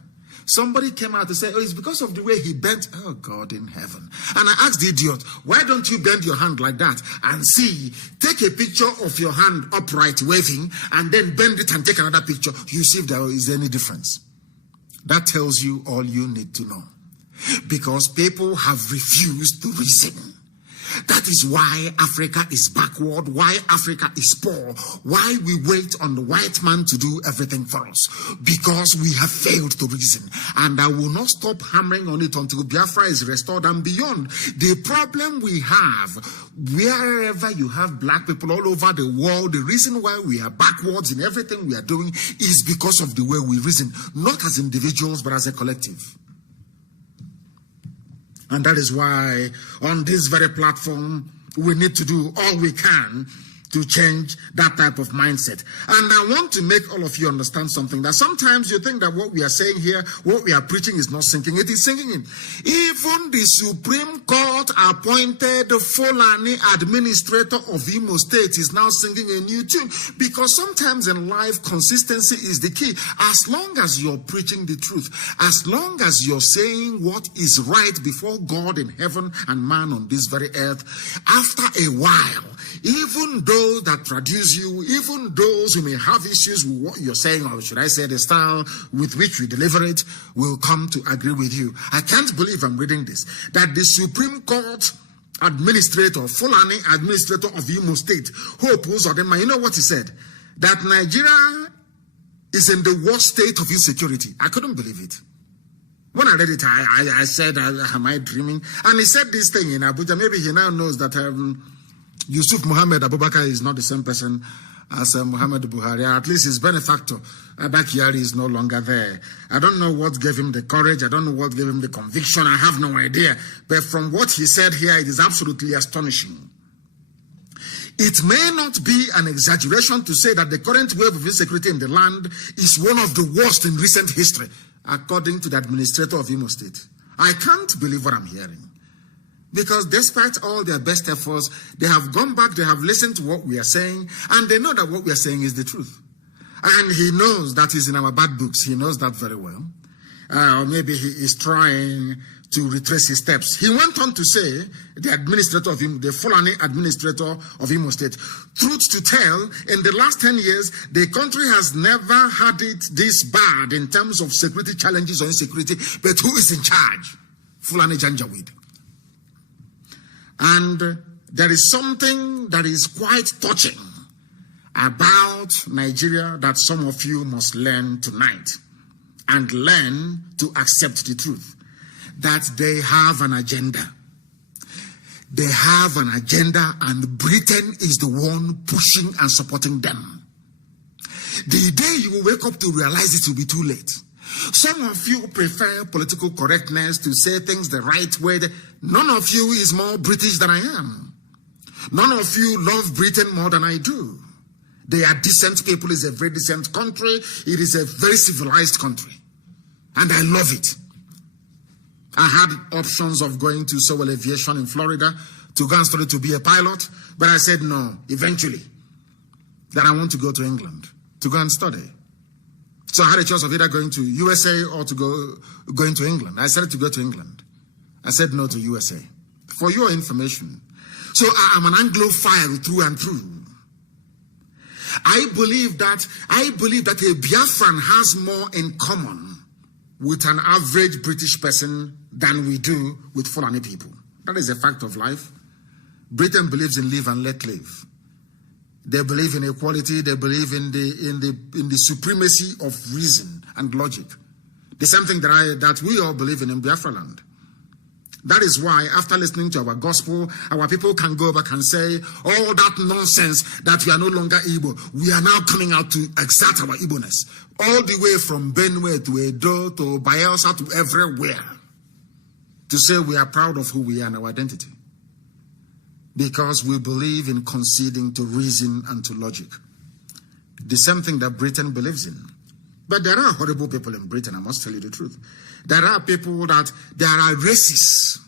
Somebody came out to say, oh, it's because of the way he bent. Oh, God in heaven. And I asked the idiot, why don't you bend your hand like that and see, take a picture of your hand upright waving and then bend it and take another picture. You see if there is any difference. That tells you all you need to know. Because people have refused to reason. That is why Africa is backward, why Africa is poor, why we wait on the white man to do everything for us. Because we have failed to reason. And I will not stop hammering on it until Biafra is restored and beyond. The problem we have, wherever you have black people all over the world, the reason why we are backwards in everything we are doing is because of the way we reason. Not as individuals, but as a collective. And that is why on this very platform, we need to do all we can to change that type of mindset. And I want to make all of you understand something, that sometimes you think that what we are saying here, what we are preaching is not sinking. It is sinking in. Even the Supreme Court appointed Fulani administrator of Imo State is now singing a new tune, because sometimes in life, consistency is the key. As long as you're preaching the truth, as long as you're saying what is right before God in heaven and man on this very earth, after a while, even those that traduce you, even those who may have issues with what you're saying, or should I say the style with which we deliver it, will come to agree with you. I can't believe I'm reading this, that the Supreme Court administrator, Fulani administrator of Imo State, who opposed Odema, you know what he said? That Nigeria is in the worst state of insecurity. I couldn't believe it. When I read it, I said, am I dreaming? And he said this thing in Abuja. Maybe he now knows that Yusuf Muhammad Abubakar is not the same person as Muhammad Buhari. At least his benefactor, Abakari, is no longer there. I don't know what gave him the courage. I don't know what gave him the conviction. I have no idea. But from what he said here, it is absolutely astonishing. It may not be an exaggeration to say that the current wave of insecurity in the land is one of the worst in recent history, according to the administrator of Imo State. I can't believe what I'm hearing. Because despite all their best efforts, they have gone back, they have listened to what we are saying, and they know that what we are saying is the truth. And he knows that is in our bad books. He knows that very well. Or maybe he is trying to retrace his steps. He went on to say, the Fulani administrator of Imo State, truth to tell, in the last 10 years, the country has never had it this bad in terms of security challenges or insecurity, but who is in charge? Fulani Janjaweed. And there is something that is quite touching about Nigeria that some of you must learn tonight, and learn to accept the truth, that they have an agenda. They have an agenda, and Britain is the one pushing and supporting them. The day you will wake up to realize it will be too late. Some of you prefer political correctness, to say things the right way. None of you is more British than I am. None of you love Britain more than I do. They are decent people. It's a very decent country. It is a very civilized country. And I love it. I had options of going to Sewell Aviation in Florida to go and study to be a pilot, but I said no, eventually, that I want to go to England to go and study. So I had a choice of either going to USA or to going to England. I decided to go to England. I said no to USA. For your information. So I am an Anglophile through and through. I believe that a Biafran has more in common with an average British person than we do with Fulani people. That is a fact of life. Britain believes in live and let live. They believe in equality. They believe in the supremacy of reason and logic. The same thing that we all believe in Biafra land. That is why, after listening to our gospel, our people can go back and say, all that nonsense that we are no longer Igbo, we are now coming out to exert our Igbo-ness. All the way from Benue to Edo to Bayelsa to everywhere. To say we are proud of who we are and our identity. Because we believe in conceding to reason and to logic. The same thing that Britain believes in. But there are horrible people in Britain, I must tell you the truth. There are people there are racists.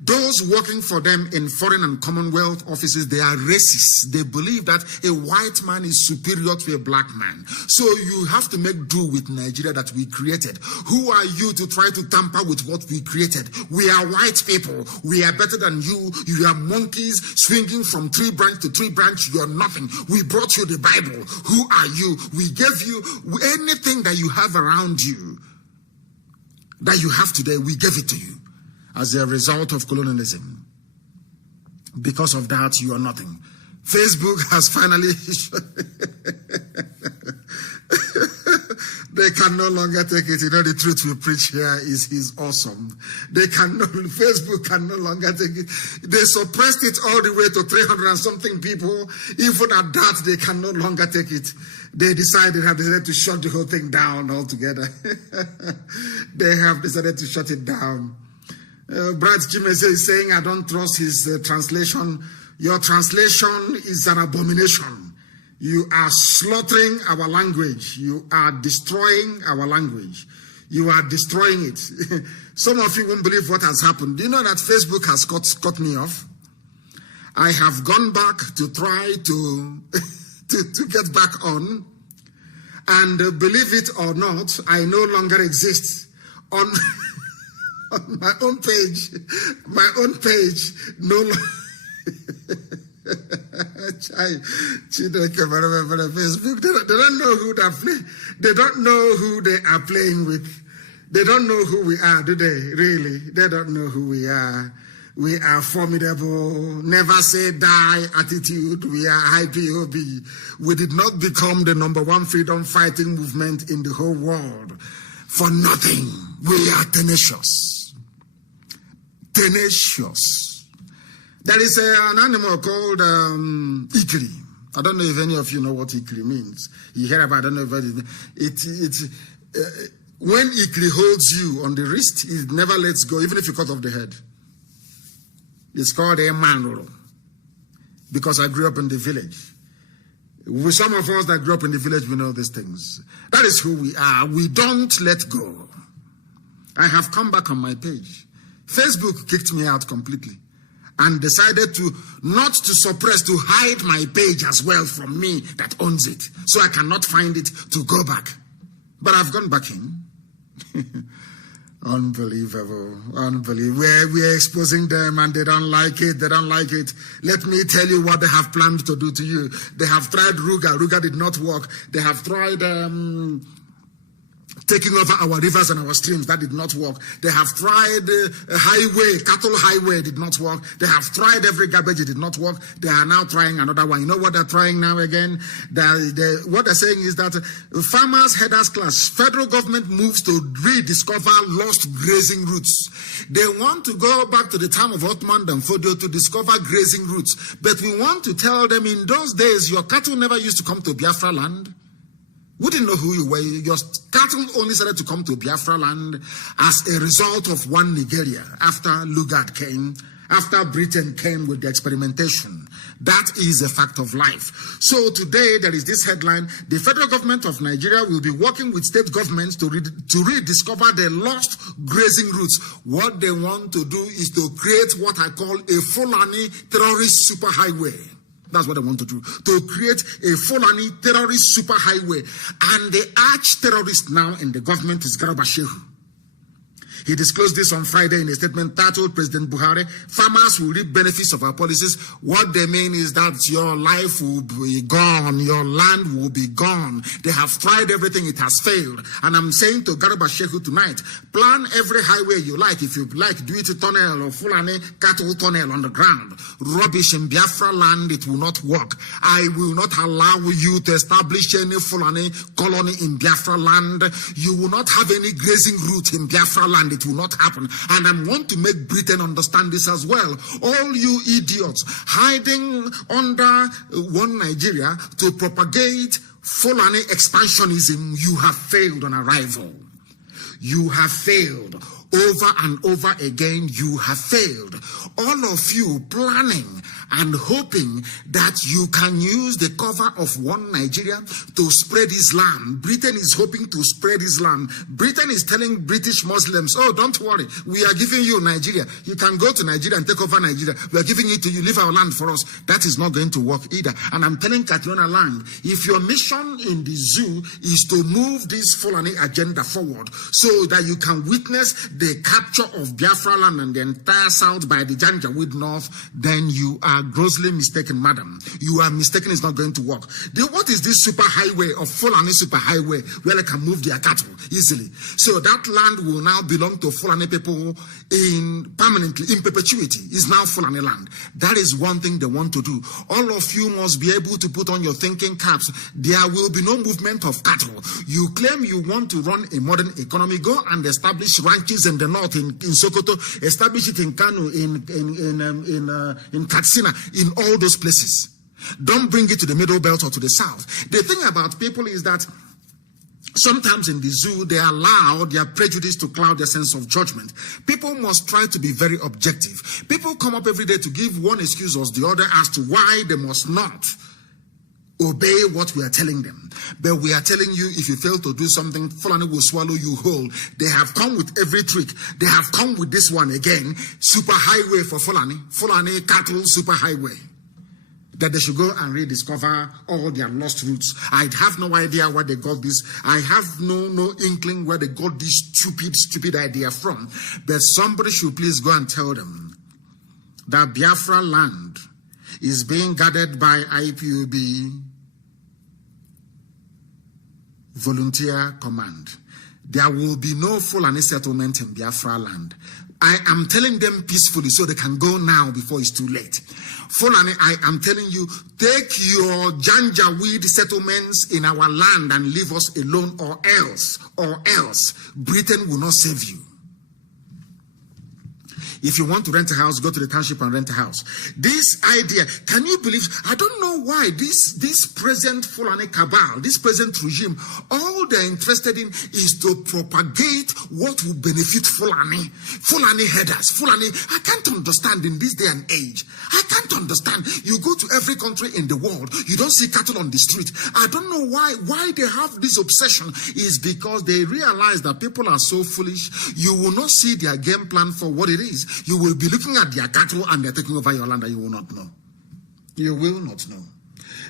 Those working for them in foreign and commonwealth offices, they are racists. They believe that a white man is superior to a black man. So you have to make do with Nigeria that we created. Who are you to try to tamper with what we created? We are white people. We are better than you. You are monkeys swinging from tree branch to tree branch. You are nothing. We brought you the Bible. Who are you? We gave you anything that you have around you, that you have today, we gave it to you. As a result of colonialism. Because of that, you are nothing. Facebook has finally... They can no longer take it. You know, the truth we preach here is awesome. Facebook can no longer take it. They suppressed it all the way to 300 and something people. Even at that, they can no longer take it. They decided to shut the whole thing down altogether. They have decided to shut it down. Brad Chimese is saying, I don't trust his translation Your translation is an abomination. You are slaughtering our language. You are destroying our language. You are destroying it. Some of you won't believe what has happened. Do you know that Facebook has cut me off? I have gone back to try to, to get back on. And believe it or not, I no longer exist on, on my own page. My own page no longer. Facebook. They don't know who they don't know who they are playing with. They don't know who we are, do they? Really? They don't know who we are. We are formidable, never say die attitude. We are IPOB. We did not become the #1 freedom fighting movement in the whole world for nothing. We are tenacious. Tenacious. There is an animal called ikri. I don't know if any of you know what ikri means. You hear about it, I don't know if when ikri holds you on the wrist, it never lets go, even if you cut off the head. It's called a manro, because I grew up in the village. With some of us that grew up in the village, we know these things. That is who we are. We don't let go. I have come back on my page. Facebook kicked me out completely and decided to not to suppress, to hide my page as well from me that owns it. So I cannot find it to go back. But I've gone back in. Unbelievable. Unbelievable. We're exposing them and they don't like it. They don't like it. Let me tell you what they have planned to do to you. They have tried Ruga. Ruga did not work. They have tried taking over our rivers and our streams. That did not work. They have tried a highway, cattle highway, did not work. They have tried every garbage, it did not work. They are now trying another one. You know what they're trying now again? What they're saying is that farmers headers class, federal government moves to rediscover lost grazing routes. They want to go back to the time of Ottoman and Fodio to discover grazing routes. But we want to tell them, in those days, your cattle never used to come to Biafra land. We didn't know who you were. Your cattle only started to come to Biafra land as a result of one Nigeria, after Lugard came, after Britain came with the experimentation. That is a fact of life. So today there is this headline: the federal government of Nigeria will be working with state governments to rediscover the lost grazing routes. What they want to do is to create what I call a Fulani terrorist superhighway. That's what they want to do, to create a Fulani terrorist superhighway. And the arch-terrorist now in the government is Garba Shehu. He disclosed this on Friday in a statement titled President Buhari, farmers will reap benefits of our policies. What they mean is that your life will be gone, your land will be gone. They have tried everything, it has failed. And I'm saying to Garba Shehu tonight, plan every highway you like. If you like, do it a tunnel or Fulani cattle tunnel on the ground. Rubbish in Biafra land, it will not work. I will not allow you to establish any Fulani colony in Biafra land. You will not have any grazing route in Biafra land. It will not happen. And I want to make Britain understand this as well. All you idiots hiding under one Nigeria to propagate Fulani expansionism, you have failed on arrival. You have failed. Over and over again, you have failed. All of you planning and hoping that you can use the cover of one Nigeria to spread Islam. Britain is hoping to spread Islam. Britain is telling British Muslims, oh, don't worry, we are giving you Nigeria. You can go to Nigeria and take over Nigeria. We are giving it to you. Leave our land for us. That is not going to work either. And I'm telling Catriona Lang, if your mission in the zoo is to move this Fulani agenda forward so that you can witness the capture of Biafra land and the entire south by the Janjaweed North, then you are grossly mistaken, madam. You are mistaken. It's not going to work. What is this superhighway of Fulani superhighway where they can move their cattle easily? So that land will now belong to Fulani people permanently, in perpetuity. Is now Fulani land. That is one thing they want to do. All of you must be able to put on your thinking caps. There will be no movement of cattle. You claim you want to run a modern economy. Go and establish ranches in the north, in Sokoto. Establish it in Kanu, in Katsina, in all those places. Don't bring it to the middle belt or to the south. The thing about people is that Sometimes in the zoo, they allow their prejudice to cloud their sense of judgment. People must try to be very objective. People come up every day to give one excuse or the other as to why they must not obey what we are telling them. But we are telling you, if you fail to do something, Fulani will swallow you whole. They have come with every trick. They have come with this one again. Super highway for Fulani. Fulani cattle super highway. That they should go and rediscover all their lost roots. I have no idea where they got this. I have no inkling where they got this stupid idea from. But somebody should please go and tell them that Biafra land is being guarded by IPOB volunteer command. There will be no Fulani settlement in Biafra land. I am telling them peacefully so they can go now before it's too late. Fulani, I am telling you, take your Janjaweed settlements in our land and leave us alone, or else Britain will not save you. If you want to rent a house, go to the township and rent a house. This idea, can you believe? I don't know why this present Fulani cabal, this present regime, all they're interested in is to propagate what will benefit Fulani headers. Fulani, I can't understand in this day and age. I can't understand. You go to every country in the world, you don't see cattle on the street. I don't know why they have this obsession. Is because they realize that people are so foolish. You will not see their game plan for what it is. You will be looking at their cattle and they're taking over your land and you will not know. You will not know.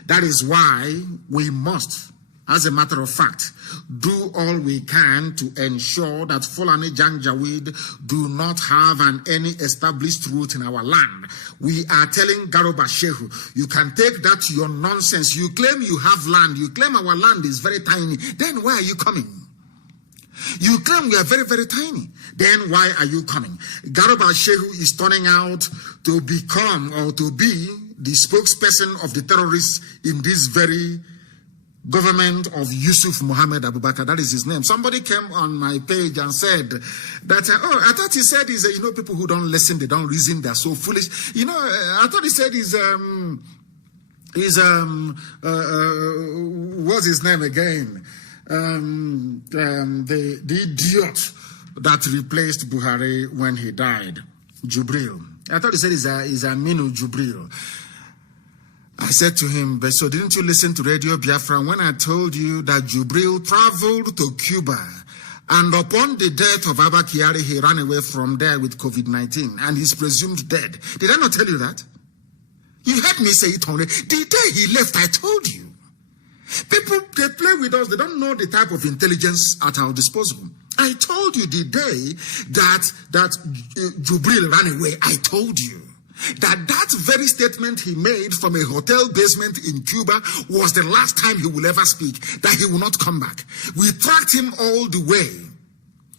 That is why we must, as a matter of fact, do all we can to ensure that Fulani Janjaweed do not have any established root in our land. We are telling Garoba Shehu, you can take that your nonsense. You claim you have land. You claim our land is very tiny. Then why are you coming? You claim we are very, very tiny. Then why are you coming? Garoba Shehu is turning out to become or to be the spokesperson of the terrorists in this very government of Yusuf Mohammed Abubakar. That is his name. Somebody came on my page and said that, I thought he said he's, people who don't listen, they don't reason, they're so foolish. I thought he said what's his name again? The idiot that replaced Buhari when he died, Jubril. I thought he said is Aminu Jubril. I said to him, but so didn't you listen to Radio Biafra when I told you that Jubril traveled to Cuba and upon the death of Abba Kyari, he ran away from there with COVID-19 and he's presumed dead? Did I not tell you that? You heard me say it only. The day he left, I told you. People, they play with us. They don't know the type of intelligence at our disposal. I told you the day that Jubril ran away. I told you that very statement he made from a hotel basement in Cuba was the last time he will ever speak, that he will not come back. We tracked him all the way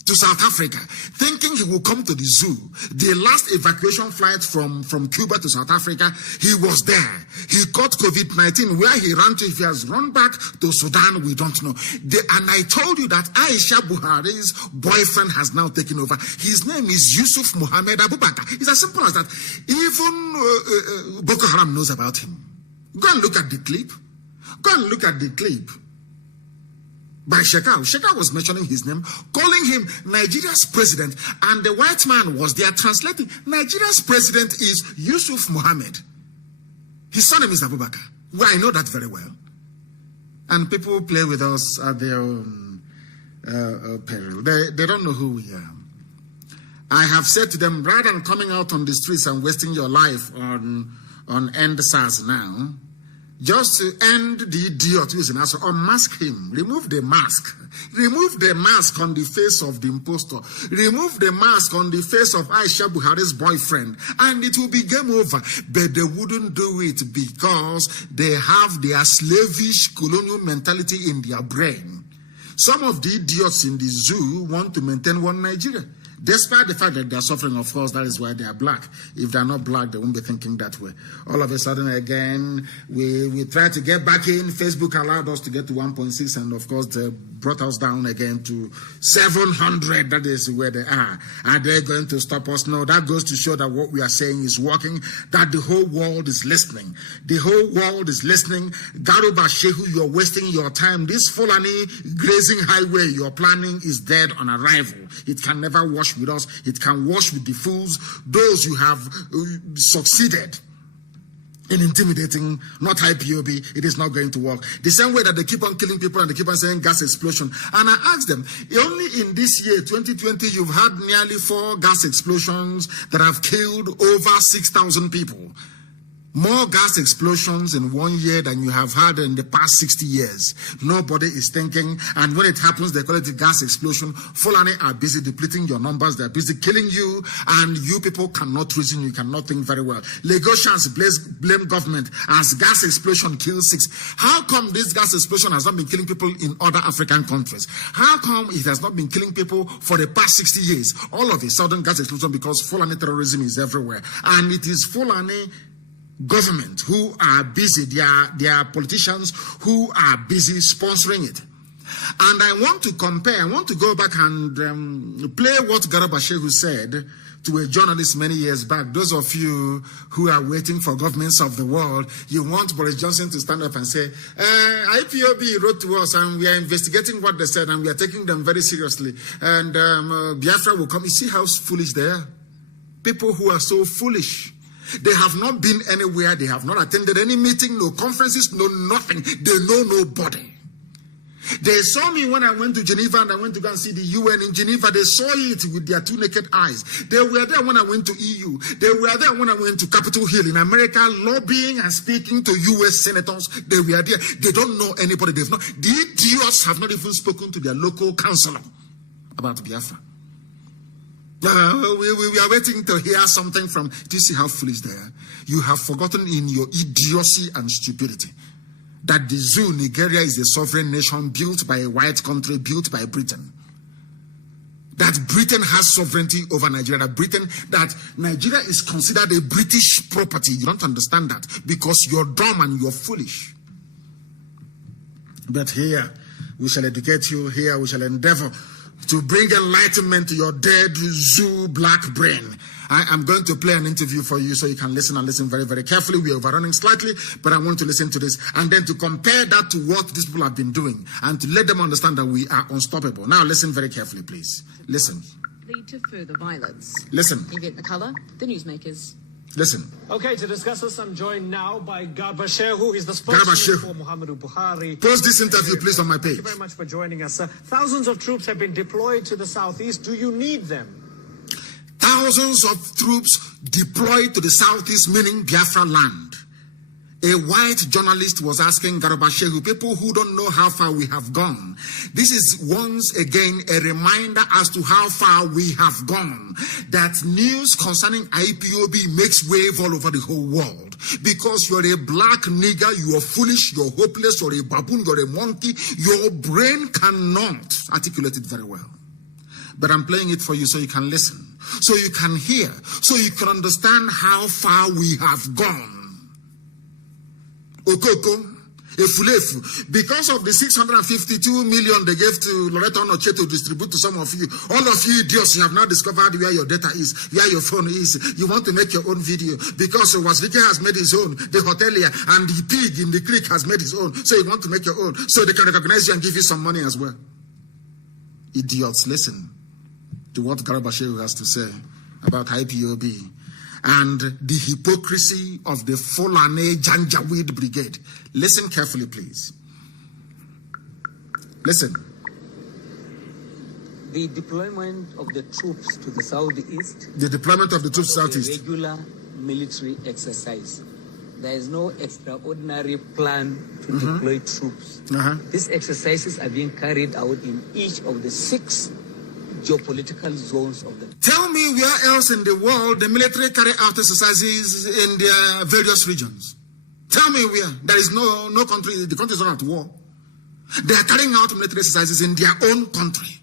to South Africa, thinking he will come to the zoo. The last evacuation flight from Cuba to South Africa, he was there. He caught COVID-19. Where he ran to, if he has run back to Sudan, we don't know. And I told you that Aisha Buhari's boyfriend has now taken over. His name is Yusuf Mohammed Abubakar. It's as simple as that. Even Boko Haram knows about him. Go and look at the clip. Go and look at the clip by Shekau. Shekau was mentioning his name, calling him Nigeria's president, and the white man was there translating. Nigeria's president is Yusuf Mohammed. His surname is Abubakar. Well, I know that very well. And people play with us at their own peril. They don't know who we are. I have said to them, rather than coming out on the streets and wasting your life on End SARS now, just to end the idiot who is an asshole, unmask him. Remove the mask. Remove the mask on the face of the impostor. Remove the mask on the face of Aisha Buhari's boyfriend. And it will be game over. But they wouldn't do it because they have their slavish colonial mentality in their brain. Some of the idiots in the zoo want to maintain one Nigeria. Despite the fact that they are suffering, of course, that is why they are black. If they are not black, they won't be thinking that way. All of a sudden, again, we try to get back in. Facebook allowed us to get to 1.6, and of course, they brought us down again to 700. That is where they are. Are they going to stop us? No, that goes to show that what we are saying is working, that the whole world is listening. The whole world is listening. Garuba Shehu, you're wasting your time. This Fulani grazing highway you're planning is dead on arrival. It can never wash with us. It can wash with the fools, those who have succeeded in intimidating, not IPOB. It is not going to work. The same way that they keep on killing people and they keep on saying gas explosion. And I asked them, only in this year, 2020, you've had nearly 4 gas explosions that have killed over 6,000 people. More gas explosions in 1 year than you have had in the past 60 years. Nobody is thinking, and when it happens, they call it a gas explosion. Fulani are busy depleting your numbers, they're busy killing you, and you people cannot reason, you cannot think very well. Lagosians blame government as gas explosion kills 6. How come this gas explosion has not been killing people in other African countries? How come it has not been killing people for the past 60 years? All of a sudden, gas explosion, because Fulani terrorism is everywhere. And it is Fulani government who are busy, they are politicians who are busy sponsoring it. And I want to compare, I want to go back and play what Garba Shehu said to a journalist many years back. Those of you who are waiting for governments of the world, you want Boris Johnson to stand up and say, IPOB wrote to us and we are investigating what they said and we are taking them very seriously. And Biafra will come. You see how foolish they are? People who are so foolish. They have not been anywhere. They have not attended any meeting, no conferences, no nothing. They know nobody. They saw me when I went to Geneva and I went to go and see the UN in Geneva. They saw it with their 2 naked eyes. They were there when I went to EU. They were there when I went to Capitol Hill in America, lobbying and speaking to US senators. They were there. They don't know anybody. The idiots have not even spoken to their local councillor about Biafra. We are waiting to hear something from. Do you see how foolish they are? You have forgotten in your idiocy and stupidity that the zoo, Nigeria, is a sovereign nation built by a white country, built by Britain. That Britain has sovereignty over Nigeria. That Nigeria is considered a British property. You don't understand that because you're dumb and you're foolish. But here, we shall educate you. Here, we shall endeavor to bring enlightenment to your dead zoo black brain. I am going to play an interview for you so you can listen and listen very, very carefully. We are overrunning slightly, but I want to listen to this and then to compare that to what these people have been doing and to let them understand that we are unstoppable. Now listen very carefully, please. Listen. Lead to further violence. Listen. You get the color, the newsmakers. Listen. Okay, to discuss this, I'm joined now by Garba Shehu, who is the spokesman for Muhammadu Buhari. Post this interview, please, on my page. Thank you very much for joining us, sir. Thousands of troops have been deployed to the southeast. Do you need them? Thousands of troops deployed to the southeast, meaning Biafra land. A white journalist was asking Garba Shehu, people who don't know how far we have gone. This is once again a reminder as to how far we have gone. That news concerning IPOB makes wave all over the whole world. Because you're a black nigger, you are foolish, you're hopeless, you're a baboon, you're a monkey. Your brain cannot articulate it very well. But I'm playing it for you so you can listen, so you can hear, so you can understand how far we have gone. Okoko, Efulefu, because of the 652 million they gave to Loreto Onoche to distribute to some of you, all of you idiots, you have now discovered where your data is, where your phone is. You want to make your own video because Wasvike has made his own, the hotelier and the pig in the creek has made his own, so you want to make your own, so they can recognize you and give you some money as well. Idiots, listen to what Garba Shehu has to say about IPOB and the hypocrisy of the Fulani Janjaweed Brigade. Listen carefully, please. Listen. The deployment of the troops to the southeast. The deployment of the troops southeast. Regular military exercise. There is no extraordinary plan to deploy troops. These exercises are being carried out in each of the 6 geopolitical zones of the. Tell me where else in the world the military carry out exercises in their various regions. Tell me where. There is no country, the country is not at war. They are carrying out military exercises in their own country.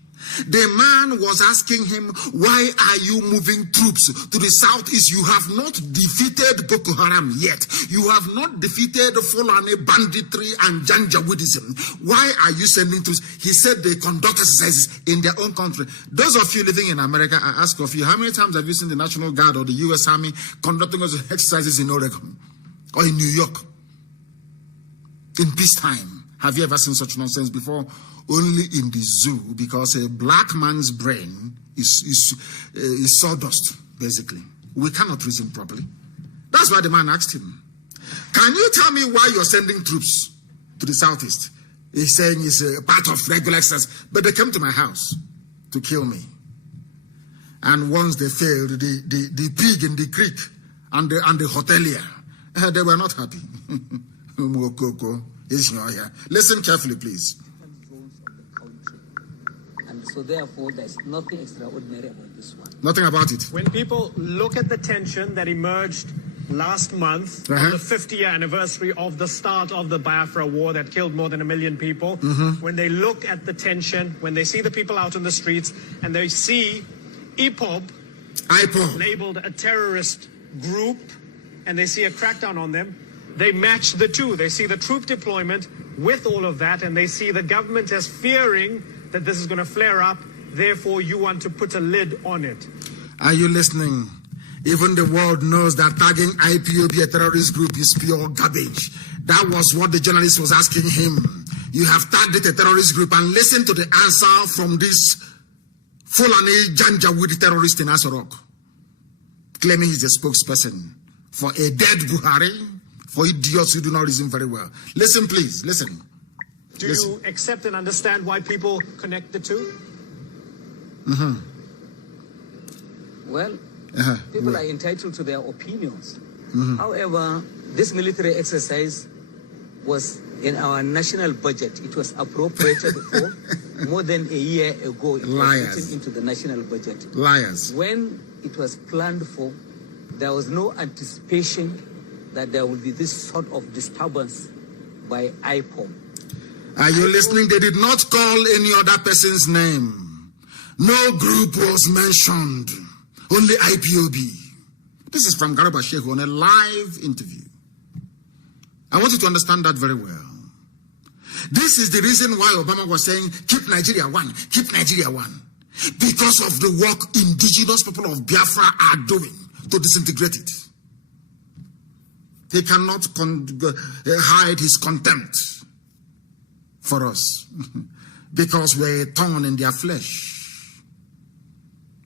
The man was asking him, why are you moving troops to the southeast? You have not defeated Boko Haram yet. You have not defeated Fulani banditry and Janjaweedism. Why are you sending troops? He said they conduct exercises in their own country. Those of you living in America, I ask of you, how many times have you seen the National Guard or the U.S. Army conducting exercises in Oregon or in New York in peacetime? Have you ever seen such nonsense before? Only in the zoo, because a black man's brain is sawdust, basically. We cannot reason properly. That's why the man asked him, can you tell me why you're sending troops to the southeast? He's saying it's a part of regular exercise, but they came to my house to kill me. And once they failed, the pig in the creek and the hotelier, they were not happy. Listen carefully, please. And so therefore, there's nothing extraordinary about this one. Nothing about it. When people look at the tension that emerged last month on the 50th anniversary of the start of the Biafra war that killed more than 1 million people, when they look at the tension, when they see the people out on the streets, and they see IPOB labeled a terrorist group, and they see a crackdown on them, they match the two. They see the troop deployment with all of that, and they see the government as fearing that this is going to flare up. Therefore, you want to put a lid on it. Are you listening? Even the world knows that tagging IPOB a terrorist group is pure garbage. That was what the journalist was asking him. You have tagged it a terrorist group, and listen to the answer from this Fulani Janjaweed terrorist in Asorok, claiming he's a spokesperson for a dead Buhari, for idiots who do not reason very well. Listen, please, listen. Do you accept and understand why people connect the two? Well, people are entitled to their opinions. However, this military exercise was in our national budget. It was appropriated for more than a year ago. It was written into the national budget. Liars. When it was planned for, there was no anticipation that there will be this sort of disturbance by IPOB. Are you listening? They did not call any other person's name. No group was mentioned. Only IPOB. This is from Garba Shehu on a live interview. I want you to understand that very well. This is the reason why Obama was saying, keep Nigeria one, keep Nigeria one. Because of the work indigenous people of Biafra are doing to disintegrate it. He cannot hide his contempt for us because we're a thorn in their flesh.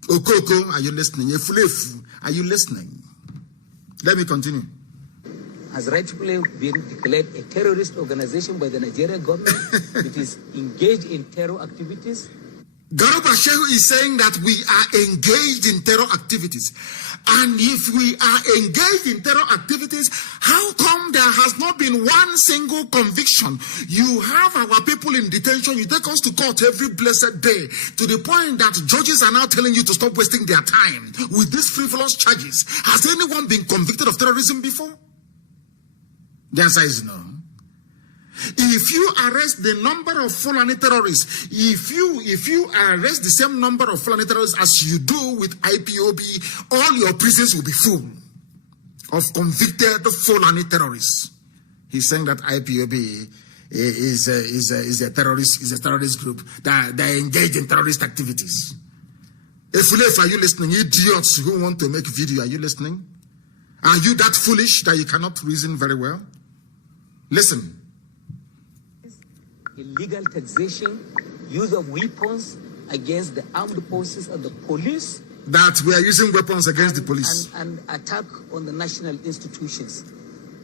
Okoko, are you listening? Efulefu, are you listening? Let me continue. Has rightfully been declared a terrorist organization by the Nigerian government. It is engaged in terror activities. Garba Shehu is saying that we are engaged in terror activities. And if we are engaged in terror activities, how come there has not been one single conviction? You have our people in detention. You take us to court every blessed day, to the point that judges are now telling you to stop wasting their time with these frivolous charges. Has anyone been convicted of terrorism before? The answer is no. If you arrest the number of Fulani terrorists, if you arrest the same number of Fulani terrorists as you do with IPOB, all your prisons will be full of convicted Fulani terrorists. He's saying that IPOB is a terrorist group that they engage in terrorist activities. If are you listening? Idiots who want to make video, are you listening? Are you that foolish that you cannot reason very well? Listen. Illegal taxation, use of weapons against the armed forces and the police. That we are using weapons against the police. And attack on the national institutions.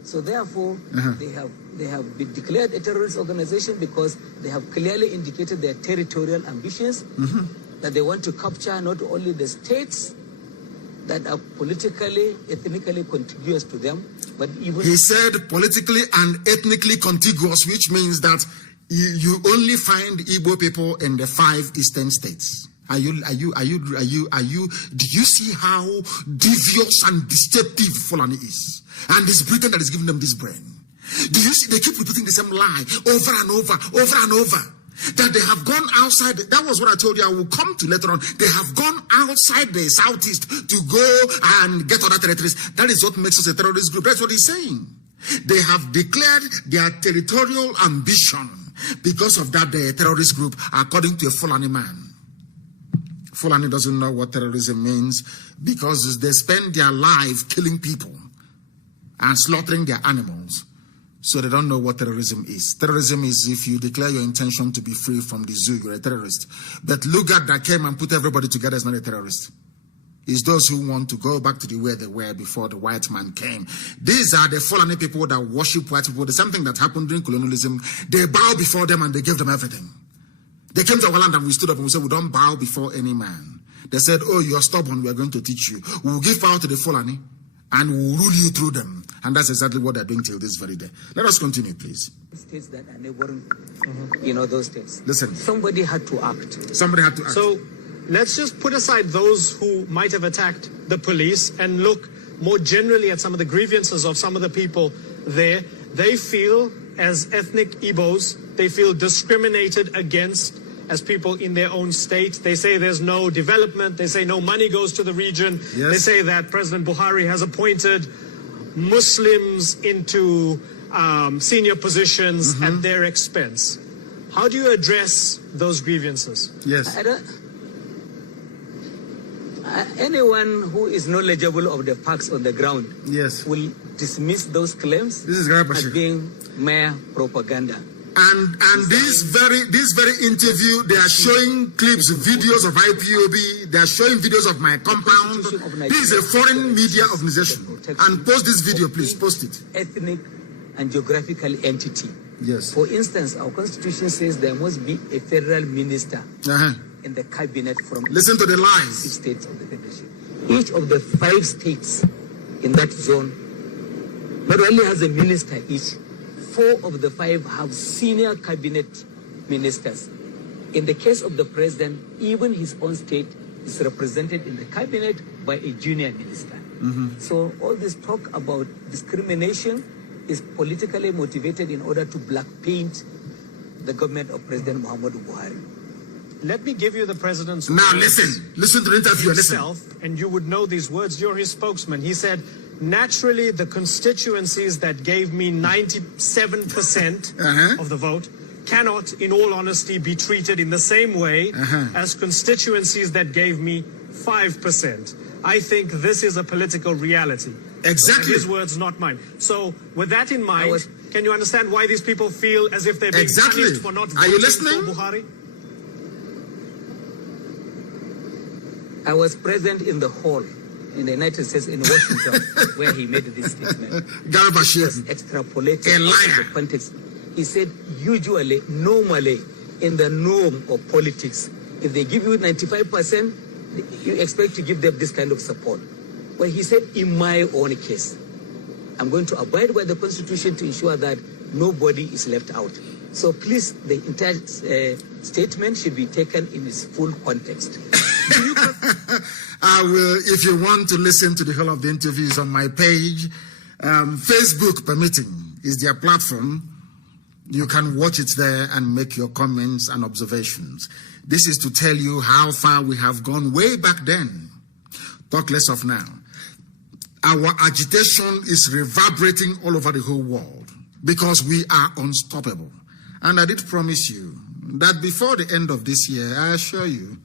So therefore, they have been declared a terrorist organization because they have clearly indicated their territorial ambitions, that they want to capture not only the states that are politically, ethnically contiguous to them, but even... He said politically and ethnically contiguous, which means that you only find Igbo people in the 5 eastern states. Do you see how devious and deceptive Fulani is? And it's Britain that is giving them this brain. Do you see they keep repeating the same lie over and over, over and over? That they have gone outside. That was what I told you I will come to later on. They have gone outside the southeast to go and get other territories. That is what makes us a terrorist group. That's what he's saying. They have declared their territorial ambition. Because of that, they're a terrorist group, according to a Fulani man. Fulani doesn't know what terrorism means because they spend their life killing people and slaughtering their animals. So they don't know what terrorism is. Terrorism is if you declare your intention to be free from the zoo, you're a terrorist. But Lugard that came and put everybody together is not a terrorist. It's those who want to go back to the way they were before the white man came. These are the Fulani people that worship white people. The same thing that happened during colonialism. They bow before them and they give them everything. They came to our land and we stood up and we said, we don't bow before any man. They said, oh, you're stubborn, we are going to teach you. We will give power to the Fulani and we will rule you through them. And that's exactly what they're doing till this very day. Let us continue, please. States that are neighboring, those states. Listen. Somebody had to act. Somebody had to act. So let's just put aside those who might have attacked the police and look more generally at some of the grievances of some of the people there. They feel, as ethnic Igbos, they feel discriminated against as people in their own state. They say there's no development. They say no money goes to the region. Yes. They say that President Buhari has appointed Muslims into senior positions at their expense. How do you address those grievances? Yes. Anyone who is knowledgeable of the facts on the ground will dismiss those claims as being mere propaganda. And this very interview, they are showing clips, videos of IPOB, they are showing videos of my compound. This is a foreign media organization. And post this video, please, post it. Ethnic and geographical entity. Yes. For instance, our constitution says there must be a federal minister in the cabinet from listen to the lines. 6 states of the federation. Each of the 5 states in that zone not only has a minister each, 4 of the 5 have senior cabinet ministers. In the case of the president, even his own state is represented in the cabinet by a junior minister. So all this talk about discrimination is politically motivated in order to black paint the government of President Muhammadu Buhari. Let me give you the president's now words listen to the interview himself, and you would know these words. You're his spokesman. He said, naturally, the constituencies that gave me 97% of the vote cannot, in all honesty, be treated in the same way as constituencies that gave me 5%. I think this is a political reality. Exactly. His words, not mine. So, with that in mind, can you understand why these people feel as if they're being punished for not voting for Buhari? I was present in the hall in the United States in Washington where he made this statement. Garbashi. Extrapolated the context. He said, usually, normally, in the norm of politics, if they give you 95%, you expect to give them this kind of support. But he said, in my own case, I'm going to abide by the Constitution to ensure that nobody is left out. So please, the entire statement should be taken in its full context. I will, if you want to listen to the whole of the interviews on my page, Facebook permitting is their platform. You can watch it there and make your comments and observations. This is to tell you how far we have gone way back then. Talk less of now. Our agitation is reverberating all over the whole world because we are unstoppable. And I did promise you that before the end of this year, I assure you,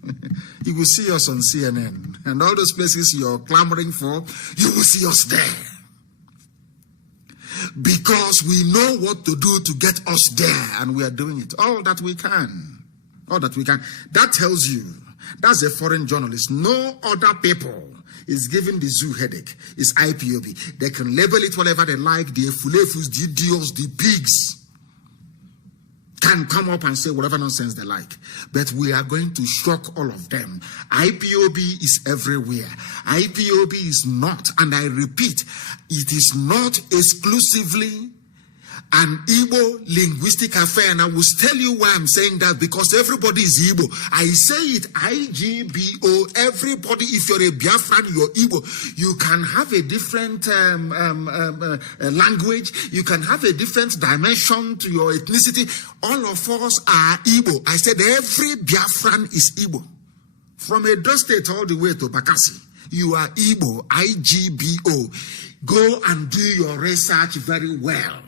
you will see us on CNN. And all those places you're clamoring for, you will see us there. Because we know what to do to get us there, and we are doing it. All that we can. All that we can. That tells you, that's a foreign journalist. No other people is giving the zoo headache. It's IPOB. They can label it whatever they like. The Efulefus, the idiots, the pigs can come up and say whatever nonsense they like. But we are going to shock all of them. IPOB is everywhere. IPOB is not, and I repeat, it is not exclusively an Igbo linguistic affair, and I will tell you why I'm saying that, because everybody is Igbo. I say it, IGBO, everybody. If you're a Biafran, you're Igbo. You can have a different language, you can have a different dimension to your ethnicity. All of us are Igbo. I said every Biafran is Igbo. From Edo State all the way to Bakassi, you are Igbo, IGBO. Go and do your research very well.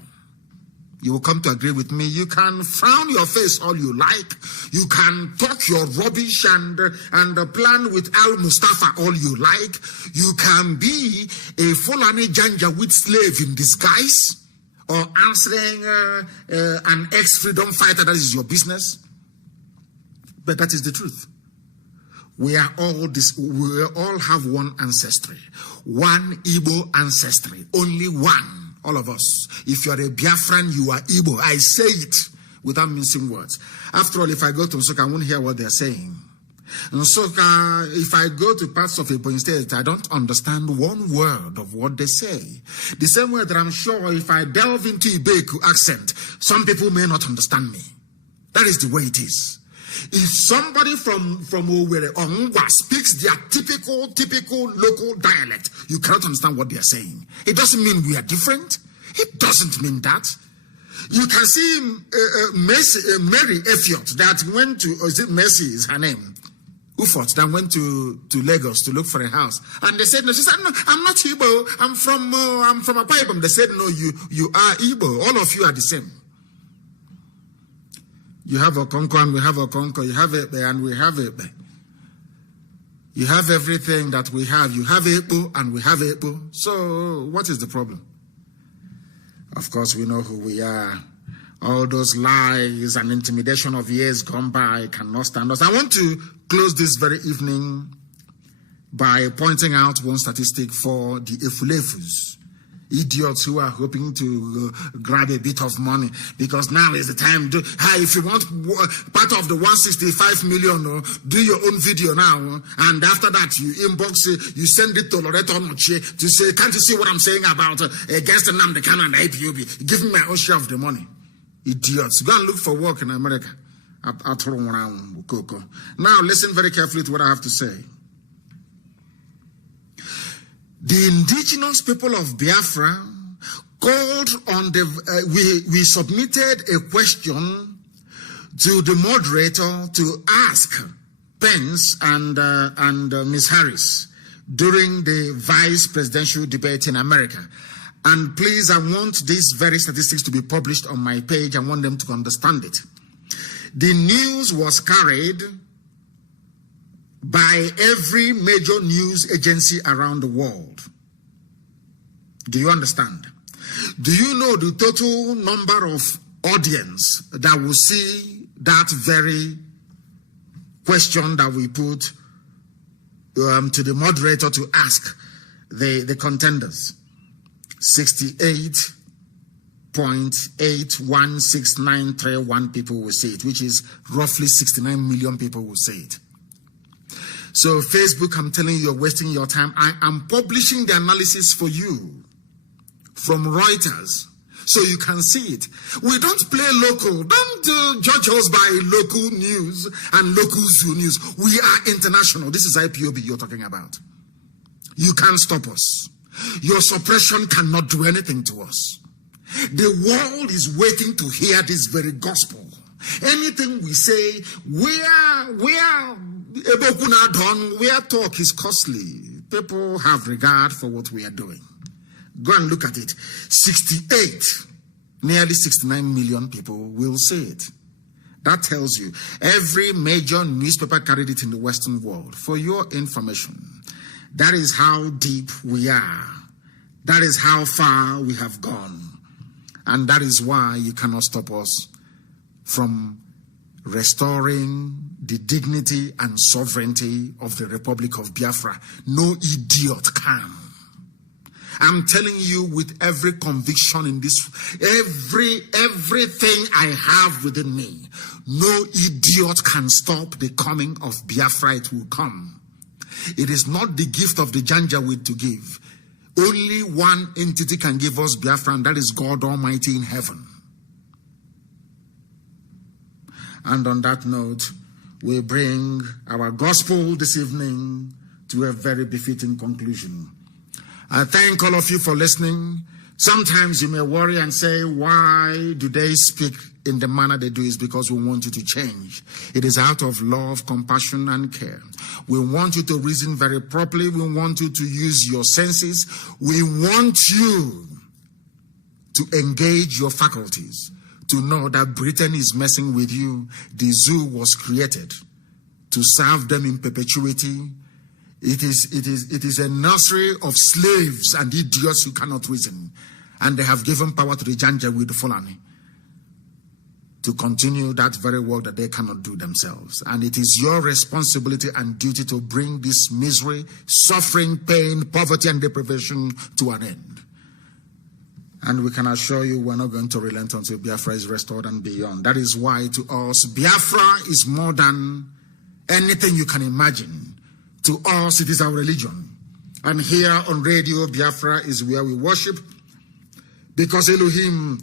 You will come to agree with me. You can frown your face all you like. You can talk your rubbish and plan with Al Mustafa all you like. You can be a Fulani Janjaweed slave in disguise, or answering an ex-freedom fighter. That is your business. But that is the truth. We are all this. We all have one ancestry, one Igbo ancestry, only one. All of us. If you are a Biafran, you are Igbo. I say it without mincing words. After all, if I go to Nsukka, I won't hear what they're saying. Nsukka, if I go to parts of Ebonyi State, I don't understand one word of what they say. The same way that I'm sure if I delve into Ibeku accent, some people may not understand me. That is the way it is. If somebody from Owerri or Ngwa speaks their typical local dialect, you cannot understand what they are saying. It doesn't mean we are different. It doesn't mean that. You can see Mary Effiot that went to, is it Mercy is her name? Ufot that went to Lagos to look for a house, and they said no. She said no, I'm not Igbo. I'm from Akwa Ibom. They said no, you are Igbo. All of you are the same. You have a Okonko and we have a Okonko. You have Ekpe and we have Ekpe. You have everything that we have. You have Ekpo and we have Ekpo. So what is the problem? Of course, we know who we are. All those lies and intimidation of years gone by cannot stand us. I want to close this very evening by pointing out one statistic for the Efulefus. Idiots who are hoping to grab a bit of money, because now is the time to, if you want part of the 165 million, do your own video now, and after that you inbox, you send it to Loreto Noche to say, can't you see what I'm saying about against Nnamdi Kanu and IPOB? Give me my own share of the money. Idiots. Go and look for work in America. Now listen very carefully to what I have to say. The indigenous people of Biafra called on the, we submitted a question to the moderator to ask Pence and Ms. Harris during the vice presidential debate in America. And please, I want these very statistics to be published on my page. I want them to understand it. The news was carried by every major news agency around the world. Do you understand? Do you know the total number of audience that will see that very question that we put to the moderator to ask the contenders? 68.816931 people will see it, which is roughly 69 million people will see it. So Facebook, I'm telling you, you're wasting your time. I am publishing the analysis for you from Reuters so you can see it. We don't play local. Don't judge us by local news and local zoo news. We are international. This is IPOB you're talking about. You can't stop us. Your suppression cannot do anything to us. The world is waiting to hear this very gospel. Anything we say, where talk is costly, people have regard for what we are doing. Go and look at it. 68, nearly 69 million people will see it. That tells you every major newspaper carried it in the Western world. For your information, that is how deep we are. That is how far we have gone. And that is why you cannot stop us from restoring the dignity and sovereignty of the Republic of Biafra. No idiot can. I'm telling you with every conviction in this, everything I have within me, no idiot can stop the coming of Biafra. It will come. It is not the gift of the Janjaweed to give. Only one entity can give us Biafra, and that is God Almighty in heaven. And on that note, we bring our gospel this evening to a very befitting conclusion. I thank all of you for listening. Sometimes you may worry and say, why do they speak in the manner they do? Is because we want you to change. It is out of love, compassion, and care. We want you to reason very properly. We want you to use your senses. We want you to engage your faculties, to know that Britain is messing with you. The zoo was created to serve them in perpetuity. It is a nursery of slaves and idiots who cannot reason. And they have given power to the Janjaweed Fulani to continue that very work that they cannot do themselves. And it is your responsibility and duty to bring this misery, suffering, pain, poverty, and deprivation to an end. And we can assure you we're not going to relent until Biafra is restored and beyond. That is why to us, Biafra is more than anything you can imagine. To us, it is our religion. And here on Radio Biafra is where we worship, because Elohim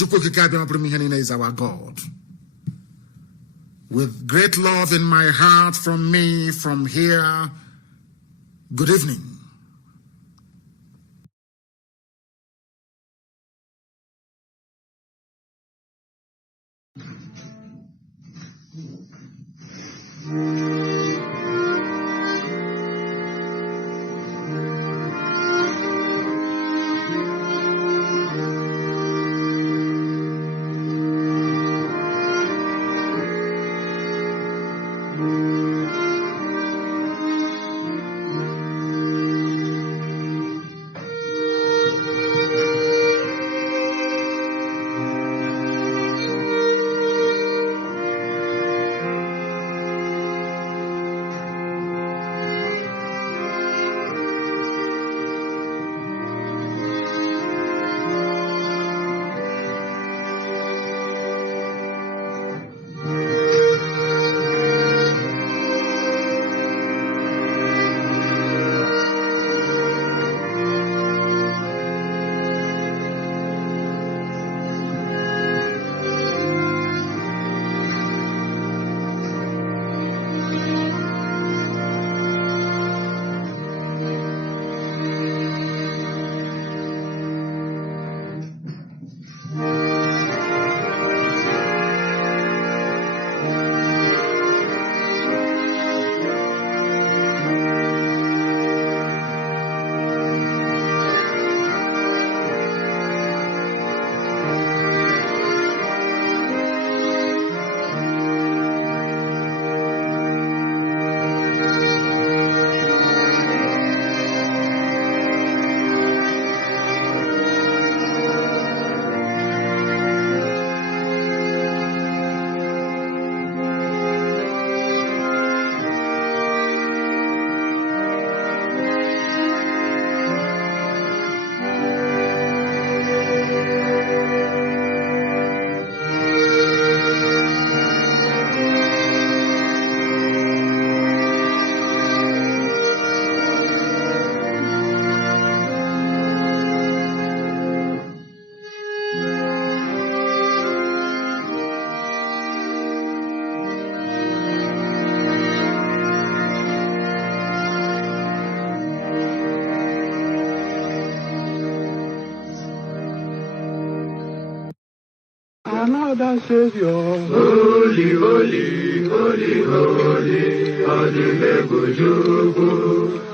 is our God. With great love in my heart from me, from here, good evening. Another Savior. Holy, holy, holy, holy, Adimebujuku.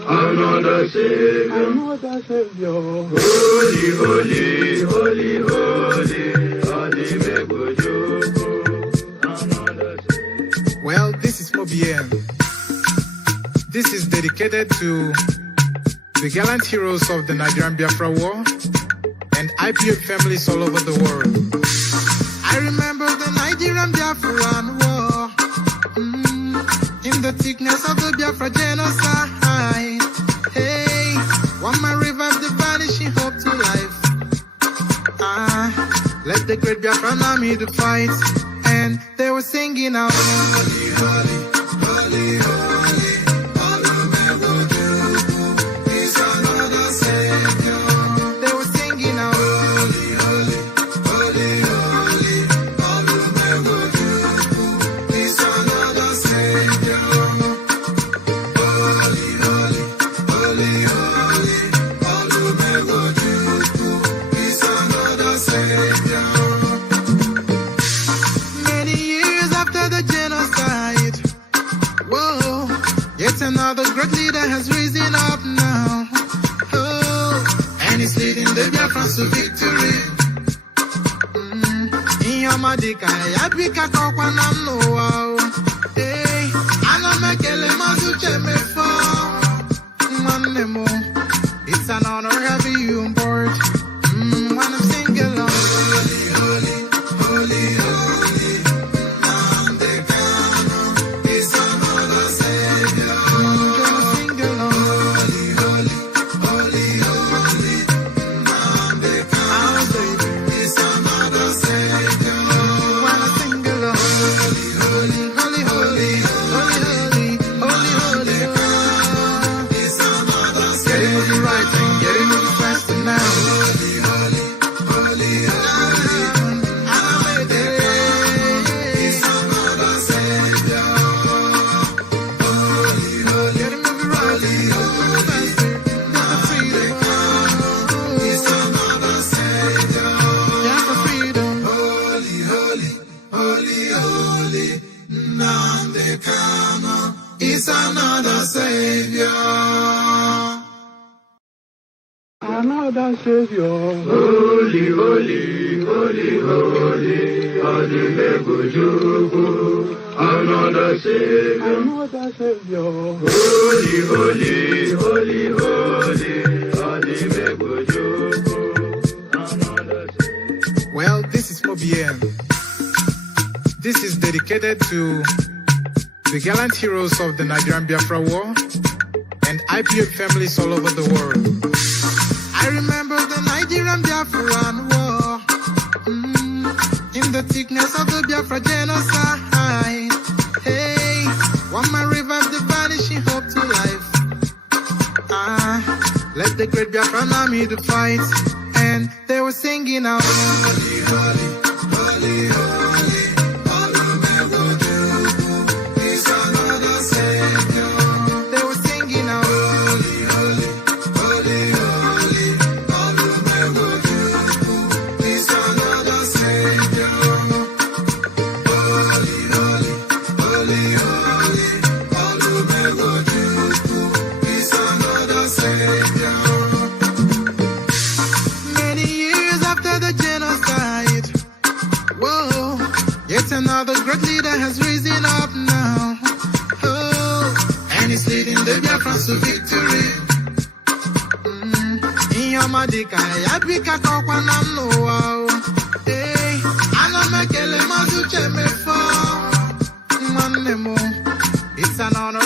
Another Savior. Another Savior. Holy, holy, holy, holy, Adimebujuku. Another Savior. Well, this is MAOBI N. This is dedicated to the gallant heroes of the Nigerian Biafra War and IPOB families all over the world. I remember the Nigerian Biafran War, in the thickness of the Biafra genocide. Hey, one man revived the vanishing hope to life. Let the great Biafran army to fight, and they were singing out, holy, holy, holy, holy, all the men will do is another Savior. Biafrans to victory. Inyamadika yapika kwa namno wao. Hey, ana mekele mazuche mefo. Manemo, it's an honor having you on board. When I'm singing along, holy, holy, holy, holy, Nnamdi Kanu is another savior. Sing along, holy, holy, holy, holy, Nnamdi Kanu is another savior. When I sing along, holy, holy, holy, holy, holy, holy, holy, holy, is another savior. Getting moving right and getting moving faster now. It's another savior. Another savior. Holy, holy, holy, holy, Adimebujuku, another savior. Another savior. Holy, holy, holy, holy, Adimebujuku, another savior. Well, this is MAOBI N. This is dedicated to the gallant heroes of the Nigerian Biafra War and IPOB families all over the world. I remember the Nigerian Biafran War, in the thickness of the Biafra genocide. Hey, one man revived the vanishing hope to life. Let the great Biafran army to fight, and they were singing out, holy, holy, holy, holy. Another great leader has risen up now. Oh, and he's leading the Biafrans to victory. Inyamadika yapika kwa namno wao. Hey, ana mekele mazuche mefo. Manemo, it's an honor